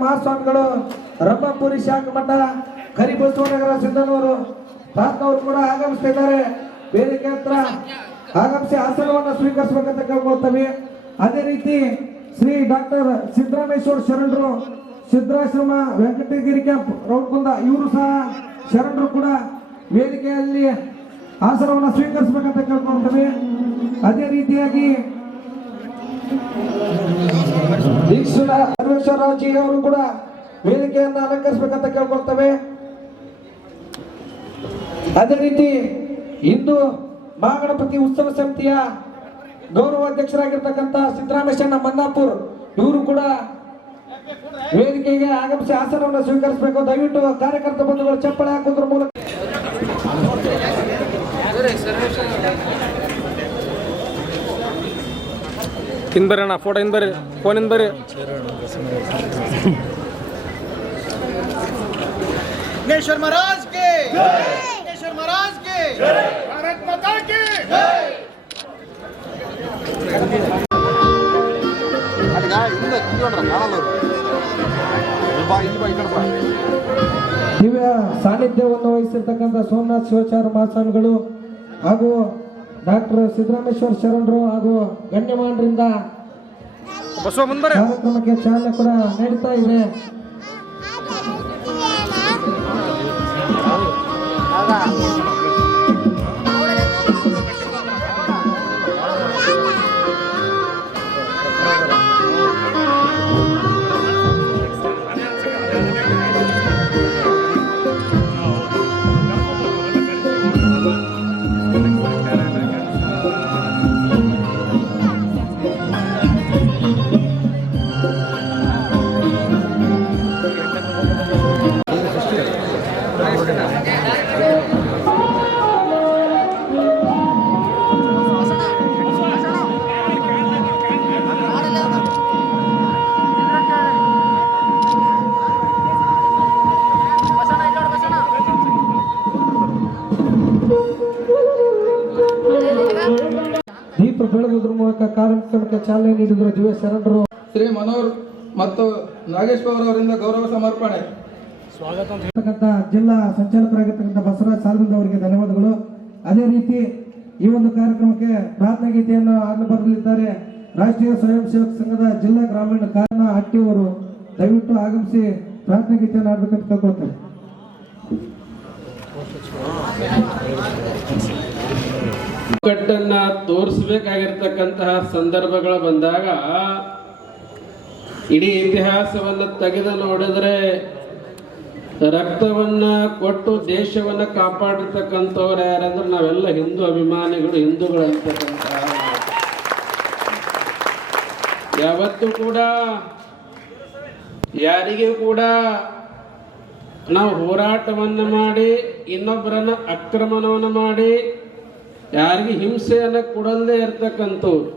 ಮಹಾಸ್ವಾಮಿಗಳು ರಂಭಾಪುರಿ ಶಾಖ ಮಠ ಕರಿಬಸವನಗರ ಸಿಂಧನೂರು ತಾತನವರು ಕೂಡ ಆಗಮಿಸ್ತಿದ್ದಾರೆ. ವೇದಿಕೆ ಹತ್ರ ಆಗಮಿಸಿ ಆಸನವನ್ನು ಸ್ವೀಕರಿಸಬೇಕಂತ ಕೇಳ್ಕೊಳ್ತೇವೆ. ಅದೇ ರೀತಿ ಶ್ರೀ ಡಾಕ್ಟರ್ ಸಿದ್ದರಾಮೇಶ್ವರ ಶರಣರು ಸಿದ್ಧಾಶ್ರಮ ವೆಂಕಟಗಿರಿ ಕ್ಯಾಂಪ್ ರೌಡ್ಕುಂದ ಇವರು ಸಹ ಶರಣರು ಕೂಡ ವೇದಿಕೆಯಲ್ಲಿ ಆಸನವನ್ನು ಸ್ವೀಕರಿಸಬೇಕಂತ ಕೇಳ್ಕೊಳ್ತೇವೆ. ಅದೇ ರೀತಿಯಾಗಿ ದೀಕ್ಷಿತ ಸರ್ವೇಶ್ವರರಾಜಿ ಅವರು ಕೂಡ ವೇದಿಕೆಯನ್ನು ಅಲಂಕರಿಸಬೇಕಂತ ಕೇಳ್ಕೊಳ್ತೇವೆ. ಅದೇ ರೀತಿ ಇಂದು ಮಹಾಗಣಪತಿ ಉತ್ಸವ ಸಮಿತಿಯ ಗೌರವ ಅಧ್ಯಕ್ಷರಾಗಿರ್ತಕ್ಕಂಥ ಸಿದ್ದರಾಮೇಶಣ್ಣ ಮನ್ನಾಪುರ್ ಇವರು ಕೂಡ ವೇದಿಕೆಗೆ ಆಗಮಿಸಿ ಆಸನವನ್ನು ಸ್ವೀಕರಿಸಬೇಕು. ದಯವಿಟ್ಟು ಕಾರ್ಯಕರ್ತ ಬಂಧುಗಳು ಚಪ್ಪಳೆ ಹಾಕೋದ್ರ ಮೂಲಕ ಇನ್ ಬರ್ರಿ ಫೋಟೋ ಇನ್ ಬರ್ರಿ ಫೋನ್ ಇನ್ ಬರ್ರಿ. विघ्नेश्वर महाराज के विघ्नेश्वर महाराज के भारत माता की ದಿವ್ಯ ಸಾನ್ನಿಧ್ಯವನ್ನು ವಹಿಸಿರ್ತಕ್ಕಂಥ ಸೋಮನಾಥ್ ಶಿವಾಚಾರ್ಯ ಮಹಾಸ್ವಾಮಿಗಳು ಹಾಗೂ ಡಾಕ್ಟರ್ ಸಿದ್ದರಾಮೇಶ್ವರ ಶರಣರು ಹಾಗೂ ಗಣ್ಯಮಾನರಿಂದ ಕಾರ್ಯಕ್ರಮಕ್ಕೆ ಚಾಲನೆ ಕೂಡ ನೀಡುತ್ತಾ ಇದೆ. ದೀಪ ಬೆಳಗುವುದರ ಮೂಲಕ ಕಾರ್ಯಕ್ರಮಕ್ಕೆ ಚಾಲನೆ ನೀಡಿದರು ದಿವ್ಯ ಶರಣರು ಶ್ರೀ ಮನೋಹರ್ ಮತ್ತು ನಾಗೇಶ್ವರ ಅವರಿಂದ ಗೌರವ ಸಮರ್ಪಣೆ. ಜಿಲ್ಲಾ ಸಂಚಾಲಕರಾಗಿರ್ತಕ್ಕಂಥ ಬಸವರಾಜ್ ಸಾಲ್ಗುಂದ ಅವರಿಗೆ ಧನ್ಯವಾದಗಳು. ಅದೇ ರೀತಿ ಈ ಒಂದು ಕಾರ್ಯಕ್ರಮಕ್ಕೆ ಪ್ರಾರ್ಥನಾ ಗೀತೆಯನ್ನು ಹಾಡು ಬರಲಿದ್ದಾರೆ ರಾಷ್ಟ್ರೀಯ ಸ್ವಯಂ ಸೇವಕ ಸಂಘದ ಜಿಲ್ಲಾ ಗ್ರಾಮೀಣ ಕಾರಣ ಹಟ್ಟಿಯವರು. ದಯವಿಟ್ಟು ಆಗಮಿಸಿ ಪ್ರಾರ್ಥನಾ ಗೀತೆಯನ್ನು ಹಾಡಬೇಕಂತ ಕೇಳ್ಕೊಳ್ತಾರೆ. ಕಟ್ಟನ್ನ ತೋರಿಸಬೇಕಾಗಿರ್ತಕ್ಕಂತಹ ಸಂದರ್ಭಗಳು ಬಂದಾಗ ಇಡೀ ಇತಿಹಾಸವನ್ನು ತೆಗೆದು ನೋಡಿದ್ರೆ ರಕ್ತವನ್ನ ಕೊಟ್ಟು ದೇಶವನ್ನ ಕಾಪಾಡಿರ್ತಕ್ಕಂಥವ್ರು ಯಾರಂದ್ರೆ ನಾವೆಲ್ಲ ಹಿಂದೂ ಅಭಿಮಾನಿಗಳು, ಹಿಂದೂಗಳು ಅಂತಕ್ಕಂತಹ. ಯಾವತ್ತೂ ಕೂಡ ಯಾರಿಗೂ ಕೂಡ ನಾವು ಹೋರಾಟವನ್ನು ಮಾಡಿ ಇನ್ನೊಬ್ಬರನ್ನ ಆಕ್ರಮಣವನ್ನು ಮಾಡಿ ಯಾರಿಗೆ ಹಿಂಸೆಯನ್ನು ಕೊಡಲ್ಲದೆ ಇರ್ತಕ್ಕಂಥವ್ರು,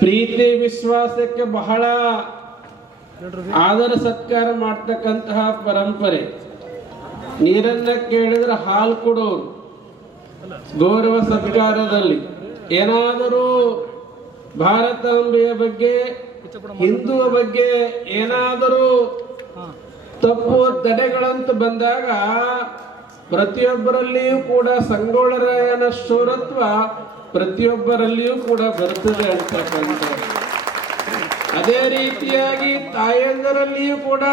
ಪ್ರೀತಿ ವಿಶ್ವಾಸಕ್ಕೆ ಬಹಳ ಆದರ ಸತ್ಕಾರ ಮಾಡ್ತಕ್ಕಂತಹ ಪರಂಪರೆ. ನೀರನ್ನ ಕೇಳಿದ್ರೆ ಹಾಲು ಕೊಡೋರು, ಗೌರವ ಸತ್ಕಾರದಲ್ಲಿ ಏನಾದರೂ ಭಾರತಾಂಬೆಯ ಬಗ್ಗೆ ಹಿಂದುವ ಬಗ್ಗೆ ಏನಾದರೂ ತಪ್ಪು ತಡೆಗಳಂತ ಬಂದಾಗ ಪ್ರತಿಯೊಬ್ಬರಲ್ಲಿಯೂ ಕೂಡ ಸಂಗೊಳ್ಳರಾಯನ ಶೌರತ್ವ ಪ್ರತಿಯೊಬ್ಬರಲ್ಲಿಯೂ ಕೂಡ ಬರ್ತದೆ ಅಂತಕ್ಕಂಥ. ಅದೇ ರೀತಿಯಾಗಿ ತಾಯಂದರಲ್ಲಿಯೂ ಕೂಡ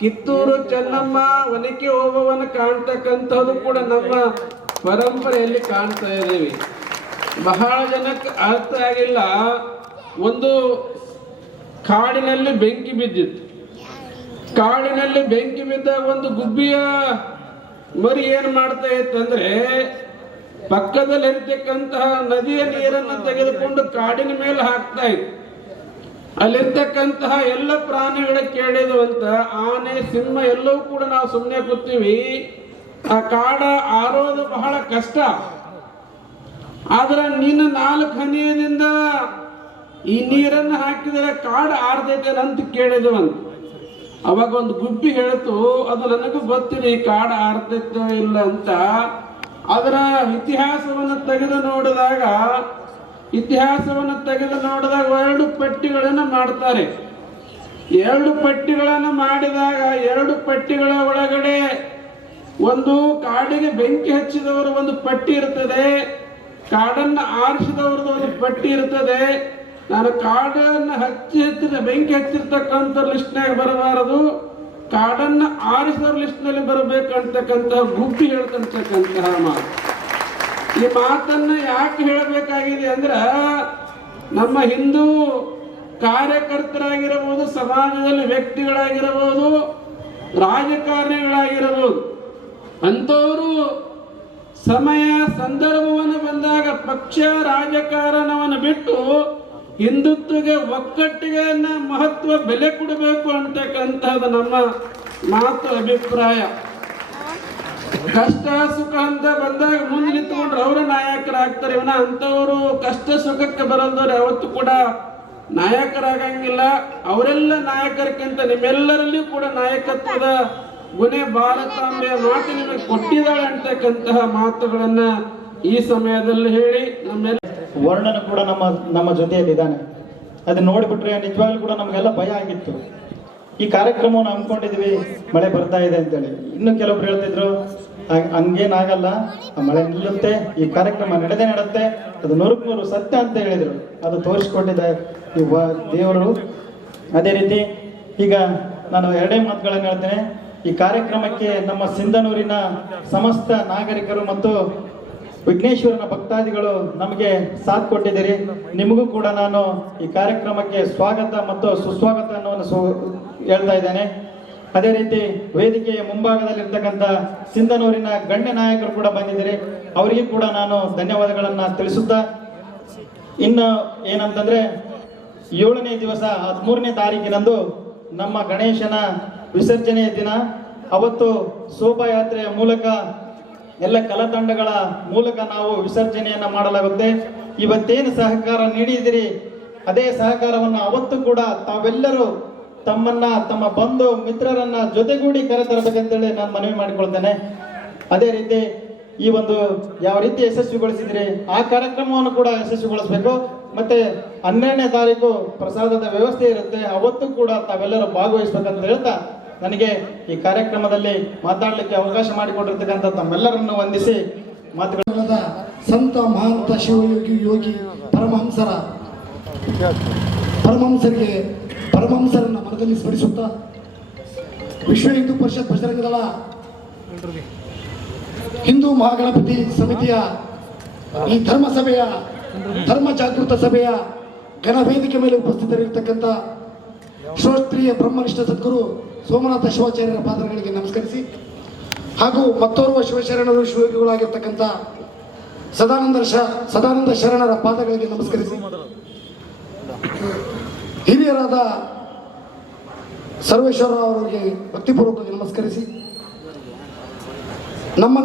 ಕಿತ್ತೂರು ಚೆನ್ನಮ್ಮ ಒನಕೆ ಓಬವ್ವನ ಕಾಣ್ತಕ್ಕಂಥದ್ದು ಕೂಡ ನಮ್ಮ ಪರಂಪರೆಯಲ್ಲಿ ಕಾಣ್ತಾ ಇದ್ದೀವಿ. ಬಹಳ ಜನಕ್ಕೆ ಅರ್ಥ ಆಗಿಲ್ಲ. ಒಂದು ಕಾಡಿನಲ್ಲಿ ಬೆಂಕಿ ಬಿದ್ದಿತ್ತು. ಕಾಡಿನಲ್ಲಿ ಬೆಂಕಿ ಬಿದ್ದಾಗ ಒಂದು ಗುಬ್ಬಿಯ ಮರಿ ಏನ್ ಮಾಡ್ತಾ ಇತ್ತಂದ್ರೆ ಪಕ್ಕದಲ್ಲಿ ಇರ್ತಕ್ಕಂತಹ ನದಿಯ ನೀರನ್ನು ತೆಗೆದುಕೊಂಡು ಕಾಡಿನ ಮೇಲೆ ಹಾಕ್ತಾ ಇತ್ತು. ಅಲ್ಲಿರ್ತಕ್ಕಂತಹ ಎಲ್ಲ ಪ್ರಾಣಿಗಳ ಕೇಳಿದ್ವು ಅಂತ ಆನೆ, ಸಿಂಹ ಎಲ್ಲವೂ ಕೂಡ ನಾವು ಸುಮ್ಮನೆ ಕೂತೀವಿ. ಆ ಕಾಡ ಆರೋದು ಬಹಳ ಕಷ್ಟ. ಆದ್ರೆ ನಿನ್ನ 4 ಹನಿಯಿಂದ ಈ ನೀರನ್ನು ಹಾಕಿದರೆ ಕಾಡು ಆರ್ದೈತೆ ಅಂತ ಕೇಳಿದ್ವಂತ. ಅವಾಗ ಒಂದು ಗುಬ್ಬಿ ಹೇಳ್ತು, ಅದು ನನಗೂ ಗೊತ್ತಿದೆ ಈ ಕಾಡು ಆರ್ತೈತೆ ಇಲ್ಲ ಅಂತ. ಅದರ ಇತಿಹಾಸವನ್ನು ತೆಗೆದು ನೋಡಿದಾಗ ಇತಿಹಾಸವನ್ನು ತೆಗೆದು ನೋಡಿದಾಗ ಎರಡು ಪಟ್ಟಿಗಳನ್ನು ಮಾಡ್ತಾರೆ. 2 ಪಟ್ಟಿಗಳನ್ನು ಮಾಡಿದಾಗ 2 ಪಟ್ಟಿಗಳ ಒಳಗಡೆ ಒಂದು ಕಾಡಿಗೆ ಬೆಂಕಿ ಹಚ್ಚಿದವರು ಒಂದು ಪಟ್ಟಿ ಇರ್ತದೆ, ಕಾಡನ್ನು ಆರಿಸಿದವ್ರದ್ದು ಒಂದು ಪಟ್ಟಿ ಇರ್ತದೆ. ನಾನು ಕಾಡನ್ನು ಬೆಂಕಿ ಹಚ್ಚಿರ್ತಕ್ಕಂಥ ಲಿಸ್ಟ್ನಾಗ ಬರಬಾರದು, ಕಾಡನ್ನು ಆರಿಸಿದವ್ರ ಲಿಸ್ಟ್ನಲ್ಲಿ ಬರಬೇಕಂತಕ್ಕಂತಹ ಗುಬ್ಬಿ ಹೇಳ್ತಕ್ಕಂತಹ ಮಾತು. ಈ ಮಾತನ್ನ ಯಾಕೆ ಹೇಳಬೇಕಾಗಿದೆ ಅಂದ್ರೆ, ನಮ್ಮ ಹಿಂದೂ ಕಾರ್ಯಕರ್ತರಾಗಿರಬಹುದು, ಸಮಾಜದಲ್ಲಿ ವ್ಯಕ್ತಿಗಳಾಗಿರಬಹುದು, ರಾಜಕಾರಣಿಗಳಾಗಿರಬಹುದು, ಅಂಥವರು ಸಮಯ ಸಂದರ್ಭವನ್ನು ಬಂದಾಗ ಪಕ್ಷ ರಾಜಕಾರಣವನ್ನು ಬಿಟ್ಟು ಹಿಂದುತ್ವಗೆ ಒಕ್ಕಟ್ಟಿಗೆ ಮಹತ್ವ ಬೆಲೆ ಕೊಡಬೇಕು ಅಂತಕ್ಕಂಥದ್ದು ನಮ್ಮ ಮಾತು ಅಭಿಪ್ರಾಯ. ಕಷ್ಟ ಸುಖ ಅಂತ ಬಂದಾಗ ಮುಂದೆ ನಿಂತ್ಕೊಂಡ್ರೆ ಅವರ ನಾಯಕರಾಗ್ತಾರೆ. ಇವನ ಅಂಥವರು ಕಷ್ಟ ಸುಖಕ್ಕೆ ಬರೋದವ್ರು ಯಾವತ್ತೂ ಕೂಡ ನಾಯಕರಾಗಂಗಿಲ್ಲ. ಅವರೆಲ್ಲ ನಾಯಕರಿಗಿಂತ ನಿಮ್ಮೆಲ್ಲರಲ್ಲಿ ಕೂಡ ನಾಯಕತ್ವದ ಗುಣೆ ಭಾರತಾಂಬೆಯ ಮಾತು ನಿಮಗೆ ಕೊಟ್ಟಿದ್ದಾಳೆ ಅಂತಕ್ಕಂತಹ ಮಾತುಗಳನ್ನ ಈ ಸಮಯದಲ್ಲಿ ಹೇಳಿ ನಮ್ಮೆಲ್ಲ ವರ್ಣನ ಕೂಡ ನಮ್ಮ ಜೊತೆಯಲ್ಲಿದ್ದಾನೆ. ಅದನ್ನ ನೋಡಿಬಿಟ್ರೆ ನಿಜವಾಗ್ಲೂ ಕೂಡ ನಮಗೆಲ್ಲ ಭಯ ಆಗಿತ್ತು. ಈ ಕಾರ್ಯಕ್ರಮವನ್ನು ಹಮ್ಮಿಕೊಂಡಿದ್ವಿ, ಮಳೆ ಬರ್ತಾ ಇದೆ ಅಂತೇಳಿ. ಇನ್ನು ಕೆಲವೊಬ್ರು ಹೇಳ್ತಿದ್ರು ಹಂಗೇನಾಗಲ್ಲ, ಆ ಮಳೆ ನಿಲ್ಲುತ್ತೆ, ಈ ಕಾರ್ಯಕ್ರಮ ನಡೆಯುತ್ತೆ, ಅದು 100% ಸತ್ಯ ಅಂತ ಹೇಳಿದ್ರು. ಅದು ತೋರಿಸ್ಕೊಟ್ಟಿದೆ ಈ ದೇವರು. ಅದೇ ರೀತಿ ಈಗ ನಾನು 2 ಮಾತುಗಳನ್ನು ಹೇಳ್ತೇನೆ. ಈ ಕಾರ್ಯಕ್ರಮಕ್ಕೆ ನಮ್ಮ ಸಿಂಧನೂರಿನ ಸಮಸ್ತ ನಾಗರಿಕರು ಮತ್ತು ವಿಘ್ನೇಶ್ವರನ ಭಕ್ತಾದಿಗಳು ನಮಗೆ ಸಾಥ್ ಕೊಟ್ಟಿದ್ದೀರಿ. ನಿಮಗೂ ಕೂಡ ನಾನು ಈ ಕಾರ್ಯಕ್ರಮಕ್ಕೆ ಸ್ವಾಗತ ಮತ್ತು ಸುಸ್ವಾಗತ ಹೇಳ್ತಾ ಇದ್ದೇನೆ. ಅದೇ ರೀತಿ ವೇದಿಕೆಯ ಮುಂಭಾಗದಲ್ಲಿರ್ತಕ್ಕಂಥ ಸಿಂಧನೂರಿನ ಗಣ್ಯ ನಾಯಕರು ಕೂಡ ಬಂದಿದ್ದೀರಿ, ಅವರಿಗೆ ಕೂಡ ನಾನು ಧನ್ಯವಾದಗಳನ್ನ ತಿಳಿಸುತ್ತಾ, ಇನ್ನು ಏನಂತಂದ್ರೆ 7ನೇ ದಿವಸ 13ನೇ ತಾರೀಕಿನಂದು ನಮ್ಮ ಗಣೇಶನ ವಿಸರ್ಜನೆಯ ದಿನ. ಅವತ್ತು ಶೋಭಾಯಾತ್ರೆಯ ಮೂಲಕ ಎಲ್ಲ ಕಲಾತಂಡಗಳ ಮೂಲಕ ನಾವು ವಿಸರ್ಜನೆಯನ್ನ ಮಾಡಲಾಗುತ್ತೆ. ಇವತ್ತೇನು ಸಹಕಾರ ನೀಡಿದಿರಿ ಅದೇ ಸಹಕಾರವನ್ನು ಅವತ್ತು ಕೂಡ ತಾವೆಲ್ಲರೂ ತಮ್ಮ ಬಂಧು ಮಿತ್ರರನ್ನ ಜೊತೆಗೂಡಿ ಕರೆತರಬೇಕಂತೇಳಿ ನಾನು ಮನವಿ ಮಾಡಿಕೊಳ್ತೇನೆ. ಅದೇ ರೀತಿ ಈ ಒಂದು ಯಾವ ರೀತಿ ಯಶಸ್ವಿಗೊಳಿಸಿದ್ರಿ ಆ ಕಾರ್ಯಕ್ರಮವನ್ನು ಕೂಡ ಯಶಸ್ವಿಗೊಳಿಸಬೇಕು. ಮತ್ತೆ 12ನೇ ತಾರೀಕು ಪ್ರಸಾದದ ವ್ಯವಸ್ಥೆ ಇರುತ್ತೆ, ಅವತ್ತು ಕೂಡ ತಾವೆಲ್ಲರೂ ಭಾಗವಹಿಸ್ಬೇಕಂತ ಹೇಳ್ತಾ ನನಗೆ ಈ ಕಾರ್ಯಕ್ರಮದಲ್ಲಿ ಮಾತಾಡಲಿಕ್ಕೆ ಅವಕಾಶ ಮಾಡಿಕೊಟ್ಟಿರ್ತಕ್ಕಂಥ ತಮ್ಮೆಲ್ಲರನ್ನು ವಂದಿಸಿ ಮಾತುಗಳ ಸಂತ ಮಹಾಂತ ಶಿವಯೋಗಿ ಯೋಗಿ ಪರಮಹಂಸರನ್ನ ಮನದಲ್ಲಿ ಸ್ಮರಿಸುತ್ತಾ ವಿಶ್ವ ಹಿಂದೂ ಪರಿಷತ್ ಬಜರಂಗ ದಳ ಹಿಂದೂ ಮಹಾಗಣಪತಿ ಸಮಿತಿಯ ಈ ಧರ್ಮ ಜಾಗೃತ ಸಭೆಯ ಘನವೇದಿಕೆ ಮೇಲೆ ಉಪಸ್ಥಿತರಿರ್ತಕ್ಕಂಥ ಶ್ರೋತ್ರಿಯ ಬ್ರಹ್ಮನಿಷ್ಠ ಸದ್ಗುರು ಸೋಮನಾಥ ಶಿವಾಚಾರ್ಯರ ಪಾದಗಳಿಗೆ ನಮಸ್ಕರಿಸಿ, ಹಾಗೂ ಮತ್ತೋರ್ವ ಶಿವಶರಣರು ಶಿವಯೋಗಿಗಳಾಗಿರ್ತಕ್ಕಂಥ ಸದಾನಂದ ಶರಣರ ಪಾದಗಳಿಗೆ ನಮಸ್ಕರಿಸಿ, ಹಿರಿಯರಾದ ಸರ್ವೇಶ್ವರ ಅವರಿಗೆ ಭಕ್ತಿಪೂರ್ವಕವಾಗಿ ನಮಸ್ಕರಿಸಿ,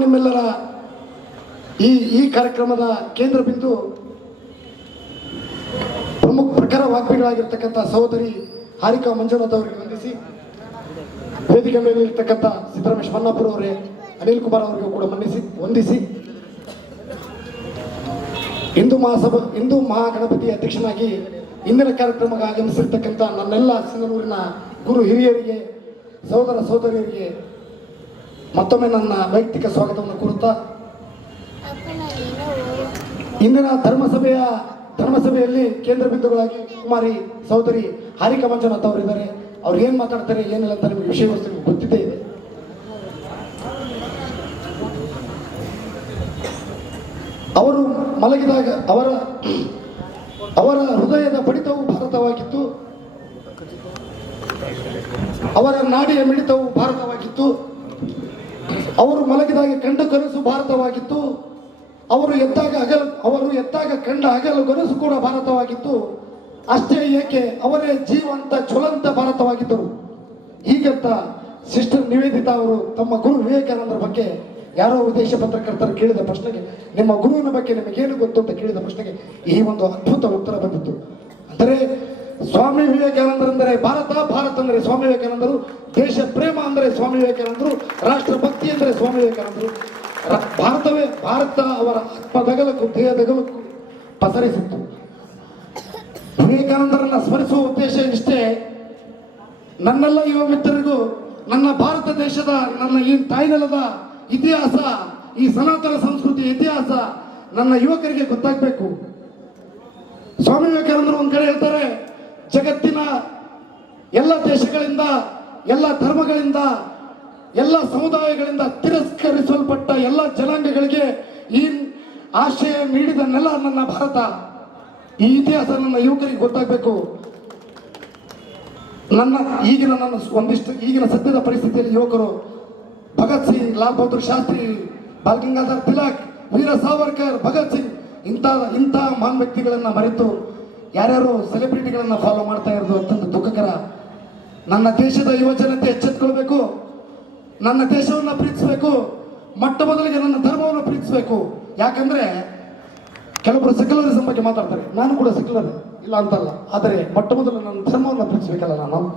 ನಿಮ್ಮೆಲ್ಲರ ಈ ಕಾರ್ಯಕ್ರಮದ ಕೇಂದ್ರ ಬಿಂದು ಪ್ರಖರ ವಾಗ್ಮಿಗಳಾಗಿರ್ತಕ್ಕಂಥ ಸಹೋದರಿ ಹಾರಿಕಾ ಮಂಜುನಾಥ್ ಅವರಿಗೆ ವಂದಿಸಿ, ವೇದಿಕೆ ಮೇಲೆ ಇರ್ತಕ್ಕಂಥ ಸಿದ್ದರಾಮೇಶ್ ಮನ್ನಾಪುರ ಅವರೇ, ಅನಿಲ್ ಕುಮಾರ್ ಅವರಿಗೂ ಕೂಡ ವಂದಿಸಿ, ಹಿಂದೂ ಮಹಾಗಣಪತಿ ಅಧ್ಯಕ್ಷನಾಗಿ ಇಂದಿನ ಕಾರ್ಯಕ್ರಮಕ್ಕೆ ಆಗಮಿಸಿರ್ತಕ್ಕಂಥ ನನ್ನೆಲ್ಲ ಸಿಂಧನೂರಿನ ಗುರು ಹಿರಿಯರಿಗೆ, ಸಹೋದರ ಸಹೋದರಿಯರಿಗೆ ಮತ್ತೊಮ್ಮೆ ನನ್ನ ವೈಯಕ್ತಿಕ ಸ್ವಾಗತವನ್ನು ಕೋರುತ್ತಾ, ಇಂದಿನ ಧರ್ಮಸಭೆಯಲ್ಲಿ ಕೇಂದ್ರ ಬಿಂದುಗಳಾಗಿ ಕುಮಾರಿ ಸಹೋದರಿ ಹಾರಿಕಾ ಮಂಜುನಾಥ್ ಅವರಿದ್ದಾರೆ. ಅವ್ರು ಏನ್ ಮಾತಾಡ್ತಾರೆ ಏನಿಲ್ಲ ಅಂತ ನಿಮಗೆ ವಿಷಯ ವಸ್ತು ಗೊತ್ತಿದ್ದೇ ಇದೆ. ಅವರು ಮಲಗಿದಾಗ ಅವರ ಹೃದಯದ ಬಡಿತವು ಭಾರತವಾಗಿತ್ತು, ಅವರ ನಾಡಿಯ ಮಿಡಿತವು ಭಾರತವಾಗಿತ್ತು, ಅವರು ಮಲಗಿದಾಗ ಕಂಡ ಕನಸು ಭಾರತವಾಗಿತ್ತು, ಅವರು ಎದ್ದಾಗ ಕಂಡ ಹಗಲು ಕನಸು ಕೂಡ ಭಾರತವಾಗಿತ್ತು. ಅಷ್ಟೇ ಏಕೆ, ಅವರೇ ಜೀವಂತ ಜ್ವಲಂತ ಭಾರತವಾಗಿದ್ದರು. ಹೀಗಂತ ಸಿಸ್ಟರ್ ನಿವೇದಿತಾ ಅವರು ತಮ್ಮ ಗುರು ವಿವೇಕಾನಂದರ ಬಗ್ಗೆ ಯಾರೋ ವಿದೇಶ ಪತ್ರಕರ್ತರು ಕೇಳಿದ ಪ್ರಶ್ನೆಗೆ, ನಿಮ್ಮ ಗುರುವಿನ ಬಗ್ಗೆ ನಿಮಗೇನು ಗೊತ್ತು ಅಂತ ಕೇಳಿದ ಪ್ರಶ್ನೆಗೆ ಈ ಒಂದು ಅದ್ಭುತ ಉತ್ತರ ಬಂದಿತ್ತು. ಅಂದರೆ ಸ್ವಾಮಿ ವಿವೇಕಾನಂದರೆಂದರೆ ಭಾರತ ಅಂದರೆ ಸ್ವಾಮಿ ವಿವೇಕಾನಂದರು, ದೇಶ ಪ್ರೇಮ ಅಂದರೆ ಸ್ವಾಮಿ ವಿವೇಕಾನಂದರು, ರಾಷ್ಟ್ರ ಭಕ್ತಿ ಅಂದರೆ ಸ್ವಾಮಿ ವಿವೇಕಾನಂದರು. ಭಾರತ ಅವರ ಆತ್ಮದಗಲಕ್ಕೂ ದೇಹದಗಲಕ್ಕೂ ಪಸರಿಸಿತ್ತು. ವಿವೇಕಾನಂದರನ್ನ ಸ್ಮರಿಸುವ ಉದ್ದೇಶ ಇಷ್ಟೇ, ನನ್ನೆಲ್ಲ ಯುವ ಮಿತ್ರರಿಗೂ ನನ್ನ ಭಾರತ ದೇಶದ ನನ್ನ ಈ ತಾಯ್ನೆಲದ ಇತಿಹಾಸ, ಈ ಸನಾತನ ಸಂಸ್ಕೃತಿ ಇತಿಹಾಸ ನನ್ನ ಯುವಕರಿಗೆ ಗೊತ್ತಾಗಬೇಕು. ಸ್ವಾಮಿ ವಿವೇಕಾನಂದರು ಒಂದ್ ಕಡೆ ಹೇಳ್ತಾರೆ, ಜಗತ್ತಿನ ಎಲ್ಲ ದೇಶಗಳಿಂದ, ಎಲ್ಲ ಧರ್ಮಗಳಿಂದ, ಎಲ್ಲ ಸಮುದಾಯಗಳಿಂದ ತಿರಸ್ಕರಿಸಲ್ಪಟ್ಟ ಎಲ್ಲ ಜನಾಂಗಗಳಿಗೆ ಈ ಆಶಯ ನೀಡಿದ ನೆಲ ನನ್ನ ಭಾರತ. ಈ ಇತಿಹಾಸ ನನ್ನ ಯುವಕರಿಗೆ ಗೊತ್ತಾಗಬೇಕು. ಈಗಿನ ಸದ್ಯದ ಪರಿಸ್ಥಿತಿಯಲ್ಲಿ ಯುವಕರು ಭಗತ್ ಸಿಂಗ್, ಲಾಲ್ ಬಹದ್ದೂರ್ ಶಾಸ್ತ್ರಿ, ಬಾಲ್ ಗಂಗಾಧರ್ ತಿಲಕ್, ವೀರ ಸಾವರ್ಕರ್, ಭಗತ್ ಸಿಂಗ್ ಇಂಥ ಮಹಾನ್ ವ್ಯಕ್ತಿಗಳನ್ನ ಮರೆತು ಯಾರ್ಯಾರು ಸೆಲೆಬ್ರಿಟಿಗಳನ್ನ ಫಾಲೋ ಮಾಡ್ತಾ ಇರೋದು ಅತ್ಯಂತ ದುಃಖಕರ. ನನ್ನ ದೇಶದ ಯುವ ಜನತೆ ಎಚ್ಚೆತ್ಕೊಳ್ಬೇಕು. ನನ್ನ ದೇಶವನ್ನ ಪ್ರೀತಿಸಬೇಕು. ಮೊಟ್ಟ ಮೊದಲಿಗೆ ನನ್ನ ಧರ್ಮವನ್ನು ಪ್ರೀತಿಸಬೇಕು. ಯಾಕಂದ್ರೆ ಕೆಲವರು ಸೆಕ್ಯುಲರಿಸಂ ಬಗ್ಗೆ ಮಾತಾಡ್ತಾರೆ, ನಾನು ಕೂಡ ಸೆಕ್ಯುಲರ್ ಇಲ್ಲ ಅಂತಲ್ಲ, ಆದರೆ ಮೊಟ್ಟ ಮೊದಲು ನನ್ನ ಧರ್ಮವನ್ನು ಪ್ರೀತಿಸಬೇಕಲ್ಲ. ನಾನು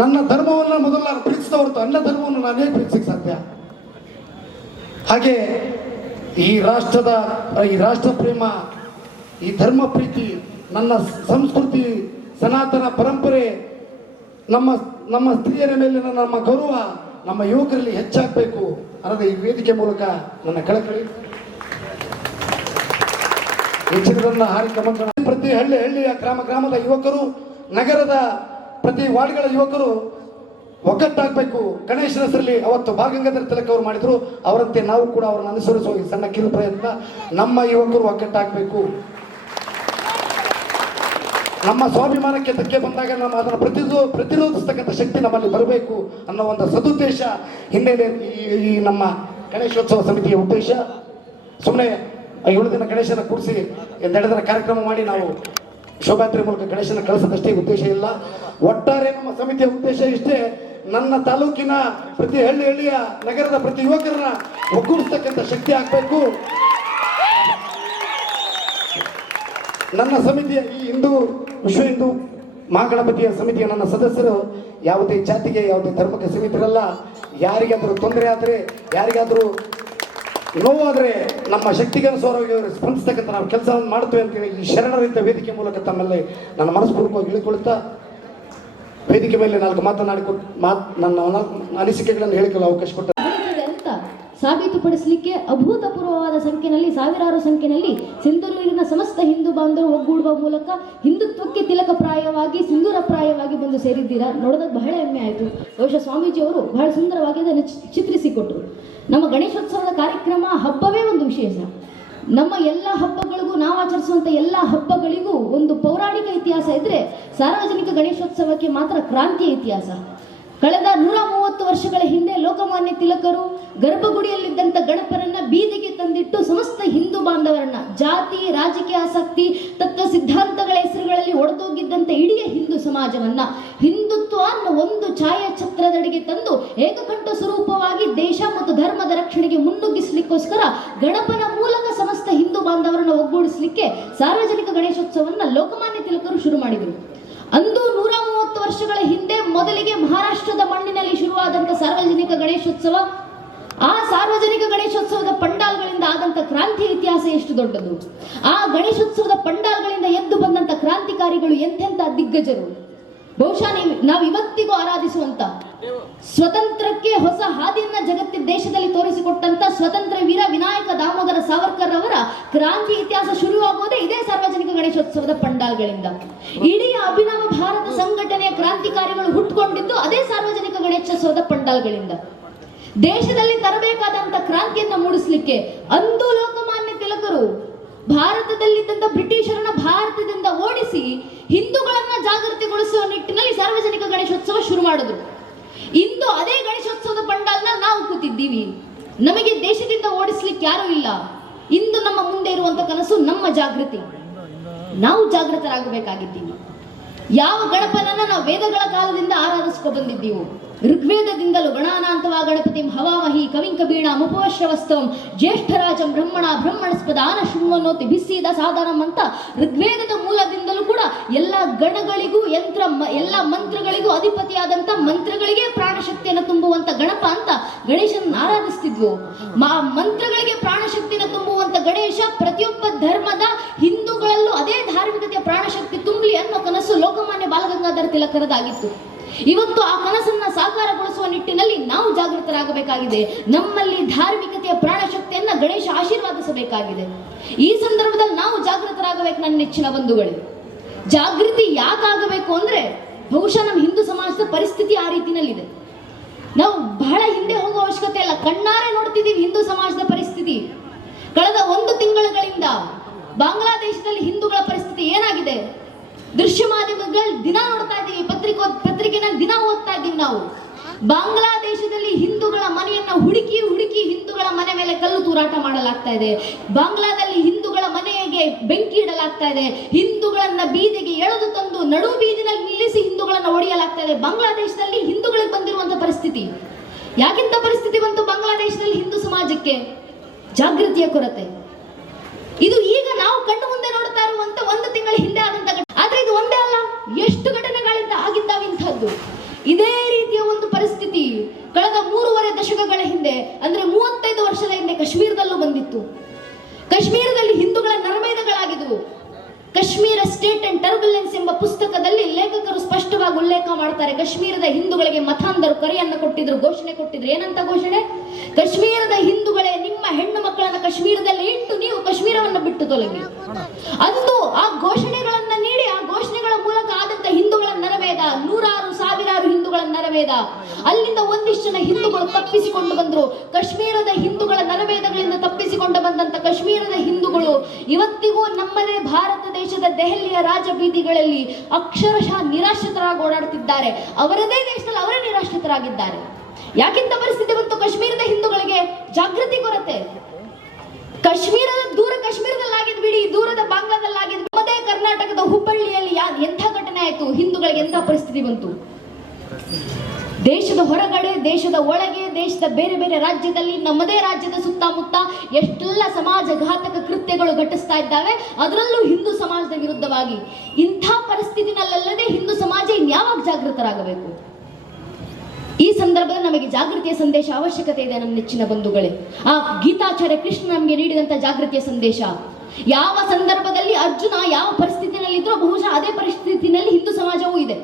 ನನ್ನ ಧರ್ಮವನ್ನು ಮೊದಲು ನಾನು ಪ್ರೀತಿಸಿದ ಹೊರತು ಅನ್ಯ ಧರ್ಮವನ್ನು ನಾನು ಹೇಗೆ ಪ್ರೀತಿಸಕ್ಕೆ ಸಾಧ್ಯ? ಹಾಗೆ ಈ ರಾಷ್ಟ್ರ ಪ್ರೇಮ, ಈ ಧರ್ಮ ಪ್ರೀತಿ, ನನ್ನ ಸಂಸ್ಕೃತಿ, ಸನಾತನ ಪರಂಪರೆ, ನಮ್ಮ ಸ್ತ್ರೀಯರ ಮೇಲಿನ ನಮ್ಮ ಗೌರವ ನಮ್ಮ ಯುವಕರಲ್ಲಿ ಹೆಚ್ಚಾಗಬೇಕು ಅನ್ನೋದು ಈ ವೇದಿಕೆ ಮೂಲಕ ನನ್ನ ಕಳಕಳಿ. ಹೆಚ್ಚಿನದನ್ನ ಹಾರಿಕ ಮಂತ್ರ. ಪ್ರತಿ ಹಳ್ಳಿಯ ಗ್ರಾಮದ ಯುವಕರು, ನಗರದ ಪ್ರತಿ ವಾರ್ಡ್ಗಳ ಯುವಕರು ಒಗ್ಗಟ್ಟಾಗಬೇಕು. ಗಣೇಶನ ಹೆಸರಲ್ಲಿ ಅವತ್ತು ಬಾಲ್ ಗಂಗಾಧರ್ ತಿಲಕ್ ಅವರು ಮಾಡಿದ್ರು, ಅವರಂತೆ ನಾವು ಕೂಡ ಅವರನ್ನು ಅನುಸರಿಸುವ ಈ ಸಣ್ಣ ಕಿರು ಪ್ರಯತ್ನ. ನಮ್ಮ ಯುವಕರು ಒಗ್ಗಟ್ಟಾಗಬೇಕು. ನಮ್ಮ ಸ್ವಾಭಿಮಾನಕ್ಕೆ ಧಕ್ಕೆ ಬಂದಾಗ ನಮ್ಮ ಅದನ್ನು ಪ್ರತಿರೋಧಿಸ್ತಕ್ಕಂಥ ಶಕ್ತಿ ನಮ್ಮಲ್ಲಿ ಬರಬೇಕು ಅನ್ನೋ ಒಂದು ಸದುದ್ದೇಶ ಹಿನ್ನೆಲೆ ಈ ನಮ್ಮ ಗಣೇಶೋತ್ಸವ ಸಮಿತಿಯ ಉದ್ದೇಶ. ಸುಮ್ಮನೆ 7 ದಿನ ಗಣೇಶನ ಕೂರಿಸಿ 2 ದಿನ ಕಾರ್ಯಕ್ರಮ ಮಾಡಿ ನಾವು ಶೋಭಾಯಾತ್ರೆ ಮೂಲಕ ಗಣೇಶನ ಕಳಿಸೋದಷ್ಟೇ ಉದ್ದೇಶ ಇಲ್ಲ. ಒಟ್ಟಾರೆ ನಮ್ಮ ಸಮಿತಿಯ ಉದ್ದೇಶ ಇಷ್ಟೇ, ನನ್ನ ತಾಲೂಕಿನ ಪ್ರತಿ ಹಳ್ಳಿಯ ನಗರದ ಪ್ರತಿ ಯುವಕರನ್ನ ಒಗ್ಗೂಡಿಸ್ತಕ್ಕಂಥ ಶಕ್ತಿ ಆಗಬೇಕು. ನನ್ನ ಸಮಿತಿಯ ಈ ವಿಶ್ವ ಹಿಂದೂ ಮಹಾಗಣಪತಿಯ ಸಮಿತಿಯ ನನ್ನ ಸದಸ್ಯರು ಯಾವುದೇ ಜಾತಿಗೆ, ಯಾವುದೇ ಧರ್ಮಕ್ಕೆ ಸೀಮಿತರಲ್ಲ. ಯಾರಿಗಾದರೂ ತೊಂದರೆ ಆದರೆ, ಯಾರಿಗಾದರೂ ನೋವಾದರೆ ನಮ್ಮ ಶಕ್ತಿಗೆ ಅನುಸಾರವಾಗಿ ಸ್ಪಂದಿಸ್ತಕ್ಕಂಥ ನಾವು ಕೆಲಸವನ್ನು ಮಾಡ್ತೇವೆ ಅಂತೇಳಿ ಈ ಶರಣರಿದ್ದ ವೇದಿಕೆ ಮೂಲಕ ತಮ್ಮಲ್ಲಿ ನನ್ನ ಮನಸ್ಪೂರ್ವಕವಾಗಿ ಇಳಿಕೊಳ್ತಾ ವೇದಿಕೆ ಮೇಲೆ 4 ನನ್ನ ಅನಿಸಿಕೆಗಳನ್ನು ಹೇಳಿಕೊಳ್ಳಲು ಅವಕಾಶ ಕೊಟ್ಟ ಸಾಬೀತುಪಡಿಸಲಿಕ್ಕೆ ಅಭೂತಪೂರ್ವವಾದ ಸಂಖ್ಯೆಯಲ್ಲಿ, ಸಾವಿರಾರು ಸಂಖ್ಯೆಯಲ್ಲಿ ಸಿಂಧೂರಿನ ಸಮಸ್ತ ಹಿಂದೂ ಬಾಂಧವರು ಒಗ್ಗೂಡುವ ಮೂಲಕ ಹಿಂದುತ್ವಕ್ಕೆ ತಿಲಕಪ್ರಾಯವಾಗಿ, ಸಿಂಧೂರಪ್ರಾಯವಾಗಿ ಬಂದು ಸೇರಿದ್ದೀರಾ. ನೋಡೋದಕ್ಕೆ ಬಹಳ ಹೆಮ್ಮೆ ಆಯಿತು. ಬಹುಶಃ ಸ್ವಾಮೀಜಿಯವರು ಬಹಳ ಸುಂದರವಾಗಿ ಅದನ್ನು ಚಿತ್ರಿಸಿಕೊಟ್ರು. ನಮ್ಮ ಗಣೇಶೋತ್ಸವದ ಕಾರ್ಯಕ್ರಮ ಹಬ್ಬವೇ ಒಂದು ವಿಶೇಷ. ನಮ್ಮ ಎಲ್ಲ ಹಬ್ಬಗಳಿಗೂ, ನಾವು ಆಚರಿಸುವಂಥ ಎಲ್ಲ ಹಬ್ಬಗಳಿಗೂ ಒಂದು ಪೌರಾಣಿಕ ಇತಿಹಾಸ ಇದ್ರೆ, ಸಾರ್ವಜನಿಕ ಗಣೇಶೋತ್ಸವಕ್ಕೆ ಮಾತ್ರ ಕ್ರಾಂತಿಯ ಇತಿಹಾಸ. ಕಳೆದ 130 ವರ್ಷಗಳ ಹಿಂದೆ ಲೋಕಮಾನ್ಯ ತಿಲಕರು ಗರ್ಭಗುಡಿಯಲ್ಲಿದ್ದಂಥ ಗಣಪನನ್ನ ಬೀದಿಗೆ ತಂದಿಟ್ಟು ಸಮಸ್ತ ಹಿಂದೂ ಬಾಂಧವರನ್ನ ಜಾತಿ, ರಾಜಕೀಯ ಆಸಕ್ತಿ, ತತ್ವ ಸಿದ್ಧಾಂತಗಳ ಹೆಸರುಗಳಲ್ಲಿ ಒಡೆದೋಗಿದ್ದಂಥ ಇಡೀ ಹಿಂದೂ ಸಮಾಜವನ್ನ ಹಿಂದುತ್ವ ಅನ್ನೋ ಒಂದು ಛಾಯಾಛತ್ರದಡಿಗೆ ತಂದು ಏಕಕಂಠ ಸ್ವರೂಪವಾಗಿ ದೇಶ ಮತ್ತು ಧರ್ಮದ ರಕ್ಷಣೆಗೆ ಮುನ್ನುಗ್ಗಿಸಲಿಕ್ಕೋಸ್ಕರ ಗಣಪನ ಮೂಲಕ ಸಮಸ್ತ ಹಿಂದೂ ಬಾಂಧವರನ್ನ ಒಗ್ಗೂಡಿಸಲಿಕ್ಕೆ ಸಾರ್ವಜನಿಕ ಗಣೇಶೋತ್ಸವನ್ನ ಲೋಕಮಾನ್ಯ ತಿಲಕರು ಶುರು ಮಾಡಿದರು. ಅಂದು 130 ವರ್ಷಗಳ ಹಿಂದೆ ಮೊದಲಿಗೆ ಮಹಾರಾಷ್ಟ್ರದ ಮಣ್ಣಿನಲ್ಲಿ ಶುರುವಾದಂಥ ಸಾರ್ವಜನಿಕ ಗಣೇಶೋತ್ಸವ, ಆ ಸಾರ್ವಜನಿಕ ಗಣೇಶೋತ್ಸವದ ಪಂಡಾಲ್ಗಳಿಂದ ಆದಂಥ ಕ್ರಾಂತಿಯ ಇತಿಹಾಸ ಎಷ್ಟು ದೊಡ್ಡದು. ಆ ಗಣೇಶೋತ್ಸವದ ಪಂಡಾಲ್ಗಳಿಂದ ಎದ್ದು ಬಂದಂಥ ಕ್ರಾಂತಿಕಾರಿಗಳು ಎಂತೆಂಥ ದಿಗ್ಗಜರು. ಬಹುಶಃ ನಾವು ಇವತ್ತಿಗೂ ಆರಾಧಿಸುವಂತ, ಸ್ವತಂತ್ರಕ್ಕೆ ಹೊಸ ಹಾದಿಯನ್ನ ಜಗತ್ತಿನ ದೇಶದಲ್ಲಿ ತೋರಿಸಿಕೊಟ್ಟಂತ ಸ್ವತಂತ್ರ ವೀರ ವಿನಾಯಕ ದಾಮೋದರ ಸಾವರ್ಕರ್ ಅವರ ಕ್ರಾಂತಿ ಇತಿಹಾಸ ಶುರುವಾಗುವುದೇ ಇದೇ ಸಾರ್ವಜನಿಕ ಗಣೇಶೋತ್ಸವದ ಪಂಡಾಲ್ಗಳಿಂದ. ಇಡೀ ಅಭಿನವ ಭಾರತ ಸಂಘಟನೆಯ ಕ್ರಾಂತಿಕಾರಿಗಳು ಹುಟ್ಟುಕೊಂಡಿದ್ದು ಅದೇ ಸಾರ್ವಜನಿಕ ಗಣೇಶೋತ್ಸವದ ಪಂಡಾಲ್ಗಳಿಂದ. ದೇಶದಲ್ಲಿ ತರಬೇಕಾದಂತ ಕ್ರಾಂತಿಯನ್ನ ಮೂಡಿಸಲಿಕ್ಕೆ ಅಂದು ಲೋಕಮಾನ್ಯ ತಿಲಕರು ಭಾರತದಲ್ಲಿದ್ದಂಥ ಬ್ರಿಟಿಷರನ್ನ ಭಾರತದಿಂದ ಓಡಿಸಿ ಹಿಂದೂಗಳನ್ನ ಜಾಗೃತಿಗೊಳಿಸುವ ನಿಟ್ಟಿನಲ್ಲಿ ಸಾರ್ವಜನಿಕ ಗಣೇಶೋತ್ಸವ ಶುರು ಮಾಡಿದ್ರು. ಇಂದು ಅದೇ ಗಣೇಶೋತ್ಸವದ ಪಂಡಾಲ್ನ ನಾವು ಕೂತಿದ್ದೀವಿ. ನಮಗೆ ದೇಶದಿಂದ ಓಡಿಸ್ಲಿಕ್ಕೆ ಯಾರೂ ಇಲ್ಲ. ಇಂದು ನಮ್ಮ ಮುಂದೆ ಇರುವಂತ ಕನಸು ನಮ್ಮ ಜಾಗೃತಿ. ನಾವು ಜಾಗೃತರಾಗಬೇಕಾಗಿದ್ದೀವಿ. ಯಾವ ಗಣಪನನ್ನ ನಾವು ವೇದಗಳ ಕಾಲದಿಂದ ಆರಾಧಿಸ್ಕೊ ಬಂದಿದ್ದೀವಿ. ಋಗ್ವೇದದಿಂದಲೂ ಗಣಾನಾಂತವಾ ಗಣಪತಿಂ ಹವಾಮಹಿ ಕವಿಂ ಕಬೀಣಾ ಮುಪವಶ್ರವಸ್ತವಂ ಜ್ಯೇಷ್ಠರಾಜಂ ಬ್ರಹ್ಮಣಸ್ಪದ ಆನಶೃಣ್ವನ್ನೋತಿ ಬಿಸಿದ ಸಾಧನಂ ಅಂತ ಋಗ್ವೇದದ ಮೂಲದಿಂದಲೂ ಕೂಡ ಎಲ್ಲ ಗಣಗಳಿಗೂ ಎಲ್ಲ ಮಂತ್ರಗಳಿಗೂ ಅಧಿಪತಿಯಾದಂಥ ಮಂತ್ರಗಳಿಗೆ ಪ್ರಾಣಶಕ್ತಿಯನ್ನು ತುಂಬುವಂತ ಗಣಪ ಅಂತ ಗಣೇಶನ ಆರಾಧಿಸ್ತಿದ್ವು. ಮಂತ್ರಗಳಿಗೆ ಪ್ರಾಣಶಕ್ತಿಯನ್ನು ತುಂಬುವಂತ ಗಣೇಶ ಪ್ರತಿಯೊಬ್ಬ ಧರ್ಮದ ಹಿಂದೂಗಳಲ್ಲೂ ಅದೇ ಧಾರ್ಮಿಕತೆಯ ಪ್ರಾಣಶಕ್ತಿ ತುಂಬಲಿ ಅನ್ನೋ ಕನಸು ಲೋಕಮಾನ್ಯ ಬಾಲಗಂಗಾಧರ ತಿಲಕರದಾಗಿತ್ತು. ಇವತ್ತು ಆ ಕನಸನ್ನ ಸಾಕಾರಗೊಳಿಸುವ ನಿಟ್ಟಿನಲ್ಲಿ ನಾವು ಜಾಗೃತರಾಗಬೇಕಾಗಿದೆ. ನಮ್ಮಲ್ಲಿ ಧಾರ್ಮಿಕತೆಯ ಪ್ರಾಣಶಕ್ತಿಯನ್ನ ಗಣೇಶ ಆಶೀರ್ವಾದಿಸಬೇಕಾಗಿದೆ. ಈ ಸಂದರ್ಭದಲ್ಲಿ ನಾವು ಜಾಗೃತರಾಗಬೇಕು. ನನ್ನ ನೆಚ್ಚಿನ ಬಂಧುಗಳೇ, ಜಾಗೃತಿ ಯಾಕಾಗಬೇಕು ಅಂದ್ರೆ ಬಹುಶಃ ನಮ್ಮ ಹಿಂದೂ ಸಮಾಜದ ಪರಿಸ್ಥಿತಿ ಆ ರೀತಿನಲ್ಲಿದೆ. ನಾವು ಬಹಳ ಹಿಂದೆ ಹೋಗುವ ಅವಶ್ಯಕತೆ ಇಲ್ಲ, ಕಣ್ಣಾರೆ ನೋಡ್ತಿದ್ದೀವಿ ಹಿಂದೂ ಸಮಾಜದ ಪರಿಸ್ಥಿತಿ. ಕಳೆದ 1 ತಿಂಗಳುಗಳಿಂದ ಬಾಂಗ್ಲಾದೇಶದಲ್ಲಿ ಹಿಂದೂಗಳ ಪರಿಸ್ಥಿತಿ ಏನಾಗಿದೆ ದೃಶ್ಯ ಮಾಧ್ಯಮಗಳು ದಿನ ನೋಡ್ತಾ ಇದ್ದೀವಿ, ಪತ್ರಿಕೆನಲ್ಲಿ ದಿನ ಓದ್ತಾ ಇದ್ದೀವಿ ನಾವು. ಬಾಂಗ್ಲಾದೇಶದಲ್ಲಿ ಹಿಂದೂಗಳ ಮನೆಯನ್ನ ಹುಡುಕಿ ಹಿಂದೂಗಳ ಮನೆ ಮೇಲೆ ಕಲ್ಲು ತೂರಾಟ ಮಾಡಲಾಗ್ತಾ ಇದೆ. ಬಾಂಗ್ಲಾದಲ್ಲಿ ಹಿಂದೂಗಳ ಮನೆಗೆ ಬೆಂಕಿ ಇಡಲಾಗ್ತಾ ಇದೆ. ಹಿಂದೂಗಳನ್ನ ಬೀದಿಗೆ ಎಳೆದು ತಂದು ನಡು ಬೀದಿನಲ್ಲಿ ನಿಲ್ಲಿಸಿ ಹಿಂದೂಗಳನ್ನ ಒಡೆಯಲಾಗ್ತಾ ಇದೆ. ಬಾಂಗ್ಲಾದೇಶದಲ್ಲಿ ಹಿಂದೂಗಳಿಗೆ ಬಂದಿರುವಂತಹ ಪರಿಸ್ಥಿತಿ. ಯಾಕಿಂತ ಪರಿಸ್ಥಿತಿ ಬಂತು ಬಾಂಗ್ಲಾದೇಶದಲ್ಲಿ ಹಿಂದೂ ಸಮಾಜಕ್ಕೆ? ಜಾಗೃತಿಯ ಕೊರತೆ. ಇದು ಈಗ ನಾವು ಕಣ್ಣು ಮುಂದೆ ನೋಡ್ತಾ ಇರುವಂತ 1 ತಿಂಗಳ ಹಿಂದೆ ಆದಂತ ಘಟನೆ. ಆದ್ರೆ ಇದು ಒಂದೇ ಅಲ್ಲ, ಎಷ್ಟು ಘಟನೆಗಳಿಂದ ಆಗಿದ್ದಾವೆ ಇಂಥದ್ದು. ಇದೇ ರೀತಿಯ ಒಂದು ಪರಿಸ್ಥಿತಿ ಕಳೆದ 3.5 ದಶಕಗಳ ಹಿಂದೆ, ಅಂದ್ರೆ 35 ವರ್ಷದ ಹಿಂದೆ ಕಾಶ್ಮೀರದಲ್ಲೂ ಬಂದಿತ್ತು. ಕಾಶ್ಮೀರದಲ್ಲಿ ಹಿಂದೂಗಳ ನರಮೇಧಗಳಾಗಿದ್ವು. ಕಾಶ್ಮೀರ ಸ್ಟೇಟ್ ಅಂಡ್ ಟರ್ಬುಲೆನ್ಸ್ ಎಂಬ ಪುಸ್ತಕದಲ್ಲಿ ಲೇಖಕರು ಸ್ಪಷ್ಟವಾಗಿ ಉಲ್ಲೇಖ ಮಾಡ್ತಾರೆ. ಕಾಶ್ಮೀರದ ಹಿಂದೂಗಳಿಗೆ ಮತಾಂಧರು ಕರೆಯನ್ನು ಕೊಟ್ಟಿದ್ರು, ಘೋಷಣೆ ಕೊಟ್ಟಿದ್ರು. ಏನಂತ ಘೋಷಣೆ? ಕಾಶ್ಮೀರದ ಹಿಂದೂಗಳೇ, ನಿಮ್ಮ ಹೆಣ್ಣು ಮಕ್ಕಳನ್ನ ಕಾಶ್ಮೀರದಲ್ಲಿ ಇಟ್ಟು ನೀವು ಕಾಶ್ಮೀರವನ್ನು ಬಿಟ್ಟು ತೊಲಗಿ. ಅಂದು ಆ ಘೋಷಣೆಗಳನ್ನ ನೀಡಿ, ಆ ಘೋಷಣೆಗಳ ಮೂಲಕ ಆದಂತ ಹಿಂದೂಗಳ ನರವೇದ, 100,000 ಹಿಂದೂಗಳ ನರವೇದ, ಅಲ್ಲಿಂದ ಒಂದಿಷ್ಟು ಜನ ಹಿಂದೂಗಳು ತಪ್ಪಿಸಿಕೊಂಡು ಬಂದ್ರು. ಕಾಶ್ಮೀರದ ಹಿಂದೂಗಳ ನರವೇದಗಳಿಂದ ತಪ್ಪಿಸಿಕೊಂಡು ಬಂದಂತ ಕಾಶ್ಮೀರದ ಹಿಂದೂಗಳು ಇವತ್ತಿಗೂ ನಮ್ಮದೇ ಭಾರತ ದೇಶದ ದೆಹಲಿಯ ರಾಜಬೀದಿಗಳಲ್ಲಿ ಅಕ್ಷರಶಃ ನಿರಾಶ್ರಿತರಾಗಿ ಓಡಾಡುತ್ತಿದ್ದಾರೆ. ಅವರದೇ ದೇಶದಲ್ಲಿ ಅವರೇ ನಿರಾಶ್ರಿತರಾಗಿದ್ದಾರೆ. ಯಾಕಿಂತ ಪರಿಸ್ಥಿತಿ ಬಂತು ಕಾಶ್ಮೀರದ ಹಿಂದೂಗಳಿಗೆ? ಜಾಗೃತಿ ಕೊರತೆ. ಕಾಶ್ಮೀರದಲ್ಲಾಗಿದ್ ಬಿಡಿ, ದೂರದ ಬಾಂಗ್ಲಾದಲ್ಲಾಗಿದ್, ನಮ್ಮದೇ ಕರ್ನಾಟಕದ ಹುಬ್ಬಳ್ಳಿಯಲ್ಲಿ ಎಂಥ ಘಟನೆ ಆಯ್ತು, ಹಿಂದೂಗಳಿಗೆ ಎಂಥ ಪರಿಸ್ಥಿತಿ ಬಂತು. ದೇಶದ ಹೊರಗಡೆ, ದೇಶದ ಒಳಗೆ, ದೇಶದ ಬೇರೆ ಬೇರೆ ರಾಜ್ಯದಲ್ಲಿ, ನಮ್ಮದೇ ರಾಜ್ಯದ ಸುತ್ತಮುತ್ತ ಎಷ್ಟೆಲ್ಲ ಸಮಾಜಘಾತಕ ಕೃತ್ಯಗಳು ಘಟಿಸ್ತಾ ಇದ್ದಾವೆ, ಅದರಲ್ಲೂ ಹಿಂದೂ ಸಮಾಜದ ವಿರುದ್ಧವಾಗಿ. ಇಂಥ ಪರಿಸ್ಥಿತಿನಲ್ಲದೆ ಹಿಂದೂ ಸಮಾಜ ಇನ್ಯಾವಾಗ ಜಾಗೃತರಾಗಬೇಕು? ಈ ಸಂದರ್ಭದಲ್ಲಿ ನಮಗೆ ಜಾಗೃತಿಯ ಸಂದೇಶ ಅವಶ್ಯಕತೆ ಇದೆ. ನನ್ನ ನೆಚ್ಚಿನ ಬಂಧುಗಳೇ, ಆ ಗೀತಾಚಾರ್ಯ ಕೃಷ್ಣ ನಮಗೆ ನೀಡಿದಂತ ಜಾಗೃತಿಯ ಸಂದೇಶ, ಯಾವ ಸಂದರ್ಭದಲ್ಲಿ ಅರ್ಜುನ ಯಾವ ಪರಿಸ್ಥಿತಿನಲ್ಲಿದ್ರೋ ಬಹುಶಃ ಅದೇ ಪರಿಸ್ಥಿತಿನಲ್ಲಿ ಹಿಂದೂ ಸಮಾಜವೂ ಇದೆ.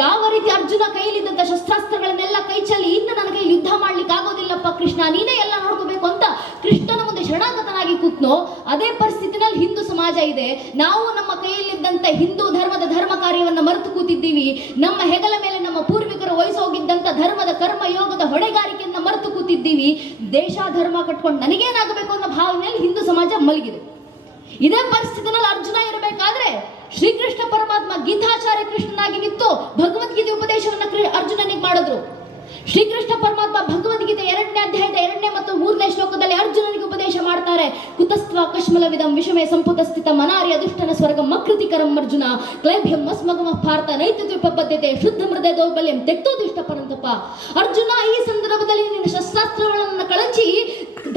ಯಾವ ರೀತಿ ಅರ್ಜುನ ಕೈಲಿದ್ದಂತ ಶಸ್ತ್ರಾಸ್ತ್ರಗಳನ್ನೆಲ್ಲ ಕೈ ಚೆಲ್ಲಿ, ಇನ್ನು ನನ್ನ ಕೈ ಯುದ್ಧ ಮಾಡ್ಲಿಕ್ಕೆ ಆಗೋದಿಲ್ಲಪ್ಪ ಕೃಷ್ಣ, ನೀನೇ ಎಲ್ಲ ನೋಡ್ಕೋಬೇಕು ಅಂತ ಕೃಷ್ಣನ ಮುಂದೆ ಶರಣಾಗತನಾಗಿ ಕೂತ್ನೋ, ಅದೇ ಪರಿಸ್ಥಿತಿನಲ್ಲಿ ಹಿಂದೂ ಸಮಾಜ ಇದೆ. ನಾವು ನಮ್ಮ ಕೈಯಲ್ಲಿದ್ದಂತ ಹಿಂದೂ ಧರ್ಮದ ಧರ್ಮ ಕಾರ್ಯವನ್ನು ಮರೆತು ಕೂತಿದ್ದೀವಿ. ನಮ್ಮ ಹೆಗಲ ಮೇಲೆ ನಮ್ಮ ಪೂರ್ವಿಕರು ವಹಿಸೋಗಿದ್ದಂತ ಧರ್ಮದ ಕರ್ಮ ಯೋಗದ ಹೊಣೆಗಾರಿಕೆಯನ್ನ ಮರೆತು ಕೂತಿದ್ದೀವಿ. ದೇಶ ಧರ್ಮ ಕಟ್ಕೊಂಡು ನನಗೇನಾಗಬೇಕು ಅನ್ನೋ ಭಾವನೆಯಲ್ಲಿ ಹಿಂದೂ ಸಮಾಜ ಮಲಗಿದೆ. ಇದೇ ಪರಿಸ್ಥಿತಿನಲ್ಲಿ ಅರ್ಜುನ ಇರಬೇಕಾದ್ರೆ ಶ್ರೀಕೃಷ್ಣ ಪರಮಾತ್ಮ ಗೀತಾಚಾರ್ಯ ಕೃಷ್ಣನಾಗಿ ನಿಂತು ಭಗವದ್ಗೀತೆ ಉಪದೇಶವನ್ನ ಅರ್ಜುನನಿಗೆ ಮಾಡಿದ್ರು. ಶ್ರೀಕೃಷ್ಣ ಪರಮಾತ್ಮ ಭಗವದ್ಗೀತೆ 2ನೇ ಅಧ್ಯಾಯದ 2ನೇ ಮತ್ತು 3ನೇ ಶ್ಲೋಕದಲ್ಲಿ ಅರ್ಜುನನಿಗೆ ಉಪದೇಶ ಮಾಡ್ತಾರೆ. ಕುತಸ್ತ್ವ ಕಶ್ಮಲವಿದಂ ವಿಷಮೇ ಸಂಪುಟ ಸ್ಥಿತ ಮನಾರಿ ಅದುಷ್ಟನ ಸ್ವರ್ಗಂ ಮಕೃತಿಕರಂ ಅರ್ಜುನ ಕ್ಲೈಭ್ಯಂ ಮಸ್ಮಗಮ ಭಾರತ ನೈತಿಕ ಪದ್ಧತೆ ಶುದ್ಧ ಮೃದಯ ದೌರ್ಬಲ್ಯಂ ತೆಕ್ತೋದಿಷ್ಟ ಪರಂತಪ. ಅರ್ಜುನ, ಈ ಸಂದರ್ಭದಲ್ಲಿ ನಿನ್ನ ಶಸ್ತ್ರಾಸ್ತ್ರಗಳನ್ನು ಕಳಚಿ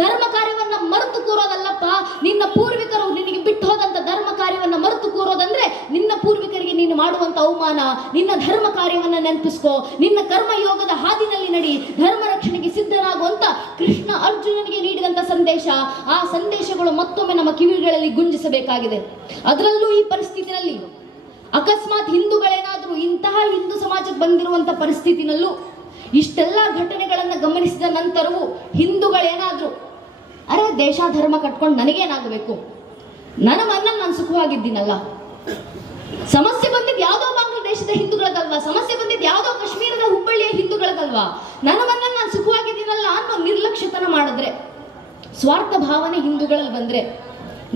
ಧರ್ಮ ಕಾರ್ಯವನ್ನ ಮರೆತು ಕೂರೋದಲ್ಲಪ್ಪ. ನಿನ್ನ ಪೂರ್ವಿಕರು ನಿನಗೆ ಬಿಟ್ಟು ಹೋದಂತ ಧರ್ಮ ಕಾರ್ಯವನ್ನ ಮರೆತು ಕೂರೋದಂದ್ರೆ ನಿನ್ನ ಪೂರ್ವಿಕರಿಗೆ ನೀನು ಮಾಡುವಂತ ಅವಮಾನ. ನಿನ್ನ ಧರ್ಮ ಕಾರ್ಯವನ್ನ ನೆನಪಿಸ್ಕೋ, ನಿನ್ನ ಕರ್ಮಯೋಗದ ಹಾದಿನಲ್ಲಿ ನಡಿ, ಧರ್ಮ ರಕ್ಷಣೆಗೆ ಸಿದ್ಧರಾಗುವಂತ ಕೃಷ್ಣ ಅರ್ಜುನನಿಗೆ ನೀಡಿದಂತ ಸಂದೇಶ, ಆ ಸಂದೇಶಗಳು ಮತ್ತೊಮ್ಮೆ ನಮ್ಮ ಕಿವಿಗಳಲ್ಲಿ ಗುಂಜಿಸಬೇಕಾಗಿದೆ. ಅದರಲ್ಲೂ ಈ ಪರಿಸ್ಥಿತಿನಲ್ಲಿ ಅಕಸ್ಮಾತ್ ಹಿಂದೂಗಳೇನಾದ್ರೂ ಇಂತಹ ಹಿಂದೂ ಸಮಾಜಕ್ಕೆ ಬಂದಿರುವಂತ ಪರಿಸ್ಥಿತಿನಲ್ಲೂ ಇಷ್ಟೆಲ್ಲ ಘಟನೆಗಳನ್ನ ಗಮನಿಸಿದ ನಂತರವೂ ಹಿಂದೂಗಳೇನಾದ್ರೂ ಅರೆ ದೇಶ ಧರ್ಮ ಕಟ್ಕೊಂಡು ನನಗೇನಾಗಬೇಕು, ನನ್ನ ಮನೆಯಲ್ಲಿ ನಾನು ಸುಖವಾಗಿದ್ದೀನಲ್ಲ, ಸಮಸ್ಯೆ ಬಂದಿದ್ದು ಯಾವುದೋ ಬಾಂಗ್ಲಾದೇಶದ ಹಿಂದೂಗಳಿಗಲ್ವಾ, ಸಮಸ್ಯೆ ಬಂದಿದ್ದು ಯಾವುದೋ ಕಾಶ್ಮೀರದ ಹುಬ್ಬಳ್ಳಿಯ ಹಿಂದೂಗಳಿಗಲ್ವಾ, ನನ್ನ ಮನೆಯಲ್ಲಿ ನಾನು ಸುಖವಾಗಿದ್ದೀನಲ್ಲ ಅನ್ನೋ ನಿರ್ಲಕ್ಷ್ಯತನ ಮಾಡಿದ್ರೆ, ಸ್ವಾರ್ಥ ಭಾವನೆ ಹಿಂದೂಗಳಲ್ಲಿ ಬಂದ್ರೆ,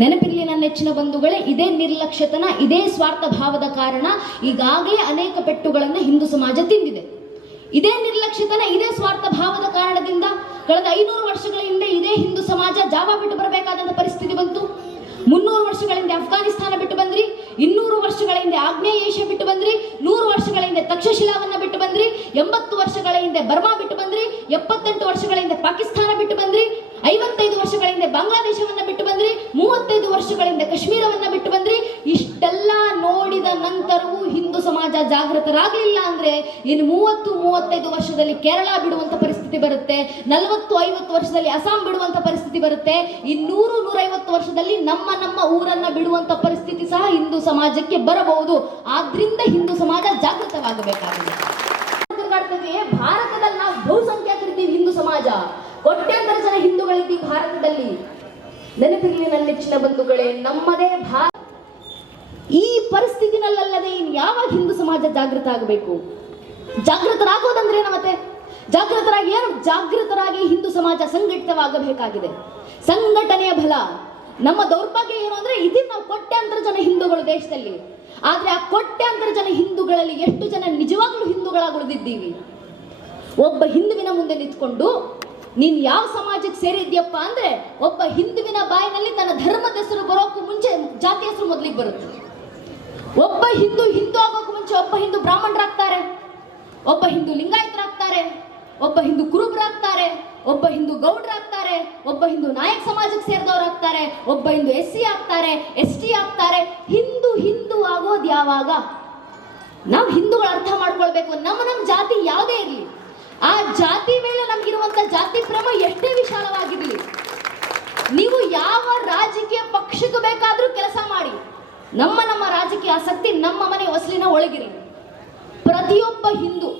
ನೆನಪಿರಲಿ ನನ್ನ ನೆಚ್ಚಿನ ಬಂಧುಗಳೇ, ಇದೇ ನಿರ್ಲಕ್ಷ್ಯತನ, ಇದೇ ಸ್ವಾರ್ಥ ಭಾವದ ಕಾರಣ ಈಗಾಗಲೇ ಅನೇಕ ಪೆಟ್ಟುಗಳನ್ನು ಹಿಂದೂ ಸಮಾಜ ತಿಂದಿದೆ. ಇದೇ ನಿರ್ಲಕ್ಷ್ಯತನ, ಇದೇ ಸ್ವಾರ್ಥ ಭಾವದ ಕಾರಣದಿಂದ ಕಳೆದ 500 ವರ್ಷಗಳ ಹಿಂದೆ ಇದೇ ಹಿಂದೂ ಸಮಾಜ ಜಾವಾ ಬಿಟ್ಟು ಬರಬೇಕಾದಂತ ಪರಿಸ್ಥಿತಿ ಬಂತು. 300 ವರ್ಷಗಳ ಹಿಂದೆ ಅಫ್ಘಾನಿಸ್ತಾನ ಬಿಟ್ಟು ಬಂದ್ರಿ, 200 ವರ್ಷಗಳ ಹಿಂದೆ ಆಗ್ನೇಯ ಏಷ್ಯಾ ಬಿಟ್ಟು ಬಂದ್ರಿ, 100 ವರ್ಷಗಳ ಹಿಂದೆ ತಕ್ಷಶಿಲಾವನ್ನ ಬಿಟ್ಟು ಬಂದ್ರಿ, 80 ವರ್ಷಗಳ ಹಿಂದೆ ಬರ್ಮಾ ಬಿಟ್ಟು ಬಂದ್ರಿ, 78 ವರ್ಷಗಳ ಹಿಂದೆ ಪಾಕಿಸ್ತಾನ ಬಿಟ್ಟು ಬಂದ್ರಿ, 55 ವರ್ಷಗಳ ಹಿಂದೆ ಬಾಂಗ್ಲಾದೇಶವನ್ನ ಬಿಟ್ಟು ಬಂದ್ರಿ, 35 ವರ್ಷಗಳ ಹಿಂದೆ ಕಾಶ್ಮೀರವನ್ನ ಬಿಟ್ಟು ಬಂದ್ರಿ. ಇಷ್ಟೆಲ್ಲ ನೋಡಿದ ನಂತರವೂ ಹಿಂದೂ ಸಮಾಜ ಜಾಗೃತರಾಗಲಿಲ್ಲ ಅಂದ್ರೆ ಇನ್ನು 30-35 ವರ್ಷದಲ್ಲಿ ಕೇರಳ ಬಿಡುವಂತ ಪರಿಸ್ಥಿತಿ ಬರುತ್ತೆ, 40-50 ವರ್ಷದಲ್ಲಿ ಅಸ್ಸಾಂ ಬಿಡುವಂತ ಪರಿಸ್ಥಿತಿ ಬರುತ್ತೆ, 100-150 ವರ್ಷದಲ್ಲಿ ನಮ್ಮ ಊರನ್ನ ಬಿಡುವಂತ ಪರಿಸ್ಥಿತಿ ಸಹ ಹಿಂದೂ ಸಮಾಜಕ್ಕೆ ಬರಬಹುದು. ಆದ್ರಿಂದ ಹಿಂದೂ ಸಮಾಜ ಜಾಗೃತವಾಗಬೇಕಾಗಿದೆ. ಉದಾಹರಣೆಗೆ ಭಾರತದಲ್ಲಿ ನಾವು ಬಹುಸಂಖ್ಯಾತರಿದ್ದೀವಿ, ಹಿಂದೂ ಸಮಾಜ ಕೋಟ್ಯಾಂತರ ಜನ ಹಿಂದೂಗಳಿದ್ದೀವಿ ಭಾರತದಲ್ಲಿ. ನೆನಪಿರಲಿ ನನ್ನ ನೆಚ್ಚಿನ ಬಂಧುಗಳೇ, ನಮ್ಮದೇ ಈ ಪರಿಸ್ಥಿತಿನಲ್ಲದೆ ಇನ್ನು ಯಾವಾಗ ಹಿಂದೂ ಸಮಾಜ ಜಾಗೃತ ಆಗಬೇಕು? ಜಾಗೃತರಾಗೋದಂದ್ರೆ ಮತ್ತೆ ಜಾಗೃತರಾಗಿ ಹಿಂದೂ ಸಮಾಜ ಸಂಘಟಿತವಾಗಬೇಕಾಗಿದೆ. ಸಂಘಟನೆಯ ಬಲ. ನಮ್ಮ ದೌರ್ಭಾಗ್ಯ ಏನು ಅಂದ್ರೆ ಇದೀಗ ನಾವು ಕೋಟ್ಯಾಂತರ ಜನ ಹಿಂದೂಗಳು ದೇಶದಲ್ಲಿ, ಆದ್ರೆ ಆ ಕೋಟ್ಯಾಂತರ ಜನ ಹಿಂದೂಗಳಲ್ಲಿ ಎಷ್ಟು ಜನ ನಿಜವಾಗ್ಲೂ ಹಿಂದೂಗಳಾಗಿ ಉಳಿದಿದ್ದೀವಿ? ಒಬ್ಬ ಹಿಂದುವಿನ ಮುಂದೆ ನಿಂತ್ಕೊಂಡು ನೀನ್ ಯಾವ ಸಮಾಜಕ್ಕೆ ಸೇರಿದ್ಯಪ್ಪ ಅಂದ್ರೆ ಒಬ್ಬ ಹಿಂದುವಿನ ಬಾಯಿನಲ್ಲಿ ತನ್ನ ಧರ್ಮದ ಹೆಸರು ಬರೋಕ್ಕೂ ಮುಂಚೆ ಜಾತಿ ಹೆಸರು ಮೊದಲಿಗೆ ಬರುತ್ತೆ. ಒಬ್ಬ ಹಿಂದೂ ಆಗೋಕ್ಕೂ ಮುಂಚೆ ಒಬ್ಬ ಹಿಂದೂ ಬ್ರಾಹ್ಮಣರಾಗ್ತಾರೆ, ಒಬ್ಬ ಹಿಂದೂ ಲಿಂಗಾಯತರಾಗ್ತಾರೆ, ಒಬ್ಬ ಹಿಂದೂ ಕುರುಬರಾಗ್ತಾರೆ, ಒಬ್ಬ ಹಿಂದೂ ಗೌಡ್ರಾಗ್ತಾರೆ, ಒಬ್ಬ ಹಿಂದೂ ನಾಯಕ ಸಮಾಜಕ್ಕೆ ಸೇರಿದವರಾಗ್ತಾರೆ, ಒಬ್ಬ ಹಿಂದೂ SC ಆಗ್ತಾರೆ, ST ಆಗ್ತಾರೆ. ಹಿಂದೂ ಆಗೋದು ಯಾವಾಗ? ನಾವು ಹಿಂದೂಗಳು ಅರ್ಥ ಮಾಡ್ಕೊಳ್ಬೇಕು, ನಮ್ಮ ಜಾತಿ ಯಾವುದೇ ಇರಲಿ, ಆ ಜಾತಿ ಮೇಲೆ ನಮ್ಗಿರುವಂತ ಜಾತಿ ಪ್ರೇಮ ಎಷ್ಟೇ ವಿಶಾಲವಾಗಿರ್ಲಿ, ನೀವು ಯಾವ ರಾಜಕೀಯ ಪಕ್ಷಕ್ಕೆ ಬೇಕಾದ್ರೂ ಕೆಲಸ ಮಾಡಿ, ನಮ್ಮ ರಾಜಕೀಯ ಆಸಕ್ತಿ ನಮ್ಮ ಮನೆ ಹೊಸಲಿನ ಒಳಗಿರಿ. ಪ್ರತಿಯೊಬ್ಬ ಹಿಂದೂ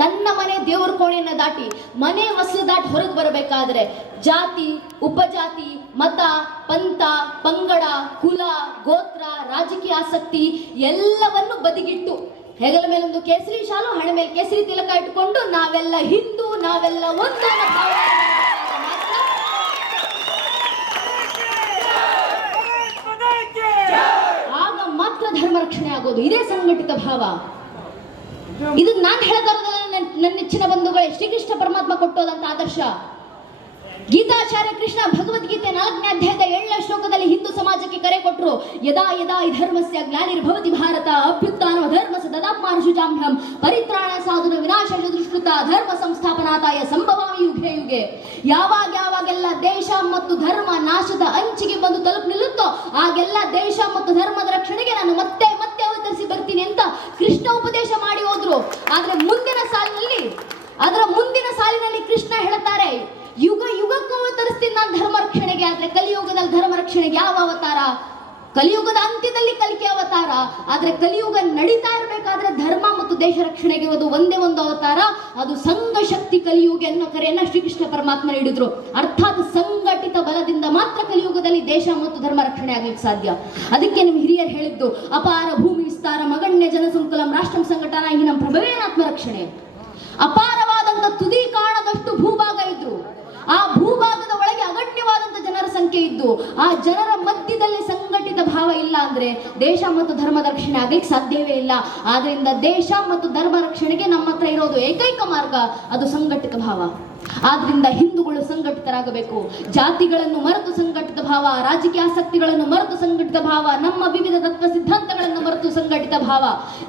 ತನ್ನ ಮನೆ ದೇವರ ಕೋಣೆಯನ್ನ ದಾಟಿ ಮನೆ ಹೊಸಲು ದಾಟಿ ಹೊರಗೆ ಬರಬೇಕಾದ್ರೆ ಜಾತಿ, ಉಪಜಾತಿ, ಮತ, ಪಂಥ, ಪಂಗಡ, ಕುಲ, ಗೋತ್ರ, ರಾಜಕೀಯ ಆಸಕ್ತಿ ಎಲ್ಲವನ್ನು ಬದಿಗಿಟ್ಟು ಹೆಗಲ ಮೇಲೊಂದು ಕೇಸರಿ ಶಾಲು, ಹಣೆ ಮೇಲೆ ಕೇಸರಿ ತಿಲಕ ಇಟ್ಟುಕೊಂಡು ನಾವೆಲ್ಲ ಹಿಂದೂ, ನಾವೆಲ್ಲ ಒಂದು ಆಗ ಮಾತ್ರ ಧರ್ಮ ರಕ್ಷಣೆ ಆಗೋದು. ಇದೇ ಸಂಘಟಿತ ಭಾವ. ಇದು ನಾನು ಹೇಳ್ತಾ ಇರೋದಲ್ಲ, ನನ್ನ ನೆಚ್ಚಿನ ಬಂಧುಗಳೇ, ಶ್ರೀಕೃಷ್ಣ ಪರಮಾತ್ಮ ಕೊಟ್ಟೋದಂತ ಆದರ್ಶ. ಗೀತಾಚಾರ್ಯ ಕೃಷ್ಣ ಭಗವದ್ಗೀತೆ 4ನೇ ಅಧ್ಯಾಯದ 7ನೇ ಶ್ಲೋಕದಲ್ಲಿ ಹಿಂದೂ ಸಮಾಜಕ್ಕೆ ಕರೆ ಕೊಟ್ಟರು. ಯದಾ ಯದಾ ಹಿ ಧರ್ಮಸ್ಯ ಗ್ಲಾನಿರ್ಭವತಿ ಭಾರತ ಅಭ್ಯುತ್ಥಾನಂ ಧರ್ಮಸ್ಯ ತದಾತ್ಮಾನುಷುಜಾಮ್ಯಹಂ ಪರಿತ್ರಾಣ ಸಾಧುನ ವಿನಾಶಾಯ ದುಷ್ಕೃತ ಧರ್ಮ ಸಂಸ್ಥಾಪನಾರ್ಥಾಯ ಸಂಭವಾಮಿ ಯುಗೆ ಯುಗೆ. ಯಾವಾಗೆಲ್ಲ ದೇಶ ಮತ್ತು ಧರ್ಮ ನಾಶದ ಅಂಚಿಗೆ ಬಂದು ತಲುಪಿ ನಿಲ್ಲುತ್ತೋ ಆಗೆಲ್ಲ ದೇಶ ಮತ್ತು ಧರ್ಮದ ರಕ್ಷಣೆಗೆ ನಾನು ಮತ್ತೆ ಅವತರಿಸಿ ಬರ್ತೀನಿ ಅಂತ ಕೃಷ್ಣ ಉಪದೇಶ ಮಾಡಿ ಹೋದ್ರು. ಆದ್ರೆ ಮುಂದಿನ ಸಾಲಿನಲ್ಲಿ ಕೃಷ್ಣ ಹೇಳ್ತಾರೆ, ಯುಗಕ್ಕೂ ಅವತರಿಸ್ತೀನಿ ನಾನು ಧರ್ಮ ರಕ್ಷಣೆಗೆ. ಆದ್ರೆ ಕಲಿಯುಗದಲ್ಲಿ ಧರ್ಮ ರಕ್ಷಣೆಗೆ ಯಾವ ಅವತಾರ? ಕಲಿಯುಗದ ಅಂತ್ಯದಲ್ಲಿ ಕಲಿಕೆ ಅವತಾರ. ಆದ್ರೆ ಕಲಿಯುಗ ನಡೀತಾ ಇರಬೇಕಾದ್ರೆ ಧರ್ಮ ಮತ್ತು ದೇಶ ರಕ್ಷಣೆಗೆ ಒಂದೇ ಒಂದು ಅವತಾರ, ಅದು ಸಂಘ ಶಕ್ತಿ ಕಲಿಯುಗ ಅನ್ನೋ ಕರೆಯನ್ನ ಶ್ರೀಕೃಷ್ಣ ಪರಮಾತ್ಮ ನೀಡಿದ್ರು. ಅರ್ಥಾತ್ ಸಂಘಟಿತ ಬಲದಿಂದ ಮಾತ್ರ ಕಲಿಯುಗದಲ್ಲಿ ದೇಶ ಮತ್ತು ಧರ್ಮ ರಕ್ಷಣೆ ಆಗ್ಲಿಕ್ಕೆ ಸಾಧ್ಯ. ಅದಕ್ಕೆ ನಿಮ್ ಹಿರಿಯರು ಹೇಳಿದ್ದು, ಅಪಾರ ಭೂಮಿ ವಿಸ್ತಾರ ಮಗಣ್ಯ ಜನಸಂಕುಲಂ ರಾಷ್ಟ್ರಂ ಸಂಘಟನಾ ಹೀನಂ ಪ್ರಭವೇನಾತ್ಮ ರಕ್ಷಣೆ. ಅಪಾರವಾದಂತ ತುದಿ ಕಾಣದಷ್ಟು ಭೂಭಾಗ ಇದ್ರು, ಆ ಭೂಭಾಗದ ಒಳಗೆ ಅಗಣ್ಯವಾದಂತ ಜನರ ಸಂಖ್ಯೆ ಇದ್ದು, ಆ ಜನರ ಮಧ್ಯದಲ್ಲಿ ಸಂಘಟಿತ ಭಾವ ಇಲ್ಲ ಅಂದ್ರೆ ದೇಶ ಮತ್ತು ಧರ್ಮದ ರಕ್ಷಣೆ ಆಗ್ಲಿಕ್ಕೆ ಸಾಧ್ಯವೇ ಇಲ್ಲ. ಆದ್ರಿಂದ ದೇಶ ಮತ್ತು ಧರ್ಮ ರಕ್ಷಣೆಗೆ ನಮ್ಮ ಹತ್ರ ಇರೋದು ಏಕೈಕ ಮಾರ್ಗ, ಅದು ಸಂಘಟಿತ ಭಾವ. ಆದ್ರಿಂದ ಹಿಂದೂಗಳು ಸಂಘಟಿತರಾಗಬೇಕು. ಜಾತಿಗಳನ್ನು ಮರೆತು ಸಂಘಟಿತ ಭಾವ, ರಾಜಕೀಯ ಆಸಕ್ತಿಗಳನ್ನು ಮರೆತು ಸಂಘಟಿತ ಭಾವ, ನಮ್ಮ ವಿವಿಧ ತತ್ವ ಸಿದ್ಧಾಂತಗಳನ್ನು ಮರೆತು ಸಂಘಟಿತ ಭಾವ.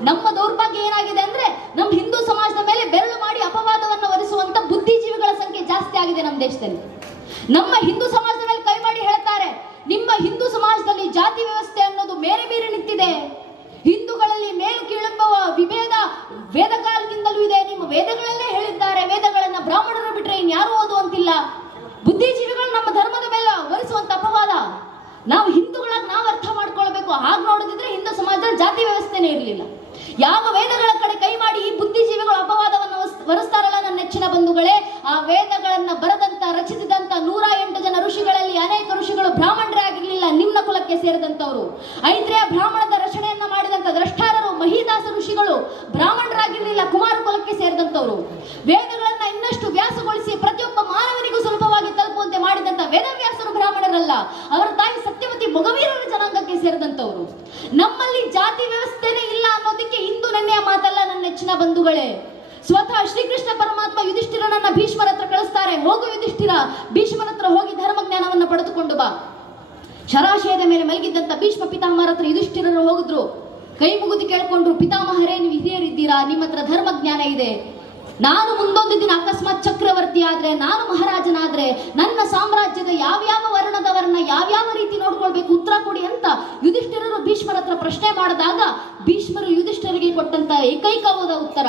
ನಮ್ಮ ದೌರ್ಭಾಗ್ಯ ಏನಾಗಿದೆ ಅಂದ್ರೆ ನಮ್ಮ ಹಿಂದೂ ಸಮಾಜದ ಮೇಲೆ ಬೆರಳು ಮಾಡಿ ಅಪವಾದವನ್ನು ಹೊರಿಸುವಂತ ಬುದ್ಧಿಜೀವಿಗಳ ಸಂಖ್ಯೆ ಜಾಸ್ತಿ ಆಗಿದೆ ನಮ್ಮ ದೇಶದಲ್ಲಿ. ನಮ್ಮ ಹಿಂದೂ ಸಮಾಜದ ಮೇಲೆ ಕೈ ಮಾಡಿ ಹೇಳ್ತಾರೆ, ನಿಮ್ಮ ಹಿಂದೂ ಸಮಾಜದಲ್ಲಿ ಜಾತಿ ವ್ಯವಸ್ಥೆ ಅನ್ನೋದು ಮೇರೆ ಮೀರಿ ನಿಂತಿದೆ, ಹಿಂದೂಗಳಲ್ಲಿ ಮೇಲು ಕೀಳೆಂಬ ವಿಭೇದ ವೇದಕಾಲದಿಂದಲೂ ಇದೆ, ನಿಮ್ಮ ವೇದಗಳಲ್ಲೇ ಹೇಳಿದ್ದಾರೆ, ವೇದಗಳನ್ನ ಬ್ರಾಹ್ಮಣರು ಬಿಟ್ರೆ ಇನ್ಯಾರು ಓದುವಂತಿಲ್ಲ. ಬುದ್ಧಿಜೀವಿಗಳು ನಮ್ಮ ಧರ್ಮದ ಮೇಲೆ ಹೊರಿಸುವಂತ ಅಪವಾದ ನಾವು ಹಿಂದೂಗಳಾಗಿ ನಾವು ಅರ್ಥ ಮಾಡ್ಕೊಳ್ಬೇಕು. ಹಾಗೆ ನೋಡೋದಿದ್ರೆ ಹಿಂದೂ ಸಮಾಜದಲ್ಲಿ ಜಾತಿ ವ್ಯವಸ್ಥೆನೇ ಇರಲಿಲ್ಲ. ಯಾವ ವೇದಗಳ ಕಡೆ ಕೈ ಮಾಡಿ ಈ ಬುದ್ಧಿಜೀವಿಗಳು ಅಪವಾದವನ್ನು ಹೊರಿಸ್ತಾರಲ್ಲ ನನ್ನ ನೆಚ್ಚಿನ ಬಂಧುಗಳೇ, ಆ ವೇದಗಳನ್ನ ಬರೆದಂತ ರಚಿಸಿದಂತ 108 ಜನ ಋಷಿಗಳಲ್ಲಿ ಅನೇಕ ಋಷಿಗಳು ಬ್ರಾಹ್ಮಣರೇ ಆಗಿರ್ಲಿಲ್ಲ, ನಿಮ್ನ ಕುಲಕ್ಕೆ ಸೇರಿದಂತವರು. ಐತ್ರೇಯ ಬ್ರಾಹ್ಮಣದ ರಚನೆಯನ್ನ ಮಾಡಿದಂತ ದ್ರಷ್ಟಾರರು ಮಹಿದಾಸ ಋಷಿಗಳು ಬ್ರಾಹ್ಮಣರಾಗಿರ್ಲಿಲ್ಲ, ಕುಮಾರ ಕುಲಕ್ಕೆ ಸೇರಿದಂತವರು. ವೇದಗಳನ್ನ ಇನ್ನಷ್ಟು ವ್ಯಾಸಗೊಳಿಸಿ ಪ್ರತಿಯೊಬ್ಬ ಮಾನವನಿಗೂ ಸುಲಭವಾಗಿ ತಲುಪುವಂತೆ ಮಾಡಿದಂತ ವೇದವ್ಯಾಸರು ಬ್ರಾಹ್ಮಣರಲ್ಲ, ಅವರ ತಾಯಿ ಸತ್ಯವತಿ ಮೊಗವೀರರ ಜನಾಂಗಕ್ಕೆ ಸೇರಿದಂತವರು. ನಮ್ಮಲ್ಲಿ ಜಾತಿ ವ್ಯವಸ್ಥೆನೇ ಇಲ್ಲ ಅನ್ನೋದಕ್ಕೆ ಇಂದು ನೆನ್ನೆಯ ಮಾತಲ್ಲ ನನ್ನ ನೆಚ್ಚಿನ ಬಂಧುಗಳೇ. ಸ್ವತಃ ಶ್ರೀಕೃಷ್ಣ ಪರಮಾತ್ಮ ಯುಧಿಷ್ಠಿರನನ್ನ ಭೀಷ್ಮರ ಹತ್ರ ಕಳಿಸ್ತಾರೆ, ಹೋಗು ಯುಧಿಷ್ಠಿರ, ಭೀಷ್ಮರ ಹತ್ರ ಹೋಗಿ ಧರ್ಮಜ್ಞಾನವನ್ನ ಪಡೆದುಕೊಂಡು ಬಾ. ಶರಾಶಯದ ಮೇಲೆ ಮಲಗಿದ್ದಂತ ಭೀಷ್ಮ ಪಿತಾಮಹರ ಹತ್ರ ಯುಧಿಷ್ಠಿರರು ಹೋಗಿದ್ರು, ಕೈ ಮುಗಿದು ಕೇಳ್ಕೊಂಡ್ರು, ಪಿತಾಮಹರೇ ನೀವು ಹಿರಿಯರಿದ್ದೀರಾ, ನಿಮ್ಮ ಹತ್ರ ಧರ್ಮಜ್ಞಾನ ಇದೆ, ನಾನು ಮುಂದೊಂದು ದಿನ ಅಕಸ್ಮಾತ್ ಚಕ್ರವರ್ತಿ ಆದ್ರೆ, ನಾನು ಮಹಾರಾಜನಾದ್ರೆ ನನ್ನ ಸಾಮ್ರಾಜ್ಯದ ಯಾವ್ಯಾವ ವರ್ಣದವರನ್ನ ಯಾವ್ಯಾವ ರೀತಿ ನೋಡ್ಕೊಳ್ಬೇಕು, ಉತ್ತರ ಕೊಡಿ ಅಂತ ಯುಧಿಷ್ಠಿರರು ಭೀಷ್ಮರ ಹತ್ರ ಪ್ರಶ್ನೆ ಮಾಡಿದಾಗ ಭೀಷ್ಮರು ಯುಧಿಷ್ಠರಿಗೆ ಕೊಟ್ಟಂತ ಏಕೈಕವಾದ ಉತ್ತರ,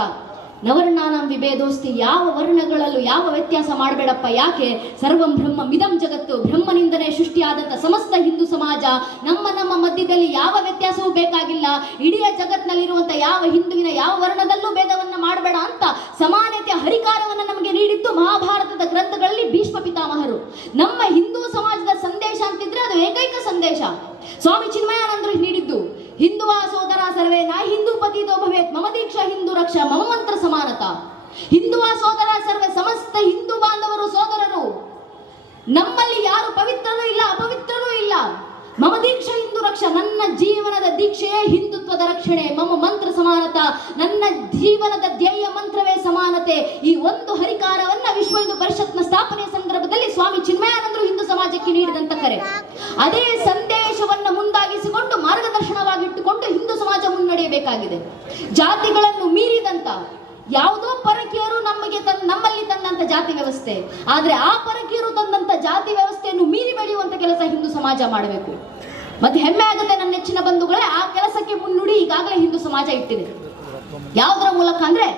ನವರ್ಣಾನಾಂ ವಿಭೇದೋಸ್ತಿ, ಯಾವ ವರ್ಣಗಳಲ್ಲೂ ಯಾವ ವ್ಯತ್ಯಾಸ ಮಾಡಬೇಡಪ್ಪ. ಯಾಕೆ? ಸರ್ವಂ ಬ್ರಹ್ಮ ಮಿದಂ ಜಗತ್ತು, ಬ್ರಹ್ಮನಿಂದನೇ ಸೃಷ್ಟಿಯಾದಂಥ ಸಮಸ್ತ ಹಿಂದೂ ಸಮಾಜ. ನಮ್ಮ ಮಧ್ಯದಲ್ಲಿ ಯಾವ ವ್ಯತ್ಯಾಸವೂ ಬೇಕಾಗಿಲ್ಲ. ಇಡೀ ಜಗತ್ತಿನಲ್ಲಿರುವಂಥ ಯಾವ ಹಿಂದುವಿನ ಯಾವ ವರ್ಣದಲ್ಲೂ ಭೇದವನ್ನ ಮಾಡಬೇಡ ಅಂತ ಸಮಾನತೆಯ ಹರಿಕಾರವನ್ನು ನಮಗೆ ನೀಡಿದ್ದು ಮಹಾಭಾರತದ ಗ್ರಂಥಗಳಲ್ಲಿ ಭೀಷ್ಮ ಪಿತಾಮಹರು. ನಮ್ಮ ಹಿಂದೂ ಸಮಾಜದ ಸಂದೇಶ ಅಂತಿದ್ರೆ ಅದು ಏಕೈಕ ಸಂದೇಶ ಸ್ವಾಮಿ ಚಿನ್ಮಯಾನಂದರು ನೀಡಿದ್ದು. ಹಿಂದುವಾ ಸೋದರ ಸರ್ವೇ ನಾ ಹಿಂದೂ ಪತಿತೋ ಭವೇತ್ ಮಮ ದೀಕ್ಷಾ ಹಿಂದೂ ರಕ್ಷಾ ಮಮ ಮಂತ್ರ ಸಮಾನತ. ಹಿಂದುವಾ ಸೋದರ ಸರ್ವೇ, ಸಮಸ್ತ ಹಿಂದೂ ಬಾಂಧವರು ಸೋದರರು. ನಮ್ಮಲ್ಲಿ ಯಾರು ಪವಿತ್ರನೂ ಇಲ್ಲ ಅಪವಿತ್ರನೂ ಇಲ್ಲ. ಮಮ ದೀಕ್ಷಾ ಹಿಂದೂ ರಕ್ಷಾ, ನನ್ನ ಜೀವನದ ದೀಕ್ಷೆಯೇ ಹಿಂದುತ್ವದ ರಕ್ಷಣೆ. ಮಮ ಮಂತ್ರ ಸಮಾನತ, ನನ್ನ ಜೀವನದ ಧ್ಯೇಯ ಮಂತ್ರವೇ ಸಮಾನತೆ. ಈ ಒಂದು ಹರಿಕಾರವನ್ನ ವಿಶ್ವ ಹಿಂದೂ ಪರಿಷತ್ನ ಸ್ಥಾಪನೆಯ ಸಂದರ್ಭದಲ್ಲಿ ಸ್ವಾಮಿ ಚಿನ್ಮಯಾನಂದರು ಹಿಂದೂ ಸಮಾಜಕ್ಕೆ ನೀಡಿದಂತ ಕರೆ. ಅದೇ ಸಂದೇಶವನ್ನ ಮುಂದಾಗಿಸಿಕೊಂಡು ಮಾರ್ಗದರ್ಶನವಾಗಿಟ್ಟುಕೊಂಡು ಹಿಂದೂ ಸಮಾಜ ಮುನ್ನಡೆಯಬೇಕಾಗಿದೆ. ಜಾತಿಗಳನ್ನು ಮೀರಿದಂತ ಯಾವುದೋ ಪರಕೀಯರು ನಮ್ಮಲ್ಲಿ ತಂದಂತ ಜಾತಿ ವ್ಯವಸ್ಥೆ, ಆದ್ರೆ ಆ ಪರಕೀಯರು ತಂದಂತ ಜಾತಿ ವ್ಯವಸ್ಥೆಯನ್ನು ಮೀರಿ ಬೆಳೆಯುವಂತ ಕೆಲಸ ಹಿಂದೂ ಸಮಾಜ ಮಾಡಬೇಕು. ಮತ್ತೆ ಹೆಮ್ಮೆ ಆಗುತ್ತೆ ನನ್ನ ನೆಚ್ಚಿನ ಬಂಧುಗಳೇ, ಆ ಕೆಲಸಕ್ಕೆ ಮುನ್ನುಡಿ ಈಗಾಗಲೇ ಹಿಂದೂ ಸಮಾಜ ಇಟ್ಟಿದೆ. ಯಾವುದರ ಮೂಲಕ ಅಂದ್ರೆ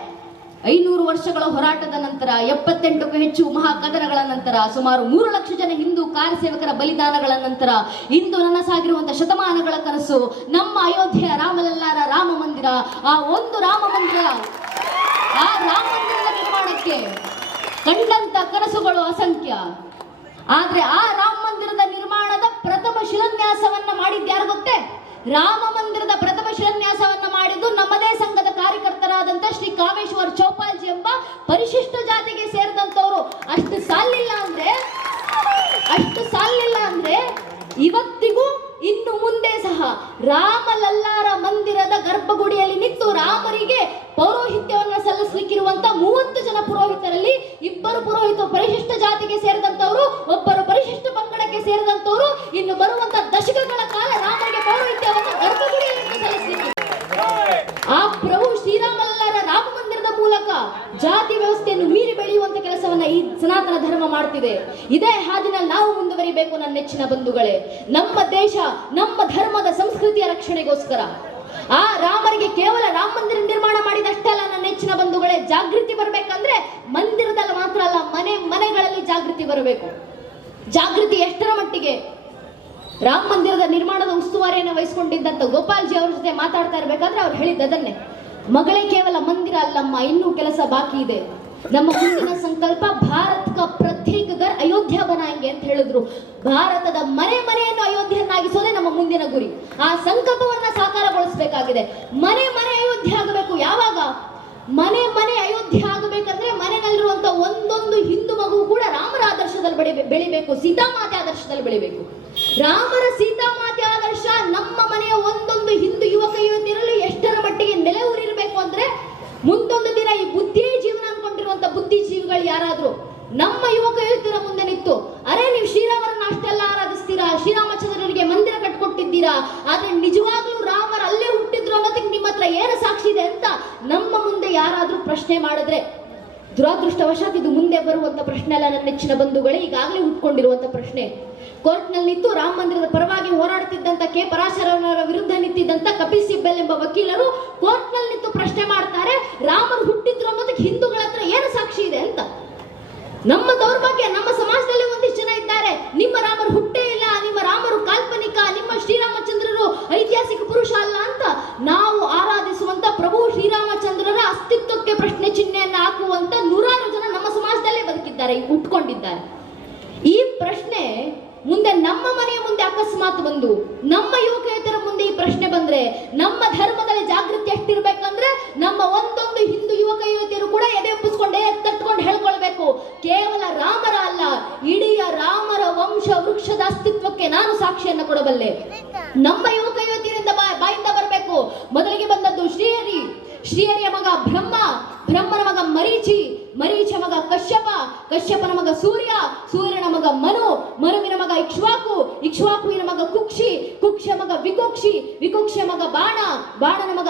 500 ವರ್ಷಗಳ ಹೋರಾಟದ ನಂತರ, 78ಕ್ಕೂ ಹೆಚ್ಚು ಮಹಾಕದನಗಳ ನಂತರ, ಸುಮಾರು 3 ಲಕ್ಷ ಜನ ಹಿಂದೂ ಕಾರ್ಯಸೇವಕರ ಬಲಿದಾನಗಳ ನಂತರ ಇಂದು ನನಸಾಗಿರುವಂತಹ ಶತಮಾನಗಳ ಕನಸು ನಮ್ಮ ಅಯೋಧ್ಯೆಯ ರಾಮಲಲ್ಲಾರ ರಾಮ ಮಂದಿರ. ಆ ಒಂದು ರಾಮ ಮಂದಿರದ ನಿರ್ಮಾಣಕ್ಕೆ ಕಂಡಂತ ಕನಸುಗಳು ಅಸಂಖ್ಯ. ಆದ್ರೆ ಆ ರಾಮ ಮಂದಿರದ ನಿರ್ಮಾಣದ ಪ್ರಥಮ ಶಿಲಾನ್ಯಾಸವನ್ನ ಮಾಡಿದ್ಯಾರು ಗೊತ್ತೇ? ರಾಮ ಮಂದಿರದ ಪ್ರಥಮ ಶಿಲಾನ್ಯಾಸವನ್ನ ಮಾಡಿದ್ದು ನಮ್ಮದೇ ಸಂಘದ ಕಾರ್ಯಕರ್ತರಾದಂತ ಶ್ರೀ ಕಾಮೇಶ್ವರ್ ಚೌಪಾಲ್ಜಿ ಎಂಬ ಪರಿಶಿಷ್ಟ ಜಾತಿಗೆ ಸೇರಿದಂತವರು. ಅಷ್ಟು ಸಾಲಿಲ್ಲ ಅಂದ್ರೆ ಇವತ್ತಿಗೂ ಇನ್ನು ಮುಂದೆ ಸಹ ರಾಮಲಲ್ಲಾರ ಮಂದಿರದ ಗರ್ಭಗುಡಿಯಲ್ಲಿ ನಿಂತು ರಾಮರಿಗೆ ಪೌರೋಹಿತ್ಯವನ್ನು ಸಲ್ಲಿಸಲಿಕ್ಕಿರುವಂತ 30 ಜನ ಪುರೋಹಿತರಲ್ಲಿ 2 ಪುರೋಹಿತರು ಪರಿಶಿಷ್ಟ ಜಾತಿಗೆ ಸೇರಿದಂತವರು, 1 ಪರಿಶಿಷ್ಟ ಪಂಗಡಕ್ಕೆ ಸೇರಿದಂತವರು. ಇನ್ನು ಬರುವಂತ ದಶಕಗಳ ಕಾಲ ರಾಮರಿಗೆ ಪೌರೋಹಿತ್ಯವನ್ನು ಗರ್ಭಗುಡಿಯಲ್ಲಿ ಸಲ್ಲಿಸಲಿಕ್ಕೆ ಆ ಪ್ರಭು ಶ್ರೀರಾಮಲಲ್ಲಾರ ರಾಮ ಮಂದಿರದ ಮೂಲಕ ಜಾತಿ ವ್ಯವಸ್ಥೆಯನ್ನು ಮೀರಿ ಬೆಳೆಯುವಂತ ಕೆಲಸವನ್ನ ಈ ಸನಾತನ ಧರ್ಮ ಮಾಡ್ತಿದೆ. ಇದೇ ಹಾದಿನಲ್ಲಿ ನಾವು ಮುಂದುವರಿಬೇಕು ನನ್ನ ನೆಚ್ಚಿನ ಬಂಧುಗಳೇ. ನಮ್ಮ ದೇಶ ನಮ್ಮ ಧರ್ಮದ ಸಂಸ್ಕೃತಿಯ ರಕ್ಷಣೆಗೋಸ್ಕರ ಆ ರಾಮರಿಗೆ ಕೇವಲ ರಾಮ ಮಂದಿರ ನಿರ್ಮಾಣ ಮಾಡಿದಷ್ಟೇ ಅಲ್ಲ ನನ್ನ ನೆಚ್ಚಿನ ಬಂಧುಗಳೇ. ಜಾಗೃತಿ ಬರಬೇಕಂದ್ರೆ ಮಂದಿರದಲ್ಲಿ ಮಾತ್ರ ಅಲ್ಲ, ಮನೆಗಳಲ್ಲಿ ಜಾಗೃತಿ ಬರಬೇಕು. ಜಾಗೃತಿ ಎಷ್ಟರ ಮಟ್ಟಿಗೆ? ರಾಮ ಮಂದಿರದ ನಿರ್ಮಾಣದ ಉಸ್ತುವಾರಿಯನ್ನು ವಹಿಸಿಕೊಂಡಿದ್ದಂತ ಗೋಪಾಲ್ಜಿ ಅವರ ಜೊತೆ ಮಾತಾಡ್ತಾ ಇರ್ಬೇಕಾದ್ರೆ ಅವ್ರು ಹೇಳಿದ್ದನ್ನೇ, ಮಗಳೇ ಕೇವಲ ಮಂದಿರ ಅಲ್ಲಮ್ಮ, ಇನ್ನೂ ಕೆಲಸ ಬಾಕಿ ಇದೆ. ನಮ್ಮ ಮುಂದಿನ ಸಂಕಲ್ಪ ಭಾರತ ಕ ಪ್ರತ್ಯೇಕ ಘರ್ ಅಯೋಧ್ಯ ಬನಾಂಗೆ ಅಂತ ಹೇಳಿದ್ರು. ಭಾರತದ ಮನೆಯನ್ನು ಅಯೋಧ್ಯೆಯನ್ನಾಗಿಸೋದೇ ನಮ್ಮ ಮುಂದಿನ ಗುರಿ. ಆ ಸಂಕಲ್ಪವನ್ನ ಸಾಕಾರಗೊಳಿಸಬೇಕಾಗಿದೆ. ಮನೆ ಅಯೋಧ್ಯೆ ಆಗಬೇಕು. ಯಾವಾಗ ಮನೆ ಅಯೋಧ್ಯೆ ಆಗಬೇಕಂದ್ರೆ ಮನೆಯಲ್ಲಿರುವಂತ ಒಂದೊಂದು ಹಿಂದೂ ಮಗು ಕೂಡ ರಾಮರ ಆದರ್ಶದಲ್ಲಿ ಬೆಳಿಬೇಕು, ಸೀತಾಮಾತೆ ಆದರ್ಶದಲ್ಲಿ ಬೆಳಿಬೇಕು. ರಾಮರ ಸೀತಾಮಾತೆ ಆದರ್ಶ ನಮ್ಮ ಮನೆಯ ಒಂದೊಂದು ಹಿಂದೂ ಯುವಕ ಯುವತಿಯರಲ್ಲಿ ಎಷ್ಟರ ಮಟ್ಟಿಗೆ ನೆಲೆಯೂರಿರಬೇಕು ಅಂದ್ರೆ, ಮುಂದೊಂದು ದಿನ ಈ ಬುದ್ಧಿಯೇ ಜೀವನ ಅನ್ಕೊಂಡಿರುವಂತ ಬುದ್ಧಿಜೀವಿಗಳು ಯಾರಾದ್ರೂ ನಮ್ಮ ಯುವಕ ಯುವತಿಯರ ಮುಂದೆ ನಿಂತು, ಅರೆ ನೀವು ಶ್ರೀರಾಮರನ್ನ ಅಷ್ಟೆಲ್ಲ ಆರಾಧಿಸ್ತೀರಾ, ಶ್ರೀರಾಮಚಂದ್ರರಿಗೆ ಮಂದಿರ ಕಟ್ಕೊಟ್ಟಿದ್ದೀರಾ, ಆದ್ರೆ ನಿಜವಾಗ್ಲೂ ರಾಮರ ಅಲ್ಲೇ ಹುಟ್ಟಿದ್ರು ಅನ್ನೋದಕ್ಕೆ ನಿಮ್ಮ ಹತ್ರ ಏನು ಸಾಕ್ಷಿ ಇದೆ ಅಂತ ನಮ್ಮ ಮುಂದೆ ಯಾರಾದ್ರೂ ಪ್ರಶ್ನೆ ಮಾಡಿದ್ರೆ, ದುರಾದೃಷ್ಟವಶಾತ್ ಇದು ಮುಂದೆ ಬರುವಂತ ಪ್ರಶ್ನೆ ಅಲ್ಲ ನನ್ನ ನೆಚ್ಚಿನ ಬಂಧುಗಳೇ, ಈಗಾಗಲೇ ಹುಟ್ಕೊಂಡಿರುವಂತ ಪ್ರಶ್ನೆ. ಕೋರ್ಟ್ನಲ್ಲಿ ನಿಂತು ರಾಮ ಮಂದಿರದ ಪರವಾಗಿ ಹೋರಾಡ್ತಿದ್ದಂತ ಕೆ ಪರಾಶರವರ ವಿರುದ್ಧ ನಿಂತಿದ್ದಂತ ಕಪಿಲ್ ಸಿಬ್ಬಲ್ ಎಂಬ ವಕೀಲರು ಕೋರ್ಟ್ನಲ್ಲಿ ನಿಂತು ಪ್ರಶ್ನೆ ಮಾಡ್ತಾರೆ, ರಾಮರು ಹುಟ್ಟಿದ್ರು ಅನ್ನೋದಕ್ಕೆ ಹಿಂದೂಗಳ ಹತ್ರ ಏನು ಸಾಕ್ಷಿ ಇದೆ ಅಂತ. ನಮ್ಮ ದೌರ್ಭಾಗ್ಯ, ನಮ್ಮ ಸಮಾಜದಲ್ಲಿ ಒಂದಿಷ್ಟು ಜನ ಇದ್ದಾರೆ, ನಿಮ್ಮ ರಾಮರು ಹುಟ್ಟೇ ಇಲ್ಲ, ನಿಮ್ಮ ರಾಮರು ಕಾಲ್ಪನಿಕ, ನಿಮ್ಮ ಶ್ರೀರಾಮಚಂದ್ರರು ಐತಿಹಾಸಿಕ ಪುರುಷ ಅಲ್ಲ ಅಂತ ನಾವು ಆರಾಧಿಸುವಂತ ಪ್ರಭು ಶ್ರೀರಾಮಚಂದ್ರರ ಅಸ್ತಿತ್ವಕ್ಕೆ ಪ್ರಶ್ನೆ ಚಿಹ್ನೆಯನ್ನ ಹಾಕುವಂತ 100 ಜನ ನಮ್ಮ ಸಮಾಜದಲ್ಲೇ ಬದುಕಿದ್ದಾರೆ, ಹುಟ್ಕೊಂಡಿದ್ದಾರೆ. ಈ ಪ್ರಶ್ನೆ ಮುಂದೆ ನಮ್ಮ ಮನೆಯ ಮುಂದೆ ಅಕಸ್ಮಾತ್ ಬಂದು ನಮ್ಮ ಯುವಕೇತರ ಮುಂದೆ ಈ ಪ್ರಶ್ನೆ ಬಂದ್ರೆ ನಮ್ಮ ಧರ್ಮದಲ್ಲಿ ಜಾಗೃತಿ ಎಷ್ಟಿರ್ಬೇಕಂದ್ರೆ ನಮ್ಮ ಒಂದೊಂದು ಹಿಂದೂ ಯುವಕ ಯುವತಿಯರು ಕೂಡ ಎದೆ ಒಪ್ಪಿಸ್ಕೊಂಡೆ ತಟ್ಕೊಂಡು ಹೇಳ್ಕೊಳ್ಬೇಕು, ಕೇವಲ ರಾಮರ ಅಲ್ಲ, ಇಡೀ ರಾಮರ ವಂಶ ವೃಕ್ಷದ ಅಸ್ತಿತ್ವಕ್ಕೆ ನಾನು ಸಾಕ್ಷಿಯನ್ನು ಕೊಡಬಲ್ಲೆ. ನಮ್ಮ ಯುವಕ ಯುವತಿಯರಿಂದ ಬಾಯಿಂದ ಬರಬೇಕು. ಮೊದಲಿಗೆ ಬಂದದ್ದು ಶ್ರೀಹರಿಯ ಮಗ ಬ್ರಹ್ಮನ ಮಗ ಮರೀಚಿ ಮಗ ಕಶ್ಯಪನ ಮಗ ಸೂರ್ಯನ ಮಗ ಮನುವಿನ ಮಗ ಇಕ್ಷ್ವಾಕುವಿನ ಮಗ ಕುಕ್ಷ ಮಗ ವಿಕುಕ್ಷ ಮಗ ಬಾಣನ ಮಗ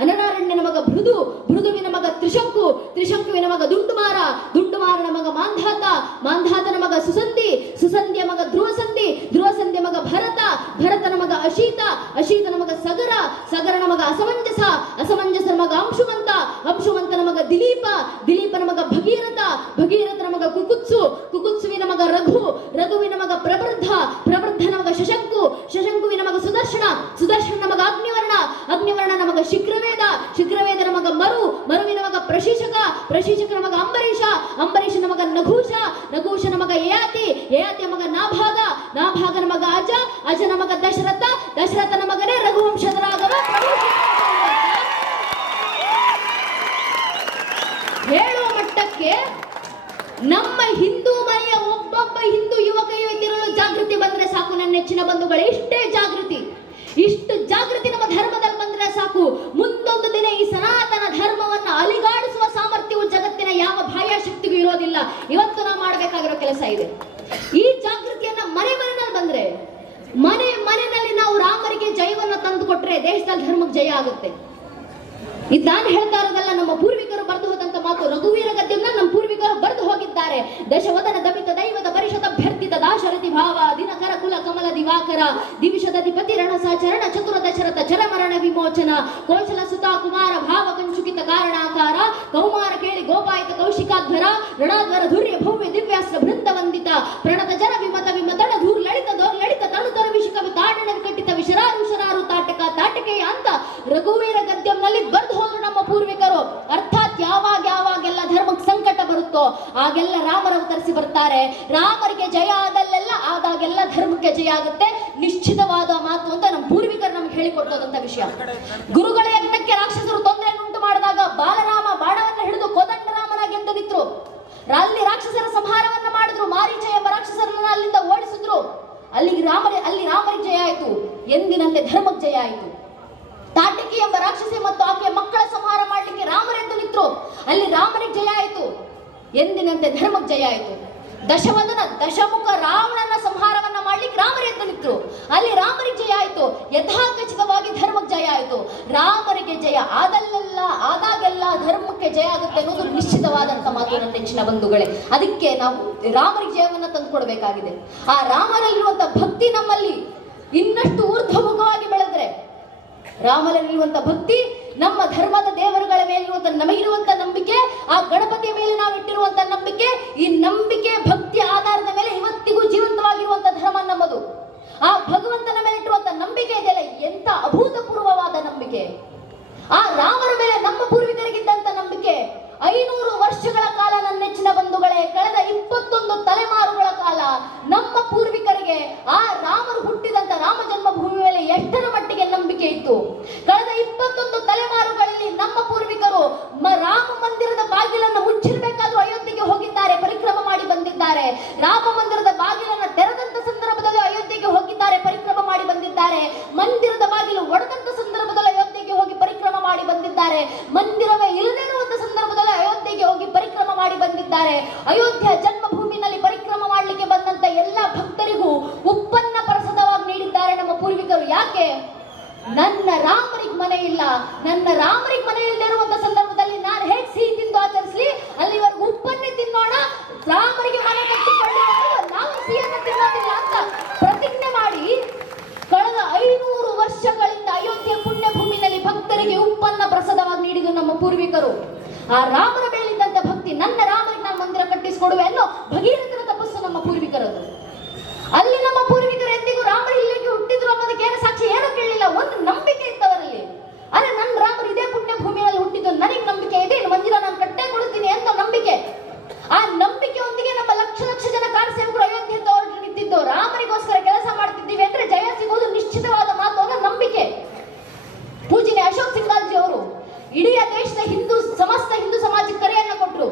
ಅನರಾರಣ್ಯನ ಮಗ ಭೃದುವಿನ ಮಗ ತ್ರಿಶಂಕುವಿನ ಮಗ ದುಂಡುಮಾರನ ಮಗ ಮಾಂಧಾತನ ಮಗ ಸುಸಂಧಿಯ ಮಗ ಧ್ರುವಸಂಧಿಯ ಮಗ ಭರತನ ಮಗ ಅಶೀತನ ಮಗ ಸಗರನ ಮಗ ಅಸಮಂಜಸನ ಮಗ ಅಂಶುಮಂತನ ಮಗ ಭಗೀರಥನ ಮಗ ಕುಕುತ್ಸು, ಕುಕುತ್ಸುವಿನ ಮಗ ರಘು, ರಘುವಿನ ಮಗ ಪ್ರವೃದ್ಧ, ಪ್ರವೃದ್ಧನ ಮಗ ಶಶಂಕು, ಶಶಂಕುವಿನ ಮಗ ಸುದರ್ಶನ, ಸುದರ್ಶನ ಮಗ ಅಗ್ನಿವರ್ಣ, ಅಗ್ನಿವರ್ಣನ ಮಗ ಶೀಘ್ರವೇದ, ಶೀಘ್ರವೇದನ ಮಗ ಮರು, ಮರುವಿನ ಮಗ ಪ್ರಶೀಶಕ, ಪ್ರಶೀಶಕನ ಮಗ ಅಂಬರೀಷ, ಅಂಬರೀಷನ ಮಗ ನಘೂಷ, ನಘೂಷನ ಮಗ ಯಯಾತಿ, ಯಯಾತಿಯ ಮಗ ನಾಭಾಗ, ನಾಭಾಗನ ಮಗ ಅಜ, ಅಜನ ಮಗ ದಶರಥ, ದಶರಥನ ಮಗನೇ ರಘುವಂಶದ ರಾಘವ. ಹೇಳುವ ಮಟ್ಟಕ್ಕೆ ನಮ್ಮ ಹಿಂದೂ ಮನೆಯ ಒಬ್ಬೊಬ್ಬ ಹಿಂದೂ ಯುವಕ ಯುವತಿಯರಲ್ಲೂ ಜಾಗೃತಿ ಬಂದ್ರೆ ಸಾಕು ನನ್ನ ನೆಚ್ಚಿನ ಬಂಧುಗಳೇ. ಇಷ್ಟೇ ಜಾಗೃತಿ, ಇಷ್ಟು ಜಾಗೃತಿ ನಮ್ಮ ಧರ್ಮದಲ್ಲಿ ಬಂದ್ರೆ ಸಾಕು. ಮುಂದೊಂದು ದಿನ ಈ ಸನಾತನ ಧರ್ಮವನ್ನ ಅಲಿಗಾಡಿಸುವ ಸಾಮರ್ಥ್ಯವು ಜಗತ್ತಿನ ಯಾವ ಬಾಹ್ಯ ಶಕ್ತಿಗೂ ಇರೋದಿಲ್ಲ. ಇವತ್ತು ನಾವು ಮಾಡಬೇಕಾಗಿರೋ ಕೆಲಸ ಇದೆ. ಈ ಜಾಗೃತಿಯನ್ನ ಮನೆ ಮನೆಯಲ್ಲಿ ಬಂದ್ರೆ, ಮನೆ ಮನೆಯಲ್ಲಿ ನಾವು ರಾಮರಿಗೆ ಜಯವನ್ನ ತಂದು ಕೊಟ್ರೆ ದೇಶದಲ್ಲಿ ಧರ್ಮಕ್ಕೆ ಜಯ ಆಗುತ್ತೆ. ಇದು ನಾನು ಹೇಳ್ತಾ ಇರೋದಲ್ಲ, ನಮ್ಮ ಪೂರ್ವಿಕರು ಬರೆದು ಹೋದಂತ ಮಾತು. ರಘುವೀರ ಗದ್ಯಂನ ನಮ್ಮ ಪೂರ್ವಿಕರು ಬರೆದು ಹೋಗಿದ್ದಾರೆ. ದಶವದನ ದಮಿತ ದೈವದ ಪರಿಷದ ಅಭ್ಯರ್ಥಿತ ದಾಶರಥಿ ಭಾವ ದಿನಕರ ಕುಲ ಕಮಲ ದಿವಾಕರ ದಿವಿಷದಧಿಪತಿ ರಣಸಾಚರಣ ಚತುರ ದಶರಥ ಚರಮರಣ ವಿಮೋಚನ ಕೌಶಲ ಸುತಾ ಕುಮಾರ ಭಾವ ಕಂಚುಕಿತ ಕಾರಣಾಕಾರ ಕೌಮಾರ ಕೇಳಿ ಗೋಪಾಯಿತ ಕೌಶಿಕಾಧ್ವರ ರಣಾಧ್ವರ ಧುರ್ಯ ಭವ್ಯ ದಿವ್ಯಾಸ್ತ್ರ ಬೃಂದ ವಂದಿತ ಪ್ರಣತ ಜನ ವಿಮತ ವಿಮತಡ ಧೂರ್ ಲಳಿತ ದೌರ್ ಲಳಿತ ತಣುತರ ವಿಷಿಕ ತಾಡನ ವಿಕಟಿತ ವಿಶರಾರು ವಿಶರಾರು ತಾಟಕ ತಾಟಕೆಯ ಅಂತ ರಘುವೀರ ಗದ್ಯಂನಲ್ಲಿ ಬರೆದು ಹೋದ್ರು ನಮ್ಮ ಪೂರ್ವಿಕರು. ಅರ್ಥಾತ್ ಯಾವಾಗೆಲ್ಲ ಧರ್ಮಕ್ಕೆ ಸಂಕಟ ಬರುತ್ತೋ ಆಗೆಲ್ಲ ರಾಮರ ಅವತರಿಸಿ ಬರ್ತಾರೆ. ರಾಮರಿಗೆ ಜಯ ಆದಾಗೆಲ್ಲ ಧರ್ಮಕ್ಕೆ ಜಯ ಆಗುತ್ತೆ. ನಿಶ್ಚಿತವಾದ ಮಾತು ಅಂತ ನಮ್ಮ ಪೂರ್ವಿಕರು ನಮ್ಗೆ ಹೇಳಿಕೊಟ್ಟೋದಂತ ವಿಷಯ. ಗುರುಗಳ ಯಜ್ಞಕ್ಕೆ ರಾಕ್ಷಸರು ತೊಂದರೆಯನ್ನುಂಟು ಮಾಡಿದಾಗ ಬಾಲರಾಮ ಬಾಣವನ್ನ ಹಿಡಿದು ಕೋದಂಡರಾಮನಾಗಿ ಎಂದು ನಿಂತರು. ಅಲ್ಲಿ ರಾಕ್ಷಸರ ಸಂಹಾರವನ್ನ ಮಾಡಿದ್ರು. ಮಾರೀಚ ಎಂಬ ರಾಕ್ಷಸರನ್ನ ಅಲ್ಲಿಂದ ಓಡಿಸಿದ್ರು. ಅಲ್ಲಿ ರಾಮರಿಗೆ ಜಯ ಆಯಿತು. ಎಂದಿನಂತೆ ಧರ್ಮಕ್ಕೆ ಜಯ ಆಯಿತು. ತಾಟಕಿ ಎಂಬ ರಾಕ್ಷಸಿ ಮತ್ತು ಆಕೆಯ ಮಕ್ಕಳ ಸಂಹಾರ ಮಾಡಲಿಕ್ಕೆ ರಾಮರೆಂದು ನಿಂತರು. ಅಲ್ಲಿ ರಾಮನಿಗೆ ಜಯ ಆಯಿತು. ಎಂದಿನಂತೆ ಧರ್ಮಕ್ಕೆ ಜಯ ಆಯಿತು. ದಶವದನ ದಶಮುಖ ರಾವಣನ ಸಂಹಾರವನ್ನ ಮಾಡ್ಲಿಕ್ಕೆ ರಾಮರೆಂದು ನಿಂತರು. ಅಲ್ಲಿ ರಾಮರಿಗೆ ಜಯ ಆಯಿತು. ಯಥಾಖಚಿತವಾಗಿ ಧರ್ಮಕ್ಕೆ ಜಯ ಆಯಿತು. ರಾಮರಿಗೆ ಜಯ ಆದಾಗೆಲ್ಲ ಧರ್ಮಕ್ಕೆ ಜಯ ಆಗುತ್ತೆ ಅನ್ನೋದು ನಿಶ್ಚಿತವಾದಂತ ಮಾತು ನನ್ನ ನೆಚ್ಚಿನ ಬಂಧುಗಳೇ. ಅದಕ್ಕೆ ನಾವು ರಾಮರಿಗೆ ಜಯವನ್ನ ತಂದುಕೊಡ್ಬೇಕಾಗಿದೆ. ಆ ರಾಮನಲ್ಲಿರುವಂತ ಭಕ್ತಿ ನಮ್ಮಲ್ಲಿ ಇನ್ನಷ್ಟು ಊರ್ಧ್ವಮುಖವಾಗಿ ಬೆಳೆದ್ರೆ, ರಾಮನಲ್ಲಿರುವಂತ ಭಕ್ತಿ, ನಮ್ಮ ಧರ್ಮದ ದೇವರುಗಳ ಮೇಲಿರುವಂತ ನಮಗಿರುವಂತ ನಂಬಿಕೆ, ಆ ಗಣಪತಿಯ ಮೇಲೆ ನಾವು ಇಟ್ಟಿರುವಂತ ನಂಬಿಕೆ, ಈ ನಂಬಿಕೆ ಭಕ್ತಿ ಆಧಾರದ ಮೇಲೆ ಇವತ್ತಿಗೂ ಜೀವಂತವಾಗಿರುವಂತ ಧರ್ಮ ನಮ್ಮದು. ಆ ಭಗವಂತನ ಮೇಲೆ ಇಟ್ಟಿರುವಂತ ನಂಬಿಕೆ ಇದೆಯಲ್ಲ, ಎಂತ ಅಭೂತಪೂರ್ವವಾದ ನಂಬಿಕೆ. ಆ ರಾಮನ ಮೇಲೆ ನಮ್ಮ ಪೂರ್ವಿಕರಿಗಿದ್ದಂತ ನಂಬಿಕೆ 500 ವರ್ಷಗಳ ಕಾಲ ನನ್ನ ನೆಚ್ಚಿನ ಬಂಧುಗಳೇ, ಕಳೆದ 21 ತಲೆಮಾರುಗಳ ಕಾಲ ನಮ್ಮ ಪೂರ್ವಿಕರಿಗೆ ಆ ರಾಮರು ಹುಟ್ಟಿದಂತ ರಾಮ ಜನ್ಮಭೂಮಿ ಮೇಲೆ ಎಷ್ಟರ ಮಟ್ಟಿಗೆ ನಂಬಿಕೆ ಇತ್ತು. ಕಳೆದ 21 ತಲೆಮಾರುಗಳಲ್ಲಿ ನಮ್ಮ ಪೂರ್ವಿಕರು ರಾಮ ಮಂದಿರದ ಬಾಗಿಲನ್ನು ಮುಚ್ಚಿರಬೇಕಾದ್ರೂ ಅಯೋಧ್ಯೆಗೆ ಹೋಗಿದ್ದಾರೆ, ಪರಿಕ್ರಮ ಮಾಡಿ ಬಂದಿದ್ದಾರೆ. ರಾಮ ಮಂದಿರದ ಬಾಗಿಲನ್ನು ತೆರೆದಂತ ಸಂದರ್ಭದಲ್ಲಿ ಅಯೋಧ್ಯೆಗೆ ಹೋಗಿದ್ದಾರೆ, ಪರಿಕ್ರಮ ಮಾಡಿ ಬಂದಿದ್ದಾರೆ. ಮಂದಿರದ ಬಾಗಿಲು ಒಡೆದಂತ ಸಂದರ್ಭದಲ್ಲಿ ಅಯೋಧ್ಯೆಗೆ ಹೋಗಿ ಪರಿಕ್ರಮ ಮಾಡಿ ಬಂದಿದ್ದಾರೆ. ಮಂದಿರವೇ ಇಲ್ಲದೇ ಇರುವಂತ ಸಂದರ್ಭದಲ್ಲಿ ಅಯೋಧ್ಯೆಗೆ ಹೋಗಿ ಪರಿಕ್ರಮ ಮಾಡಿ ಬಂದಿದ್ದಾರೆ. ಅಯೋಧ್ಯ ಜನ್ಮಭೂಮಿನಲ್ಲಿ ಪರಿಕ್ರಮ ಮಾಡಲಿಕ್ಕೆ ಬಂದಂತ ಎಲ್ಲ ಭಕ್ತರಿಗೂ ಉಪ್ಪನ್ನ ಪ್ರಸಾದವಾಗಿ ನೀಡಿದ್ದಾರೆ ನಮ್ಮ ಪೂರ್ವಿಕರು. ಯಾಕೆ? ನನ್ನ ರಾಮರಿಗೆ ಮನೆ ಇಲ್ಲ, ನನ್ನ ರಾಮರಿಗೆ ಮನೆ ಇಲ್ಲದೆ ಇರುವಂತ ಸಂದರ್ಭದಲ್ಲಿ ನಾನು ಹೇಗೆ ಸಿಹಿ ತಿಂದು ಆಚರಿಸಲಿ, ಅಲ್ಲಿವರೆಗೂ ಉಪ್ಪನ್ನೇ ತಿನ್ನೋಣ, ರಾಮರಿಗೆ ಮನೆ ಕಟ್ಟಿಕೊಳ್ಳಿ, ನಾವು ಸಿಹಿಯನ್ನು ತಿನ್ನೋದಿಲ್ಲ ಅಂತ ಪ್ರತಿಜ್ಞೆ ಮಾಡಿ ಕಳೆದ 500 ವರ್ಷಗಳಿಂದ ಅಯೋಧ್ಯೆ ಪುಣ್ಯ ಭೂಮಿನಲ್ಲಿ ಭಕ್ತರಿಗೆ ಉಪ್ಪನ್ನ ಪ್ರಸಾದವಾಗಿ ನೀಡಿದ್ದು ನಮ್ಮ ಪೂರ್ವಿಕರು. ಆ ರಾಮನ ಮೇಲಿದ್ದಂತ ಭಕ್ತಿ, ನನ್ನ ರಾಮರಿಗೆ ನಾನು ಮಂದಿರ ಕಟ್ಟಿಸಿಕೊಡುವೆ ಅನ್ನೋ ಭಗೀರಥನ ತಪಸ್ಸು ನಮ್ಮ ಪೂರ್ವಿಕರದು. ಅಲ್ಲಿ ನಮ್ಮ ಪೂರ್ವಿಕರು ಎಂದಿಗೂ ರಾಮರು ಇಲ್ಲಿಗೆ ಹುಟ್ಟಿದ್ರು ಅನ್ನೋದಕ್ಕೆ ಏನು ಸಾಕ್ಷಿ, ಏನು ಕೇಳಲಿಲ್ಲ. ಒಂದು ನಂಬಿಕೆ ಇತ್ತವರಲ್ಲಿ. ಅರೆ, ನನ್ನ ರಾಮರು ಇದೇ ಪುಣ್ಯ ಭೂಮಿಯಲ್ಲಿ ಹುಟ್ಟಿದ್ದು, ನನಗೆ ನಂಬಿಕೆ ಇದೆ, ಮಂದಿರ ನಾನು ಕಟ್ಟೇ ಕೊಡುತ್ತೀನಿ ಅಂತ ನಂಬಿಕೆ. ಆ ನಂಬಿಕೆಯೊಂದಿಗೆ ನಮ್ಮ ಲಕ್ಷ ಜನ ಕಾರ್ಯಸೇವಕರು ಅಯೋಧ್ಯೆ ಹೊರಟು ನಿಂತಿದ್ದು. ರಾಮರಿಗೋಸ್ಕರ ಕೆಲಸ ಮಾಡ್ತಿದ್ದೀವಿ ಅಂದ್ರೆ ಜಯ ಸಿಗೋದು ನಿಶ್ಚಿತವಾದ ಮಾತು ಅನ್ನೋ ನಂಬಿಕೆ. ಪೂಜನೆ ಅಶೋಕ್ ಸಿಂಗಾಲ್ಜಿ ಅವರು ಇಡೀ ದೇಶದ ಸಮಸ್ತ ಹಿಂದೂ ಸಮಾಜಕ್ಕೆ ಕರೆಯನ್ನ ಕೊಟ್ಟರು.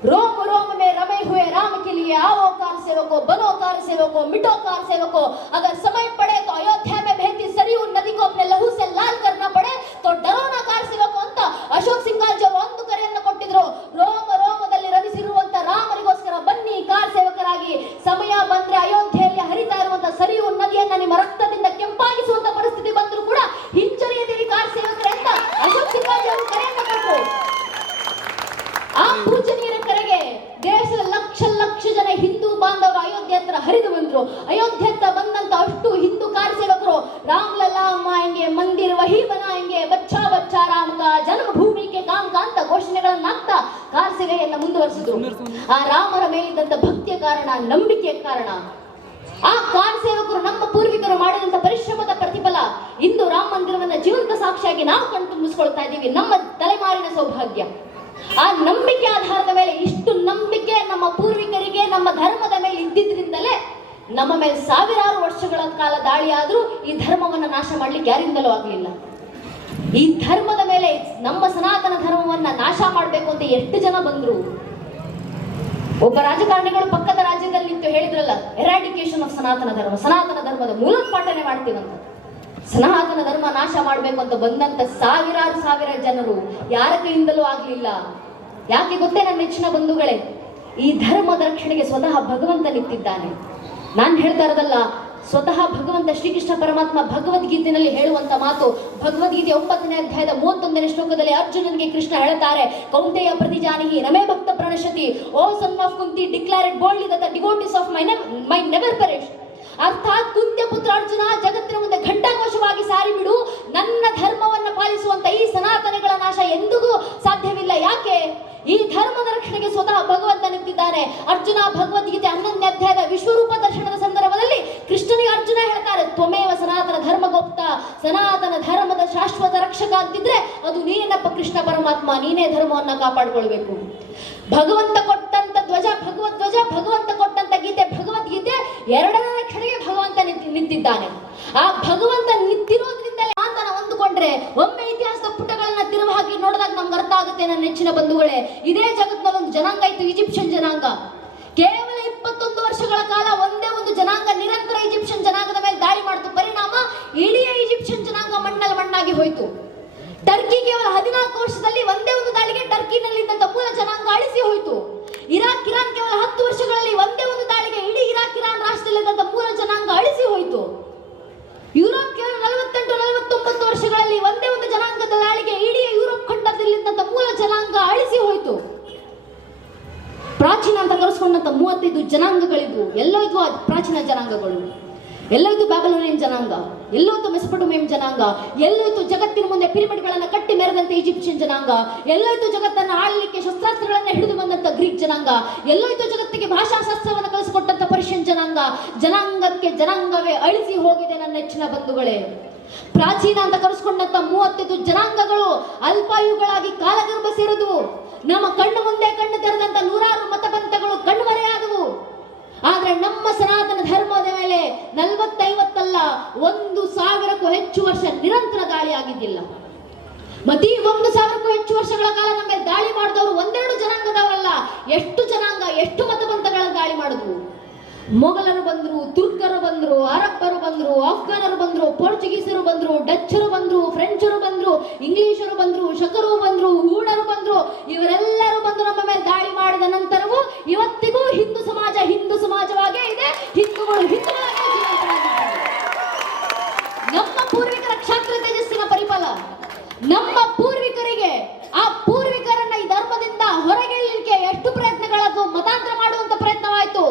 रोम रोम में रमे हुए राम के लिए आओ कार सेवको, बनो कार सेवको, मिटो कार सेवको, अगर समय पड़े तो अयोध्या में बहती सरयू नदी को अपने लहू से लाल करना पड़े तो डरो ना कार सेवको ಅಂತ ಅಶೋಕ್ ಸಿಂಗಾಲ್ಜಿ ಅವರು ಒಂದು ಕರೆಯನ್ನು ಕೊಟ್ಟಿದ್ರು. ರೋಮದಲ್ಲಿ ರಮಿಸಿರುವಂತ ರಾಮರಿಗೋಸ್ಕರ ಬನ್ನಿ ಕಾರ್ ಸೇವಕರಾಗಿ. ಸಮಯ ಬಂದ್ರೆ ಅಯೋಧ್ಯೆಯಲ್ಲಿ ಹರಿತಾ ಇರುವಂತ ಸರಿಯೂ ನದಿಯನ್ನ ನಿಮ್ಮ ರಕ್ತದಿಂದ ಕೆಂಪಾಗಿಸುವಂತ ಪರಿಸ್ಥಿತಿ ಬಂದರೂ ಕೂಡ ಹಿಂಜರಿಯದಿರಿ ಕಾರ್ ಸೇವಕರೇ ಅಂತ ಅಶೋಕ್ ಸಿಂಗಾಲ್ಜಿ ಅವರು ಕರೆಯನ್ನು ಕೊಟ್ಟರು. ಆ ಪೂಜನೀಯರ ಕರೆಗೆ ದೇಶದ ಲಕ್ಷ ಜನ ಹಿಂದೂ ಬಾಂಧವರು ಅಯೋಧ್ಯೆ ಅಯೋಧ್ಯೆ ಹತ್ರ ಹರಿದು ಬಂದ್ರು. ಅಯೋಧ್ಯೆ ಹತ್ರ ಬಂದಂತ ಅಷ್ಟು ಹಿಂದೂ ಕಾರ ಸೇವಕರು ರಾಮ್ಲಲ್ಲಾ ಮಾಯಂಗೆ ಮಂದಿರ್ ವಹಿ ಬನಾಯಂಗೆ ಬಚ್ಚಾ ಬಚ್ಚಾ ರಾಮ ಕಾ ಜನ್ಮಭೂಮಿ ಕೆ ಕಾಮ್ ಕಾ ಅಂತ ಘೋಷಣೆಗಳನ್ನಾಗ್ತಾ ಕಾರ ಸೇವೆಯನ್ನ ಮುಂದುವರಿಸಿದ್ರು. ಆ ರಾಮರ ಮೇಲಿದ್ದಂತ ಭಕ್ತಿಯ ಕಾರಣ, ನಂಬಿಕೆಯ ಕಾರಣ, ಆ ಕಾರ ಸೇವಕರು ನಮ್ಮ ಪೂರ್ವಿಕರು ಮಾಡಿದಂತ ಪರಿಶ್ರಮದ ಪ್ರತಿಫಲ ಇಂದು ರಾಮ ಮಂದಿರವನ್ನ ಜೀವಂತ ಸಾಕ್ಷಿಯಾಗಿ ನಾವು ಕಣ್ತುಂಬಿಸ್ಕೊಳ್ತಾ ಇದ್ದೀವಿ. ನಮ್ಮ ತಲೆಮಾರಿನ ಸೌಭಾಗ್ಯ. ಆ ನಂಬಿಕೆ ಆಧಾರದ ಮೇಲೆ, ಇಷ್ಟು ನಂಬಿಕೆ ನಮ್ಮ ಪೂರ್ವಿಕರಿಗೆ ನಮ್ಮ ಧರ್ಮದ ಮೇಲೆ ಇದ್ದಿದ್ರಿಂದಲೇ ನಮ್ಮ ಮೇಲೆ ಸಾವಿರಾರು ವರ್ಷಗಳ ಕಾಲ ದಾಳಿ ಆದ್ರೂ ಈ ಧರ್ಮವನ್ನ ನಾಶ ಮಾಡ್ಲಿಕ್ಕೆ ಯಾರಿಂದಲೂ ಆಗ್ಲಿಲ್ಲ. ಈ ಧರ್ಮದ ಮೇಲೆ, ನಮ್ಮ ಸನಾತನ ಧರ್ಮವನ್ನ ನಾಶ ಮಾಡ್ಬೇಕು ಅಂತ ಎಷ್ಟು ಜನ ಬಂದ್ರು. ಒಬ್ಬ ರಾಜಕಾರಣಿಗಳು ಪಕ್ಕದ ರಾಜ್ಯದಲ್ಲಿ ನಿಂತು ಹೇಳಿದ್ರಲ್ಲ, ಎರಾಡಿಕೇಶನ್ ಆಫ್ ಸನಾತನ ಧರ್ಮ, ಸನಾತನ ಧರ್ಮದ ಮೂಲೋತ್ಪಾಟನೆ ಮಾಡ್ತೀವಂತ. ಸನಾತನ ಧರ್ಮ ನಾಶ ಮಾಡ್ಬೇಕು ಅಂತ ಬಂದಂತ ಸಾವಿರ ಜನರು ಯಾರ ಕೈಯಿಂದಲೂ ಆಗ್ಲಿಲ್ಲ. ಯಾಕೆ ಗೊತ್ತೇ ನನ್ನ ನೆಚ್ಚಿನ ಬಂಧುಗಳೇ? ಈ ಧರ್ಮದ ರಕ್ಷಣೆಗೆ ಸ್ವತಃ ಭಗವಂತ ನಿಂತಿದ್ದಾನೆ. ನಾನು ಹೇಳ್ತಾ ಇರೋದಲ್ಲ, ಸ್ವತಃ ಭಗವಂತ ಶ್ರೀಕೃಷ್ಣ ಪರಮಾತ್ಮ ಭಗವದ್ಗೀತೆಯಲ್ಲಿ ಹೇಳುವಂತ ಮಾತು. ಭಗವದ್ಗೀತೆ 9ನೇ ಅಧ್ಯಾಯದ 31ನೇ ಶ್ಲೋಕದಲ್ಲಿ ಅರ್ಜುನನಿಗೆ ಕೃಷ್ಣ ಹೇಳ್ತಾರೆ, ಕೌಂತೆಯ ಪ್ರತಿಜಾನಿಹಿ ನಮೇ ಭಕ್ತ ಪ್ರಣಶತಿ, o son of Kunti, declare it boldly that the devotees of my never perish. ಅರ್ಥಾತ್ ಕುಂತ್ಯ ಪುತ್ರ ಅರ್ಜುನ, ಜಗತ್ತಿನ ಮುಂದೆ ಘಂಟಾಘೋಷವಾಗಿ ಸಾರಿ ಬಿಡು, ನನ್ನ ಧರ್ಮವನ್ನು ಪಾಲಿಸುವಂತ ಈ ಸನಾತನಿಗಳ ನಾಶ ಎಂದಿಗೂ ಸಾಧ್ಯವಿಲ್ಲ. ಯಾಕೆ? ಈ ಧರ್ಮದ ರಕ್ಷಣೆಗೆ ಸ್ವತಃ ಭಗವಂತ ನಿಂತಿದ್ದಾನೆ. ಅರ್ಜುನ ಭಗವದ್ಗೀತೆ 11ನೇ ಅಧ್ಯಾಯದ ವಿಶ್ವರೂಪ ದರ್ಶನದ ಸಂದರ್ಭದಲ್ಲಿ ಕೃಷ್ಣನಿಗೆ ಅರ್ಜುನ ಹೇಳ್ತಾರೆ, ತ್ವಮೇವ ಸನಾತನ ಧರ್ಮಗೋಪ್ತ, ಸನಾತನ ಧರ್ಮದ ಶಾಶ್ವತ ರಕ್ಷಕ ಅಂತಿದ್ರೆ ಅದು ನೀನೇನಪ್ಪ ಕೃಷ್ಣ ಪರಮಾತ್ಮ, ನೀನೇ ಧರ್ಮವನ್ನ ಕಾಪಾಡ್ಕೊಳ್ಬೇಕು. ಭಗವಂತ ಕೊಟ್ಟಂತ ಧ್ವಜ ಭಗವದ್ಧ್ವಜ, ಭಗವಂತ ಕೊಟ್ಟಂತ ಗೀತೆ ಭಗವದ್ಗೀತೆ, ಎರಡರ ರಕ್ಷಣೆಗೆ ಭಗವಂತ ನಿಂತಿದ್ದಾನೆ. ಆ ಭಗವಂತ ನಿಂತಿರೋದ್ರಿಂದಲೇ ಮಾತನ್ನ ಹೊಂದಿಕೊಂಡ್ರೆ ಒಮ್ಮೆ ಇತಿಹಾಸದ ಪುಟಗಳನ್ನ ತಿರುವು ಹಾಕಿ ನೋಡಿದಾಗ ನಮ್ಗೆ ಅರ್ಥ ಆಗುತ್ತೆ ನನ್ನ ನೆಚ್ಚಿನ ಬಂಧುಗಳೇ. ಇದೇ ಜಗತ್ತಿನಲ್ಲಿ ಒಂದು ಜನಾಂಗ ಇತ್ತು, ಈಜಿಪ್ಷಿಯನ್ ಜನಾಂಗ. ಕೇವಲ 21 ವರ್ಷಗಳ ಕಾಲ ಒಂದೇ ಒಂದು ಜನಾಂಗ ನಿರಂತರ ಈಜಿಪ್ಷಿಯನ್ ಜನಾಂಗದ ಮೇಲೆ ದಾಳಿ ಮಾಡಿತು. ಪರಿಣಾಮ ಇಡೀ ಈಜಿಪ್ಷಿಯನ್ ಜನಾಂಗ ಮಣ್ಣಾಗಿ ಹೋಯಿತು. ಟರ್ಕಿ ಕೇವಲ 14 ವರ್ಷದಲ್ಲಿ ಒಂದೇ ಒಂದು ದಾಳಿಗೆ ಟರ್ಕಿನಲ್ಲಿ ಇದ್ದಂತ ಮೂಲ ಜನಾಂಗ ಅಳಿಸಿ ಹೋಯಿತು. ಇರಾನ್ ಕೇವಲ 10 ವರ್ಷಗಳಲ್ಲಿ ಒಂದೇ ಒಂದು ದಾಳಿಗೆ ಇಡೀ ಇರಾನ್ ರಾಷ್ಟ್ರದಲ್ಲಿದ್ದಂತ ಮೂಲ ಜನಾಂಗ ಅಳಿಸಿ ಹೋಯಿತು. ಯುರೋಪ್ ಕೇವಲ 48-49 ವರ್ಷಗಳಲ್ಲಿ ಒಂದೇ ಒಂದು ಜನಾಂಗದ ದಾಳಿಗೆ ಇಡೀ ಯುರೋಪ್ ಖಂಡದಲ್ಲಿದ್ದಂತ ಮೂಲ ಜನಾಂಗ ಅಳಿಸಿ ಹೋಯಿತು. ಪ್ರಾಚೀನ ಅಂತ ಕರೆಸ್ಕೊಂಡಂತ 35 ಜನಾಂಗಗಳಿದ್ವು. ಎಲ್ಲೋ ಇದ್ವು ಪ್ರಾಚೀನ ಜನಾಂಗಗಳು. ಎಲ್ಲೋ ಇತ್ತು ಬ್ಯಾಬಿಲೋನಿಯನ್ ಜನಾಂಗ, ಎಲ್ಲೋ ಇತ್ತು ಮೆಸೊಪೊಟೇಮಿಯನ್ ಜನಾಂಗ, ಎಲ್ಲೋ ಇತ್ತು ಜಗತ್ತಿನ ಮುಂದೆ ಪಿರಮಿಡ್ಗಳನ್ನ ಕಟ್ಟಿ ಮೆರೆದಂತ ಈಜಿಪ್ಷಿಯನ್ ಜನಾಂಗ, ಎಲ್ಲೋ ಇತ್ತು ಜಗತ್ತನ್ನು ಆಳಲಿಕ್ಕೆ ಶಸ್ತ್ರಾಸ್ತ್ರಗಳನ್ನ ಹಿಡಿದು ಬಂದಂತ ಗ್ರೀಕ್ ಜನಾಂಗ, ಎಲ್ಲೋ ಇತ್ತು ಜಗತ್ತಿಗೆ ಭಾಷಾಶಾಸ್ತ್ರವನ್ನು ಕಲಿಸಿಕೊಟ್ಟಂತ ಪರ್ಷಿಯನ್ ಜನಾಂಗ. ಜನಾಂಗಕ್ಕೆ ಜನಾಂಗವೇ ಅಳಿಸಿ ಹೋಗಿದೆ ನನ್ನ ನೆಚ್ಚಿನ ಬಂಧುಗಳೇ. ಪ್ರಾಚೀನ ಅಂತ ಕರೆಸ್ಕೊಂಡಂತ 35 ಜನಾಂಗಗಳು ಅಲ್ಪಾಯುಗಳಾಗಿ ಕಾಲಗರ್ಭ ಸೇರಿದವು. ನಮ್ಮ ಕಣ್ಣು ಮುಂದೆ ಕಣ್ಣು ತೆರೆದಂತ ನೂರಾರು ಮತಪಂಥಗಳು ಕಣ್ಮರೆಯಾದವು. ಆದ್ರೆ ನಮ್ಮ ಸನಾತನ ಧರ್ಮದ ಮೇಲೆ 40-50 ಅಲ್ಲ, 1000ಕ್ಕೂ ಹೆಚ್ಚು ವರ್ಷ ನಿರಂತರ ದಾಳಿ ಆಗಿದ್ದಿಲ್ಲ. ಮತ್ತೆ 1000ಕ್ಕೂ ಹೆಚ್ಚು ವರ್ಷಗಳ ಕಾಲ ನಮ್ಮ ಮೇಲೆ ದಾಳಿ ಮಾಡಿದವರು ಒಂದೆರಡು ಜನಾಂಗದವರಲ್ಲ, ಎಷ್ಟು ಜನಾಂಗ, ಎಷ್ಟು ಮತಪಂಥಗಳ ದಾಳಿ ಮಾಡಿದ್ವು. ಮೊಘಲರು ಬಂದ್ರು, ತುರ್ಕರು ಬಂದ್ರು, ಅರಬ್ಬರು ಬಂದ್ರು, ಆಫ್ಘಾನರು ಬಂದ್ರು, ಪೋರ್ಚುಗೀಸರು ಬಂದ್ರು, ಡಚ್ಚರು ಬಂದ್ರು, ಫ್ರೆಂಚರು ಬಂದ್ರು, ಇಂಗ್ಲಿಷರು ಬಂದ್ರು, ಶಕರು ಬಂದ್ರು, ಹೂಣರು ಬಂದ್ರು. ಇವರೆಲ್ಲರೂ ಬಂದು ನಮ್ಮ ಮೇಲೆ ದಾಳಿ ಮಾಡಿದ ನಂತರವೂ ಇವತ್ತಿಗೂ ಹಿಂದೂ ಸಮಾಜವಾಗೇ ಇದೆ. ಹಿಂದೂಗಳಾಗೇ ಜೀವಂತವಾಗಿದ್ದಾರೆ. ನಮ್ಮ ಪೂರ್ವಿಕರ ಕ್ಷಾತ್ರ ತೇಜಸ್ಸಿನ ಪರಿಫಲ. ನಮ್ಮ ಪೂರ್ವಿಕರಿಗೆ, ಆ ಪೂರ್ವಿಕರನ್ನ ಈ ಧರ್ಮದಿಂದ ಹೊರಗೆಳಲಿಕ್ಕೆ ಎಷ್ಟು ಪ್ರಯತ್ನಗಳಾದವು. ಮತಾಂತರ ಮಾಡುವಂತ ಪ್ರಯತ್ನವಾಯಿತು.